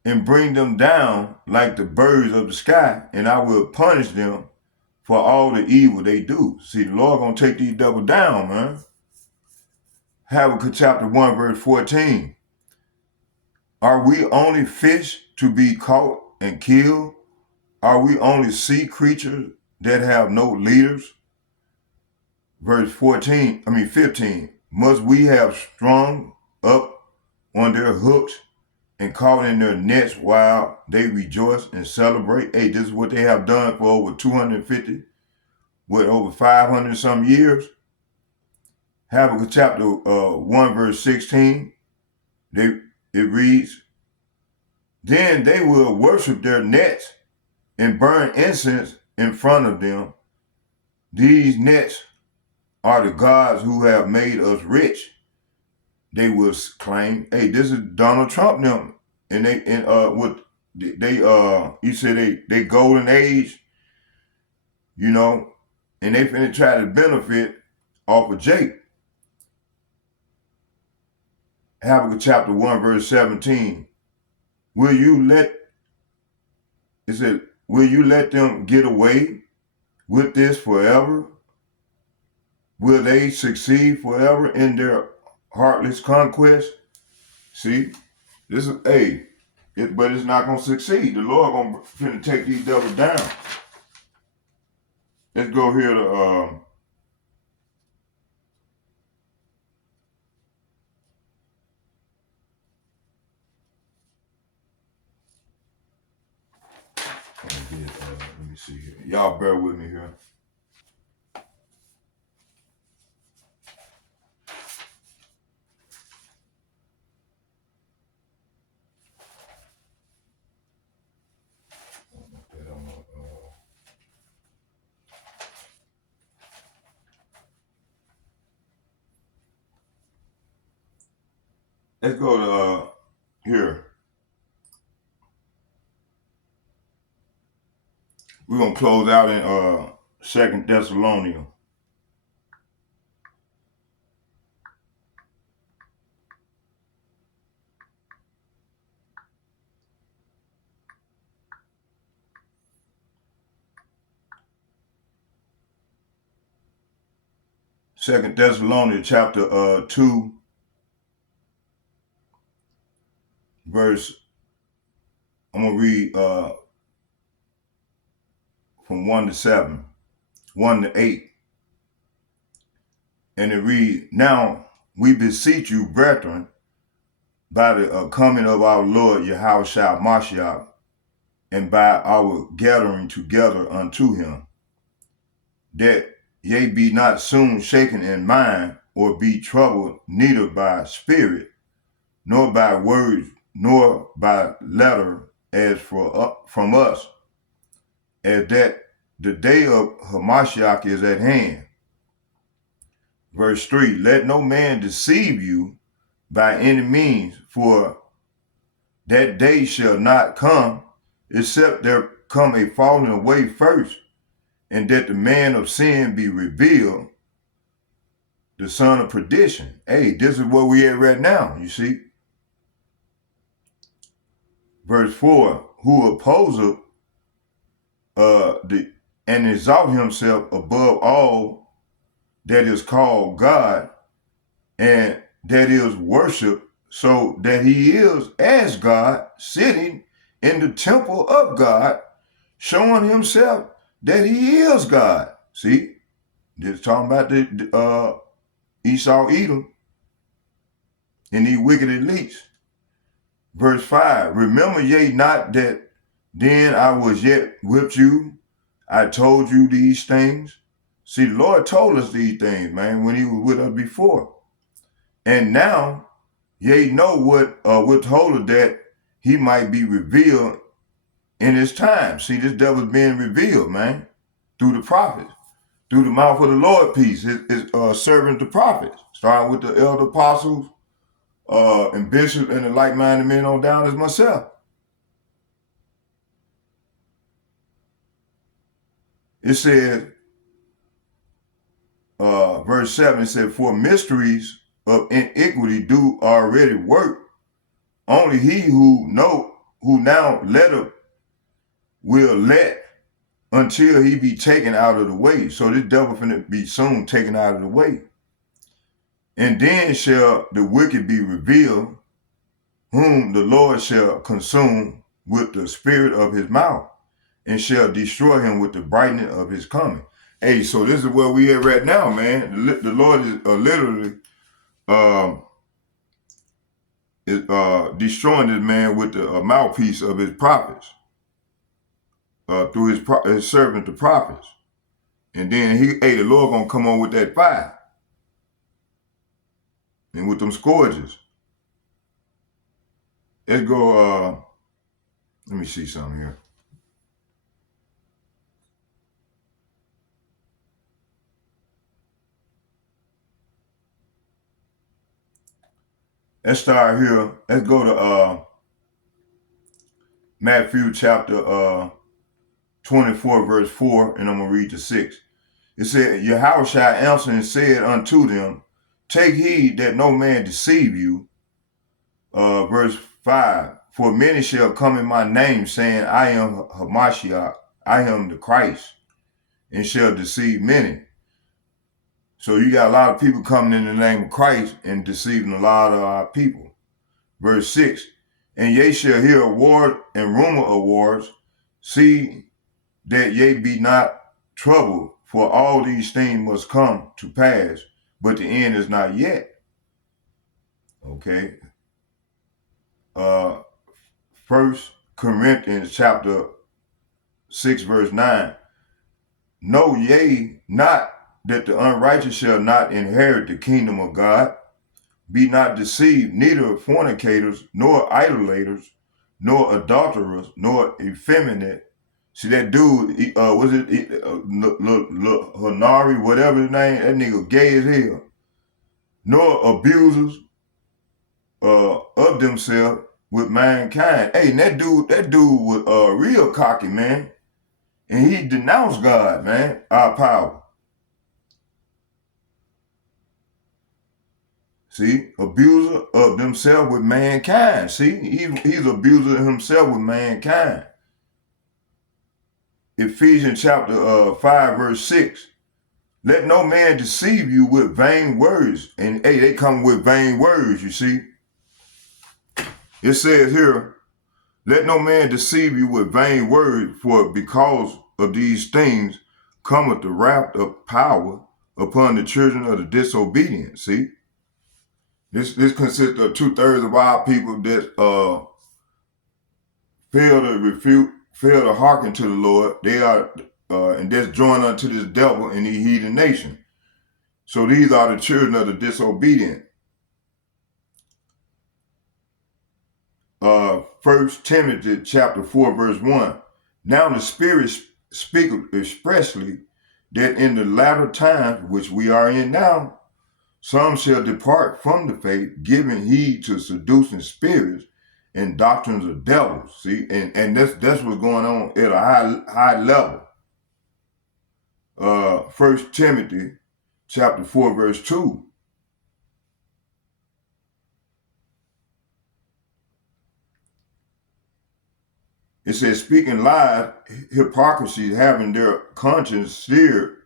and bring them down like the birds of the sky, and I will punish them for all the evil they do. See, the Lord gonna take these devils down, man. Habakkuk chapter 1, verse 14. Are we only fish to be caught and killed? Are we only sea creatures that have no leaders? Verse 15. Must we have strung up on their hooks and caught in their nets while they rejoice and celebrate? Hey, this is what they have done for over 250, over 500 some years. Habakkuk chapter 1, verse 16. It reads, then they will worship their nets and burn incense in front of them. These nets are the gods who have made us rich. They will claim, hey, this is Donald Trump them. And you said they golden age, and they finna try to benefit off of Jake. Habakkuk chapter 1, verse 17. Will you let them get away with this forever? Will they succeed forever in their heartless conquest? See, this is But it's not going to succeed. The Lord going to take these devils down. Let's go here to let me see here. Y'all bear with me here. Let's go to here. We're going to close out in 2 Thessalonians. Second Thessalonians chapter 2, verse, I'm going to read from 1 to 7, 1 to 8. And it reads, now we beseech you, brethren, by the coming of our Lord Yahushua Mashiach, and by our gathering together unto him, that ye be not soon shaken in mind, or be troubled neither by spirit, nor by words, nor by letter, as from us, as that the day of Hamashiach is at hand. Verse 3, let no man deceive you by any means, for that day shall not come, except there come a falling away first, and that the man of sin be revealed, the son of perdition. Hey, this is where we at right now, you see. Verse 4, who opposeth and exalt himself above all that is called God, and that is worship, so that he is as God, sitting in the temple of God, showing himself that he is God. See, just talking about the Esau, Edom, and these wicked elites. Verse 5, remember ye not that then I was yet with you, I told you these things. See, the Lord told us these things, man, when he was with us before. And now, ye know what withholdeth that he might be revealed in his time. See, this devil's being revealed, man, through the prophets, through the mouth of the Lord piece, his servant the prophets, starting with the elder apostles, and bishops and the like-minded men on down as myself. It says, verse 7, it said, for mysteries of iniquity do already work. Only he who now letteth will let until he be taken out of the way. So this devil finna be soon taken out of the way. And then shall the wicked be revealed, whom the Lord shall consume with the spirit of his mouth, and shall destroy him with the brightness of his coming. Hey, so this is where we at right now, man. The Lord is literally destroying this man with the mouthpiece of his prophets, through his servant, the prophets. And then the Lord gonna come on with that fire and with them scourges. Let's go, let me see something here. Let's start here. Let's go to Matthew chapter 24, verse 4, and I'm going to read to 6. It said, Yahushua answered and said unto them, take heed that no man deceive you. Verse 5, for many shall come in my name, saying, I am Hamashiach, I am the Christ, and shall deceive many. So you got a lot of people coming in the name of Christ and deceiving a lot of our people. Verse 6, And ye shall hear of wars and rumor of wars. See that ye be not troubled, for all these things must come to pass, but the end is not yet. Okay. 1 Corinthians chapter 6, verse 9. Know ye not that the unrighteous shall not inherit the kingdom of God? Be not deceived, neither fornicators, nor idolaters, nor adulterers, nor effeminate. See that dude, was it Hanari, whatever his name, that nigga gay as hell. Nor abusers of themselves with mankind. Hey, and that dude was real cocky, man. And he denounced God, man, our power. See, abuser of themselves with mankind. See, he's abuser himself with mankind. Ephesians chapter 5, verse 6. Let no man deceive you with vain words. And hey, they come with vain words, you see. It says here, let no man deceive you with vain words, for because of these things cometh the wrath of power upon the children of the disobedient. See? This consists of 2/3 of our people that fail to hearken to the Lord. They are and that's joined unto this devil and the heathen nation. So these are the children of the disobedient. 1 Timothy chapter 4, verse 1. Now the Spirit speaketh expressly that in the latter times, which we are in now, some shall depart from the faith, giving heed to seducing spirits and doctrines of devils. See, and that's what's going on at a high level. 1 Timothy chapter 4, verse 2. It says, speaking lies, hypocrisy, having their conscience seared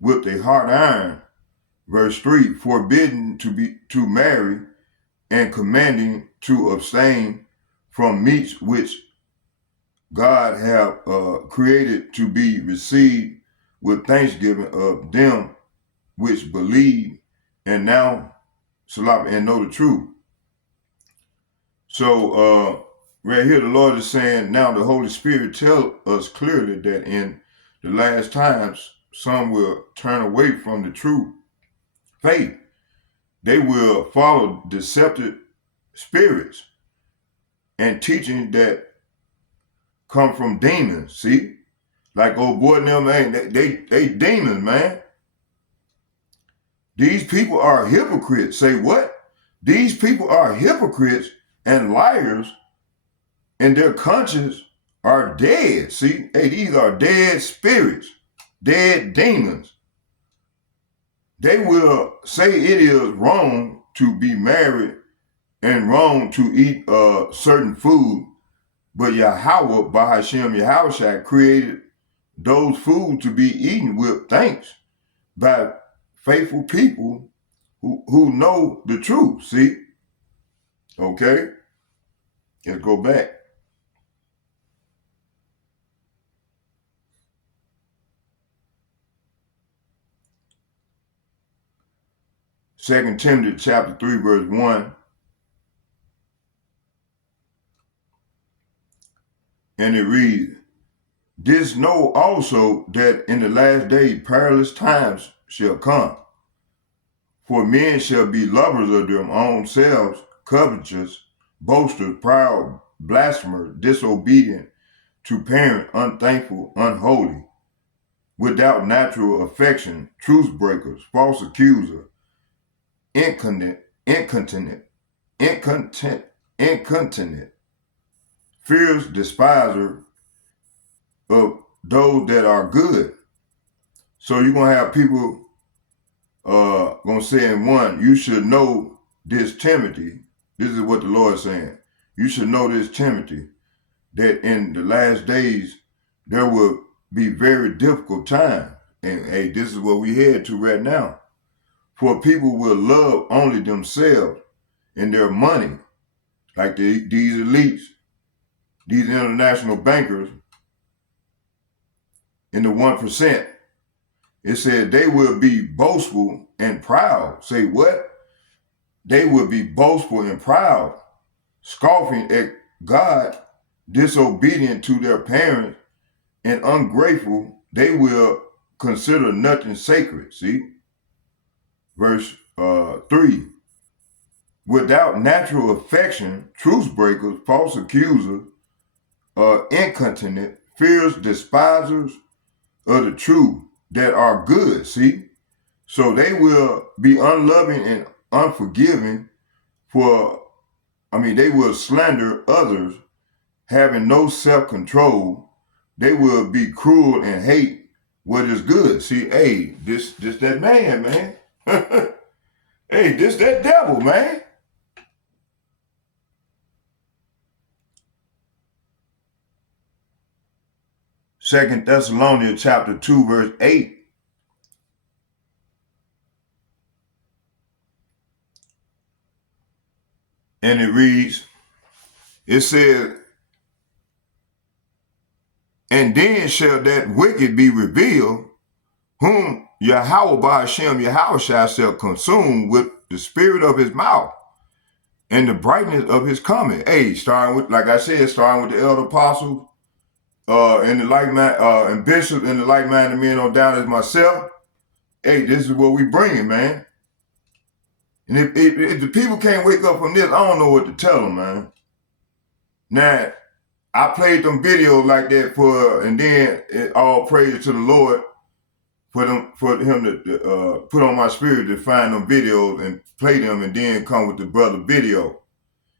with a hot iron. Verse 3, forbidding to marry and commanding to abstain from meats which God have created to be received with thanksgiving of them which believe and now and know the truth. So right here the Lord is saying, now the Holy Spirit tell us clearly that in the last times some will turn away from the true faith. They will follow deceptive spirits and teaching that come from demons. See, like old boy and them, man, they demons, man. These people are hypocrites. Say what? These people are hypocrites and liars, and their conscience are dead. See, hey, these are dead spirits, dead demons. They will say it is wrong to be married and wrong to eat certain food, but Yahweh, Bahashem Yahushua, created those foods to be eaten with thanks by faithful people who know the truth. See? Okay? Let's go back. Second Timothy chapter 3, verse 1. And it reads, this know also that in the last days perilous times shall come. For men shall be lovers of their own selves, covetous, boasters, proud, blasphemers, disobedient to parents, unthankful, unholy, without natural affection, truce breakers, false accusers, incontinent, fierce despiser of those that are good. So you're going to have people going to say in one, you should know this Timothy. This is what the Lord is saying. You should know this Timothy, that in the last days, there will be very difficult time. And hey, this is what we head to right now. For people will love only themselves and their money like these elites, these international bankers in the 1%. It said they will be boastful and proud. Say what? They will be boastful and proud, scoffing at God, disobedient to their parents, and ungrateful. They will consider nothing sacred. See? Verse 3. Without natural affection, truce breakers, false accusers, incontinent, fierce despisers of the truth that are good. See? So they will be unloving and unforgiving they will slander others, having no self-control. They will be cruel and hate what is good. See, hey, this that man. Hey, this that devil, man. Second Thessalonians chapter 2, verse 8. And it reads, it says, and then shall that wicked be revealed, whom Yahweh by Hashem Yahweh shall consume with the spirit of his mouth and the brightness of his coming. Hey, starting with, like I said, starting with the elder apostles, and the like man, and bishops, and the like-minded men on down as myself. Hey, this is what we bringing, man. And if the people can't wake up from this, I don't know what to tell them, man. Now, I played them videos like that and then all praise to the Lord for him to put on my spirit to find them videos and play them, and then come with the brother video,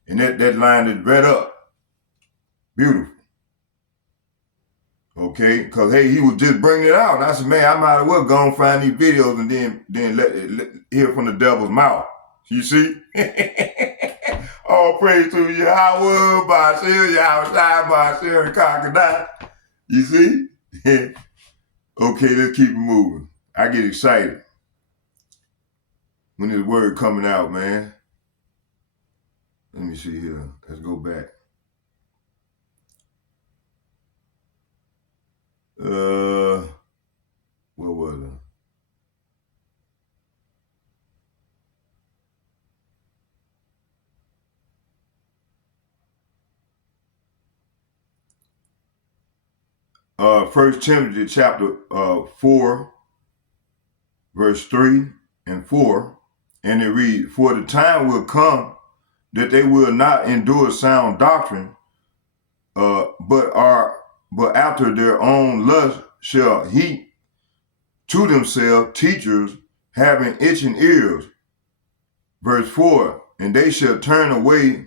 and that line is read up, beautiful. Okay, because hey, he was just bringing it out, and I said, man, I might as well go and find these videos and then let hear from the devil's mouth. You see? All praise to Yahweh, Bashir, Yahweh, Bashir, and Crocodile. You see? Okay, let's keep it moving. I get excited when this word coming out, man. Let me see here. Let's go back. Where was it? First Timothy chapter 4, verse 3 and 4, and it reads, for the time will come that they will not endure sound doctrine, but after their own lust shall heap to themselves teachers having itching ears. Verse 4, and they shall turn away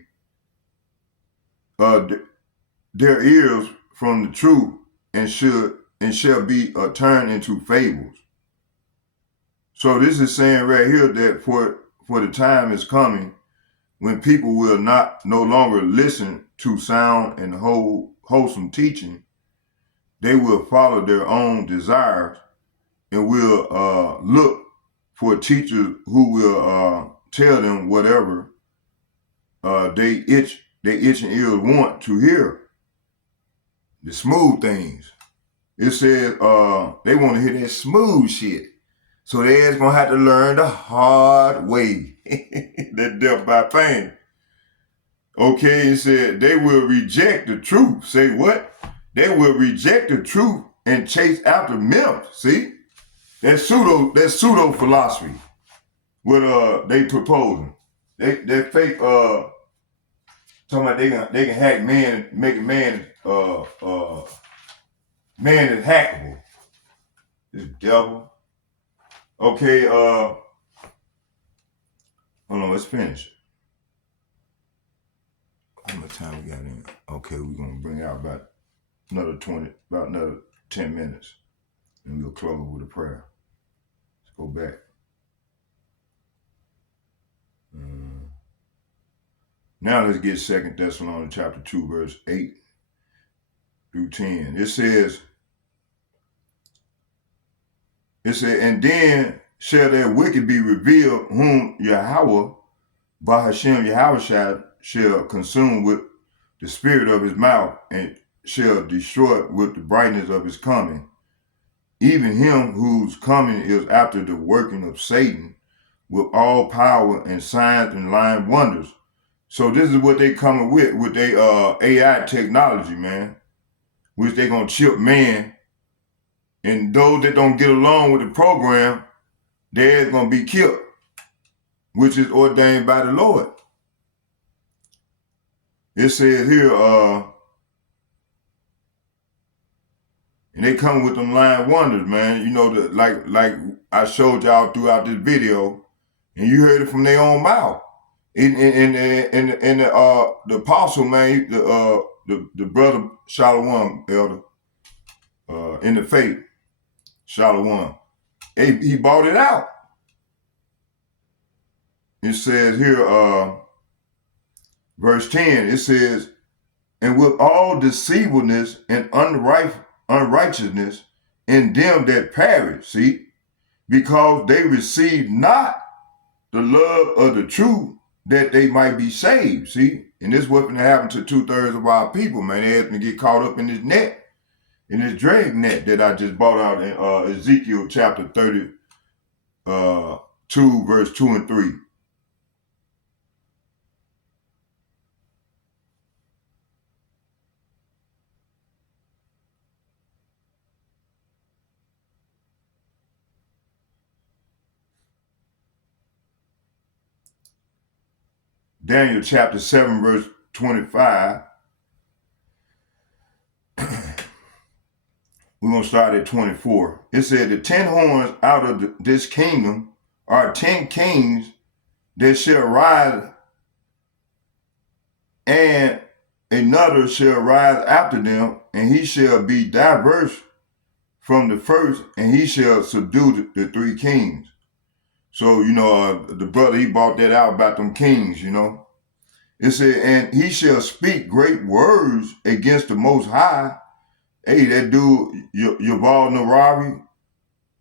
their ears from the truth, and shall be turned into fables. So this is saying right here that for the time is coming when people will no longer listen to sound and wholesome teaching. They will follow their own desires and will look for teachers who will tell them whatever they itching ears want to hear. The smooth things. It says they want to hear that smooth shit. So they're gonna have to learn the hard way. That death by pain. Okay, it said they will reject the truth. Say what? They will reject the truth and chase after myths. See? That's pseudo philosophy. What they proposing. They fake talking about they can hack man, make a man man is hackable. This devil. Okay, hold on, let's finish. How much time we got in? Okay, we're gonna bring out about another 10 minutes. And we'll close with a prayer. Let's go back. Now let's get 2 Thessalonians chapter 2, verse 8 through 10. It says, and then shall their wicked be revealed, whom Yahweh, by Hashem Yahweh shall consume with the spirit of his mouth, and shall destroy with the brightness of his coming. Even him whose coming is after the working of Satan, with all power and signs and lying wonders. So this is what they coming with their AI technology, man, which they gonna chip man, and those that don't get along with the program, they're gonna be killed, which is ordained by the Lord. It says here, and they come with them lying wonders, man. You know, like I showed y'all throughout this video, and you heard it from their own mouth. And the apostle, man, the brother Shalom, elder, in the faith, Shalom, he bought it out. It says here, verse 10, it says, and with all deceivableness and unrighteousness in them that perish, see, because they receive not the love of the truth, that they might be saved, see? And this is what's going to happen to 2/3 of our people, man. They have to get caught up in this net, in this drag net that I just brought out in Ezekiel chapter 32, verse 2 and 3. Daniel chapter 7, verse 25. We're going to start at 24. It said, the 10 horns out of this kingdom are 10 kings that shall rise, and another shall rise after them, and he shall be diverse from the first, and he shall subdue the 3 kings. So, you know, the brother, he brought that out about them kings, you know. It said, and he shall speak great words against the Most High. Hey, that dude, Yuval Harari,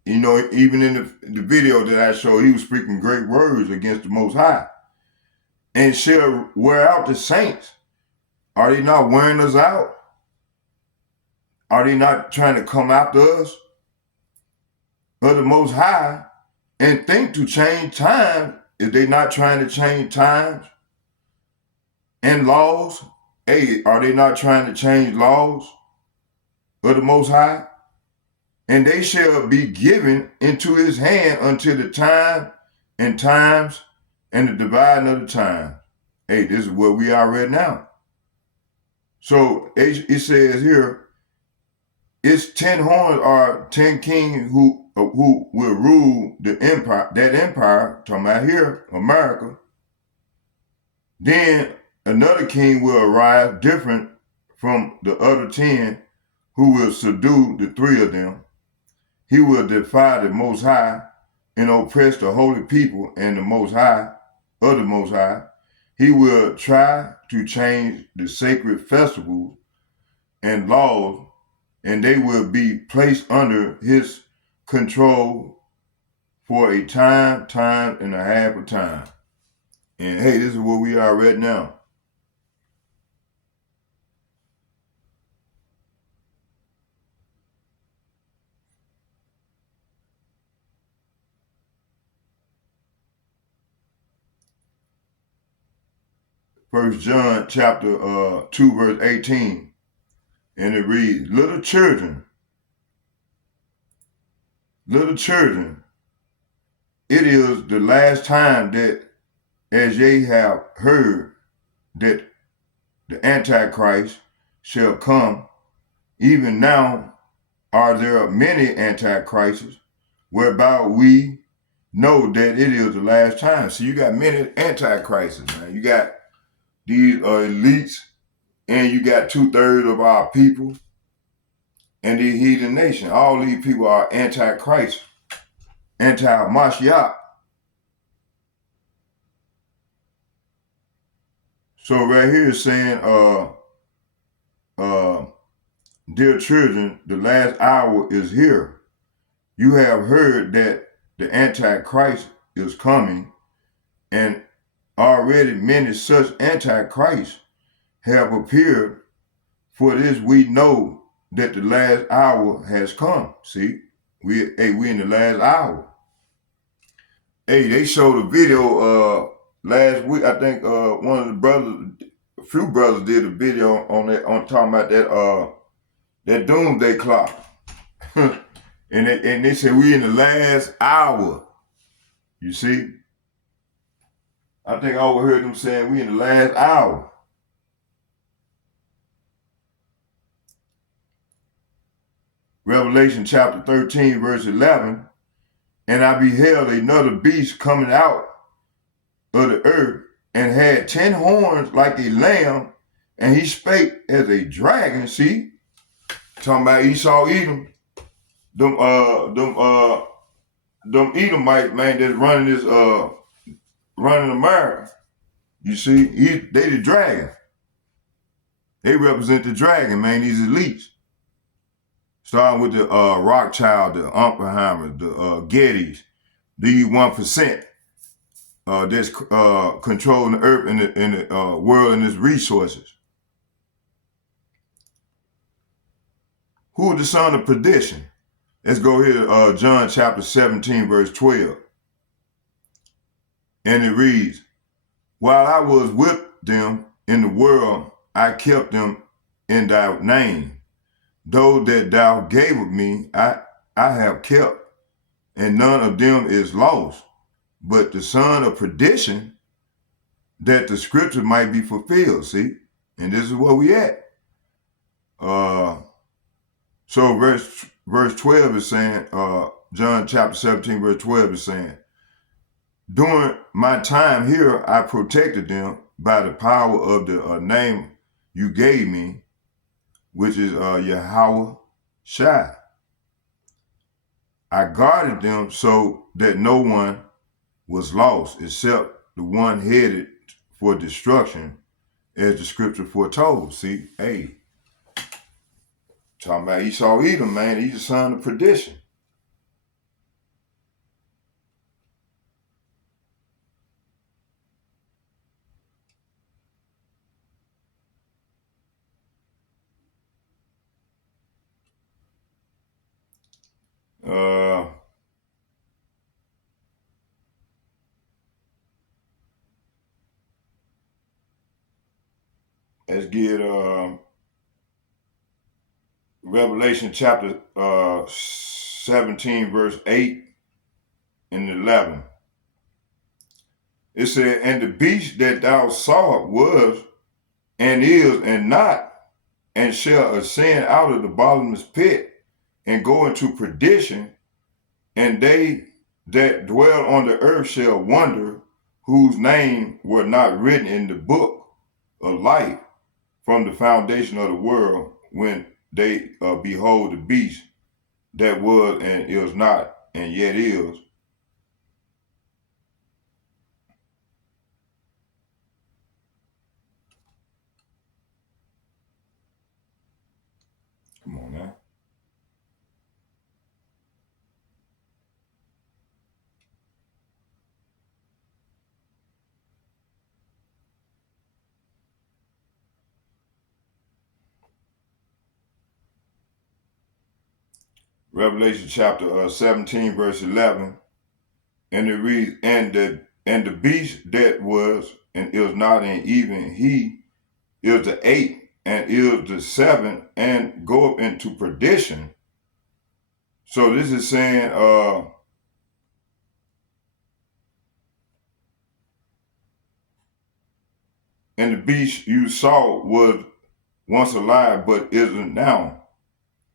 you know, even in the video that I showed, he was speaking great words against the Most High. And shall wear out the saints. Are they not wearing us out? Are they not trying to come after us? But the Most High, and think to change times, if they not trying to change times and laws, hey, are they not trying to change laws of the Most High? And they shall be given into his hand until the time and times and the dividing of the time. Hey, this is where we are right now. So it says here, it's 10 horns are 10 kings who will rule the empire, that empire, talking about here, America. Then another king will arise different from the other 10 who will subdue the 3 of them. He will defy the Most High and oppress the holy people and the Most High, of the Most High. He will try to change the sacred festivals and laws, and they will be placed under his control for a time and a half of time. And hey, this is where we are right now. First John chapter 2, verse 18. And it reads, little children, it is the last time that as ye have heard that the Antichrist shall come, even now are there many Antichrists, whereby we know that it is the last time. So you got many Antichrists, man. You got these elites, and you got 2/3 of our people and the heathen nation. All these people are Antichrist, anti-Mashiach. So right here is saying, dear children, the last hour is here. You have heard that the Antichrist is coming, and already many such antichrists have appeared. For this we know that the last hour has come. See, we in the last hour. Hey, they showed a video last week. I think one of the brothers, a few brothers did a video on that, on talking about that doomsday clock. and they said we in the last hour. You see? I think I overheard them saying we in the last hour. Revelation chapter 13, verse 11. And I beheld another beast coming out of the earth, and had 10 horns like a lamb, and he spake as a dragon. See? Talking about Esau Edom. Them Edomites, man, that's running America. You see, they the dragon. They represent the dragon, man, these elites. Starting with the Rothschild, the Oppenheimer, the Gettys, the 1%. That's controlling the earth and the world and its resources. Who is the son of perdition? Let's go here to John chapter 17, verse 12. And it reads, while I was with them in the world, I kept them in thy name. Those that thou gavest me, I have kept, and none of them is lost, but the son of perdition, that the scripture might be fulfilled. See? And this is where we at. So verse 12 is saying, John chapter 17, verse 12 is saying, during my time here, I protected them by the power of the name you gave me, which is Yahweh Shai. I guarded them so that no one was lost except the one headed for destruction, as the scripture foretold. See, hey, talking about Esau Edom, man, he's the son of perdition. Let's get Revelation chapter 17, verse 8 and 11. It said, and the beast that thou sawest was, and is, and not, and shall ascend out of the bottomless pit, and go into perdition, and they that dwell on the earth shall wonder, whose name were not written in the book of life from the foundation of the world, when they behold the beast that was and is not and yet is. Come on now. Revelation chapter 17, verse 11, and it reads, and the beast that was and is not, and even he is the eighth and is the seventh, and go up into perdition. So this is saying, and the beast you saw was once alive, but isn't now,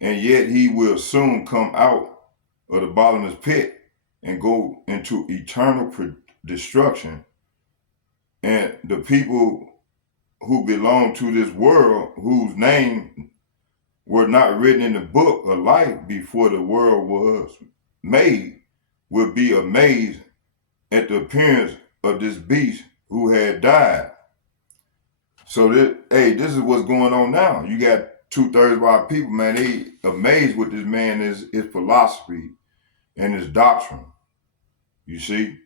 and yet he will soon come out of the bottomless pit and go into eternal destruction. And the people who belong to this world, whose name were not written in the book of life before the world was made, will be amazed at the appearance of this beast who had died. So this is what's going on now. You got 2/3 of our people, man, they amazed with this man, his philosophy and his doctrine. You see?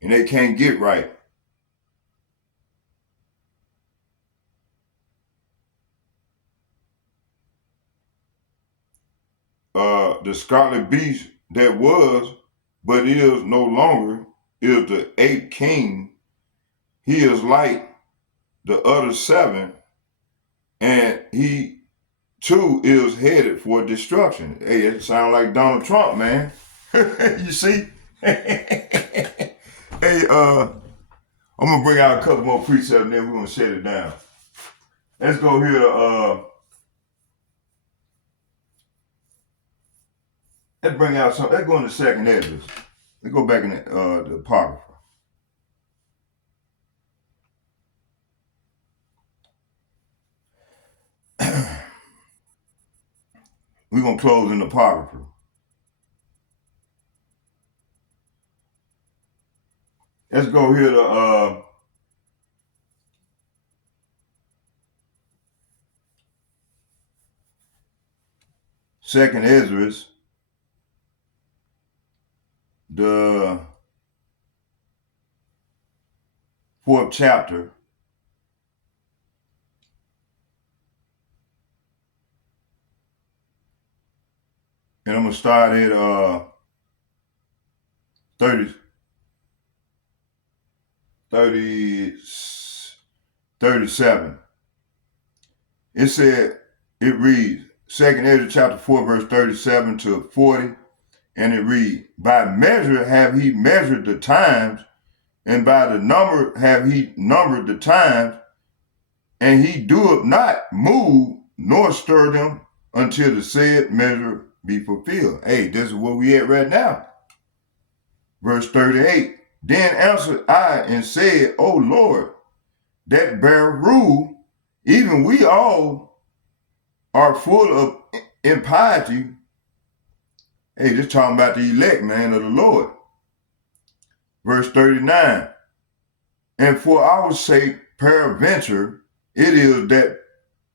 And they can't get right. the scarlet beast that was, but is no longer, is the eighth king. He is like the other seven, and he too is headed for destruction. Hey, it sounds like Donald Trump, man. You see? Hey, I'm gonna bring out a couple more precepts and then we're gonna shut it down. Let's go here to let's bring out some. Let's go into second Ezra. Let's go back in the Apocrypha. We're gonna close in the Apocrypha. Let's go here to second Ezra, the 4th chapter. And I'm gonna start at 37. It reads, 2nd Ezra chapter 4, verse 37 to 40, and it reads, by measure have he measured the times, and by the number have he numbered the times, and he doeth not move nor stir them until the said measure be fulfilled. Hey, this is where we at right now. Verse 38, then answered I and said, O Lord, that bear rule, even we all are full of impiety. Hey, this talking about the elect, man, of the Lord. Verse 39, and for our sake, peradventure, it is that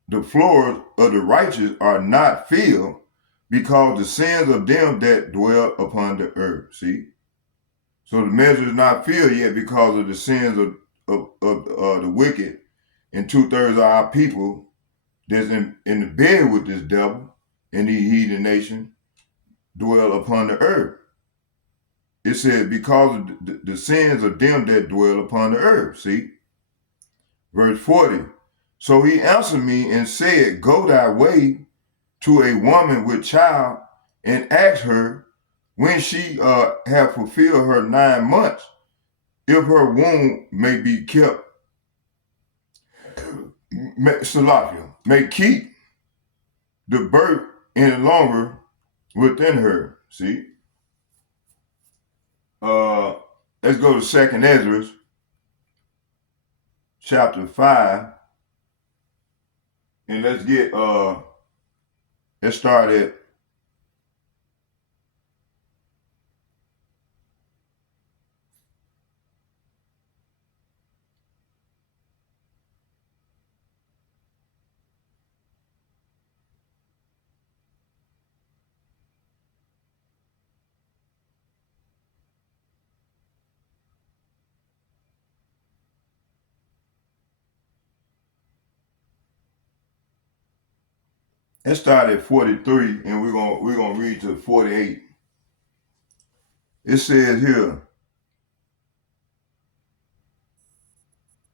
the floors of the righteous are not filled, because the sins of them that dwell upon the earth. See? So the measure is not filled yet because of the sins of the wicked, and 2/3 of our people that's in the bed with this devil and the heathen nation dwell upon the earth. It said because of the sins of them that dwell upon the earth. See? Verse 40. So he answered me and said, go thy way to a woman with child and ask her when she have fulfilled her 9 months, if her womb may be kept, may keep the birth any longer within her. See? Let's go to 2nd Ezra, chapter 5, and let's start at let's start at 43, and we're gonna read to 48. It says here,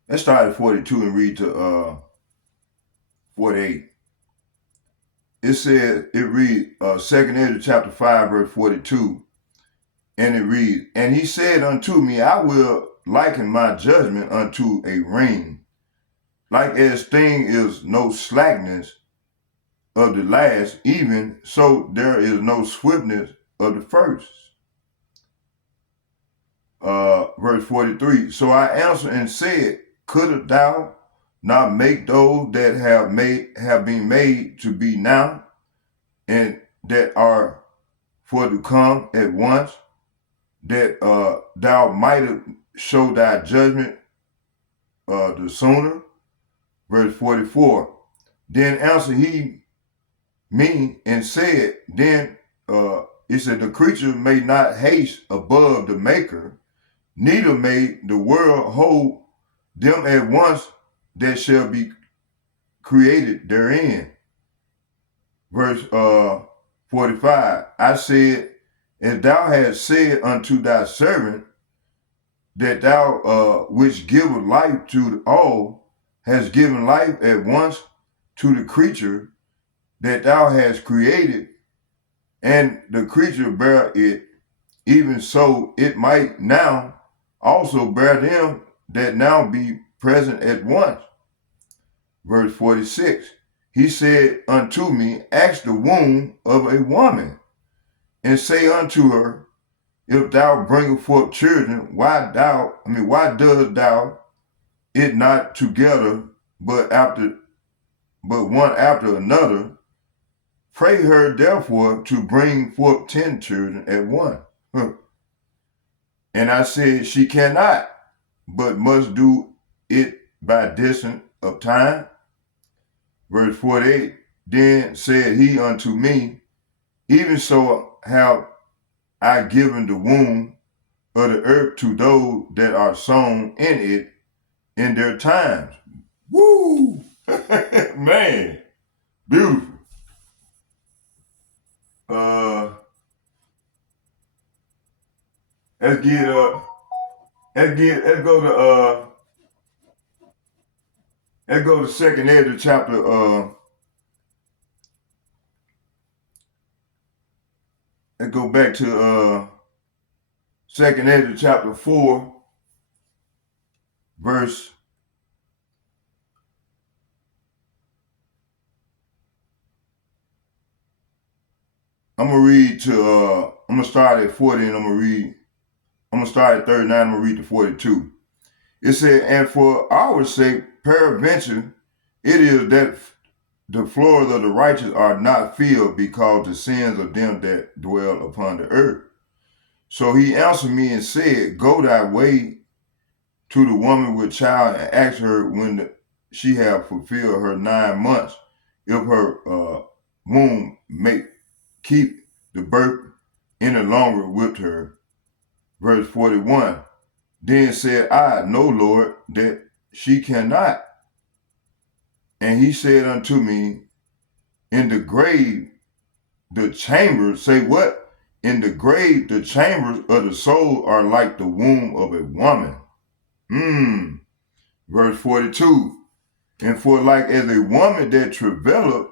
let's start at 42 and read to 48. It reads, 2nd Ezra chapter 5, verse 42, and it reads, and he said unto me, I will liken my judgment unto a ring, like as thing is no slackness of the last, even so there is no swiftness of the first. Verse 43, so I answered and said, couldst thou not make those that have been made to be now, and that are for to come at once, that thou mightest show thy judgment the sooner? Verse 44, then answered he me and said, then it said, the creature may not haste above the maker, neither may the world hold them at once that shall be created therein. Verse 45, I said, as thou hast said unto thy servant, that thou which giveth life to all, hast given life at once to the creature that thou hast created, and the creature bear it, even so it might now also bear them that now be present at once. Verse 46, he said unto me, ask the womb of a woman, and say unto her, if thou bring forth children, why does thou it not together, but one after another? Pray her therefore to bring forth 10 children at once. And I said, she cannot, but must do it by distance of time. Verse 48, then said he unto me, even so have I given the womb of the earth to those that are sown in it in their times. Woo! Man, beautiful. Let's go to second Ezra chapter let's go back to second Ezra chapter 4, verse I'm gonna start at 40 and I'm gonna start at 39, I'm gonna read to 42. It said, and for our sake, peradventure, it is that the floors of the righteous are not filled because the sins of them that dwell upon the earth. So he answered me and said, go thy way to the woman with child and ask her when she have fulfilled her 9 months, if her womb may keep the birth any longer with her. Verse 41, then said I, no, Lord, that she cannot. And he said unto me, in the grave, the chambers, say what? In the grave, the chambers of the soul are like the womb of a woman. Verse 42, and for like as a woman that travaileth,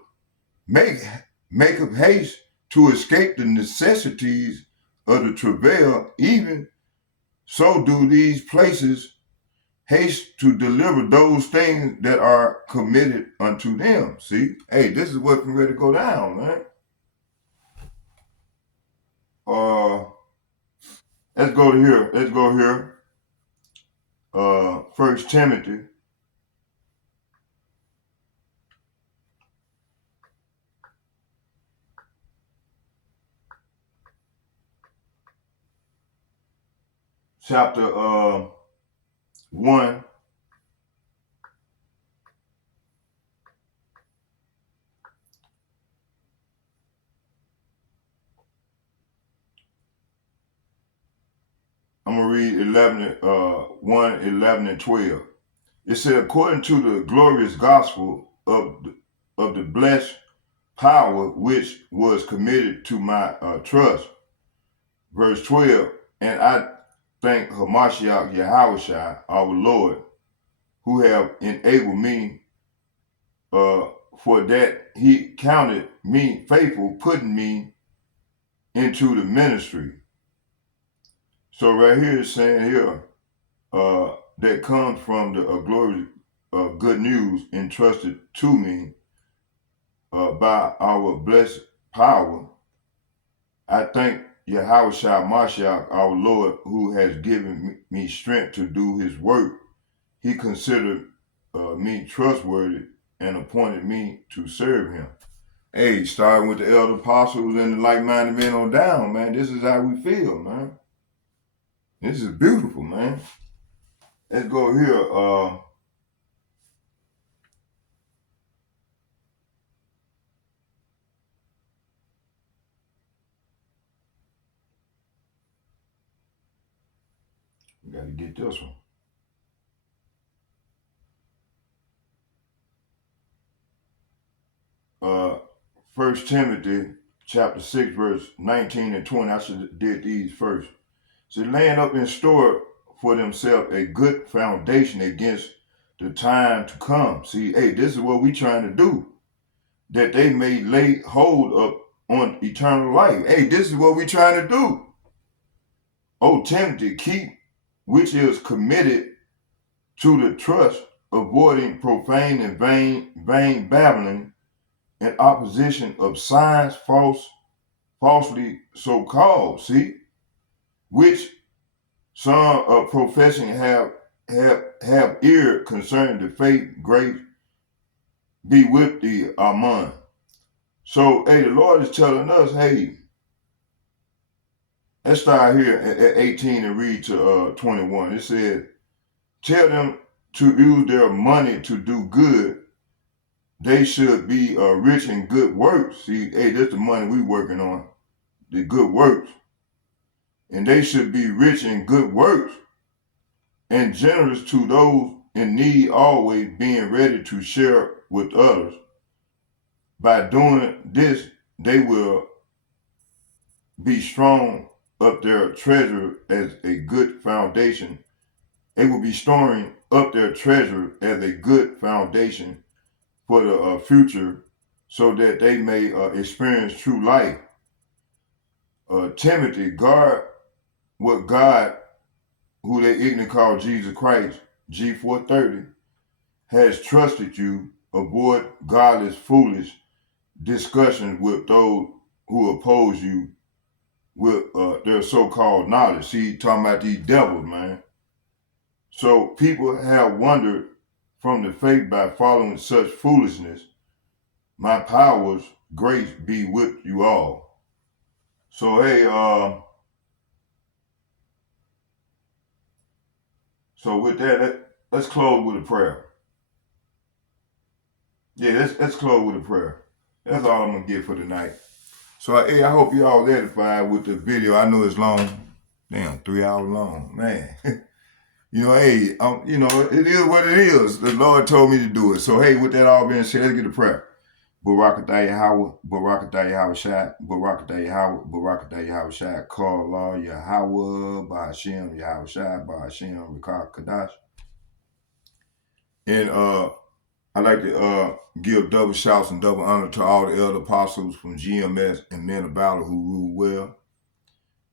maketh haste to escape the necessities of the travail, even so do these places haste to deliver those things that are committed unto them. See? Hey, this is what's ready to go down, man. Let's go to here. Let's go here. 1 Timothy. Chapter 1. I'm gonna read 1, 11, and 12. It said, according to the glorious gospel of the blessed power which was committed to my trust. Verse 12, and I thank Hamashiach Yahushua, our Lord, who have enabled me for that he counted me faithful, putting me into the ministry. So right here it's saying here, that comes from the glory of good news entrusted to me by our blessed power. I thank Yahushua Mashiach, our Lord, who has given me strength to do his work. He considered me trustworthy and appointed me to serve him. Hey, starting with the elder apostles and the like-minded men on down, man. This is how we feel, man. This is beautiful, man. Let's go here. We got to get this one. 1 Timothy chapter 6, verse 19 and 20. I should have did these first. So laying up in store for themselves a good foundation against the time to come. See, hey, this is what we trying to do, that they may lay hold up on eternal life. Hey, this is what we trying to do. O Timothy, keep which is committed to the trust, avoiding profane and vain babbling and opposition of signs falsely so called, see, which some professing have ear concerning the faith, grace be with thee, Amen. So, hey, the Lord is telling us, hey, let's start here at 18 and read to 21. It said, tell them to use their money to do good. They should be rich in good works. See, hey, that's the money we working on, the good works. And they should be rich in good works and generous to those in need, always being ready to share with others. By doing this, they will be strong up their treasure as a good foundation. They will be storing up their treasure as a good foundation for the future, so that they may experience true life. Timothy, guard what God, who they ignorantly call Jesus Christ, G430, has trusted you. Avoid godless, foolish discussions with those who oppose you with their so-called knowledge. See, talking about these devils, man. So people have wandered from the faith by following such foolishness. My powers, grace be with you all. So hey, so with that, let's close with a prayer. Yeah, let's close with a prayer. That's all I'm gonna get for tonight. So hey, I hope you all edified with the video. I know it's long, damn, 3 hours long, man. You know, hey, you know, it is what it is. The Lord told me to do it. So hey, with that all being said, let's get a prayer. Barakatah Yahweh, Barakatah Yahweh Shai, Barakatah Yahweh, Barakatah Yahweh Shai, Call Allah Yahweh, Bahashem Yahweh Shai, Bahashem Rikah Kadash. And I'd like to give double shouts and double honor to all the elder apostles from GMS and men of valor who rule well.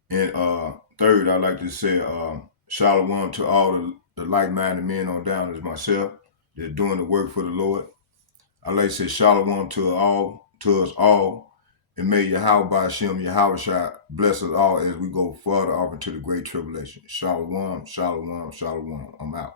And third, I'd like to say shalom to all the like-minded men on down as myself that are doing the work for the Lord. I'd like to say shalom to us all, and may Yahweh Ba'ashem, Yahweh Shai bless us all as we go further off into the great tribulation. Shalom, shalom, shalom. I'm out.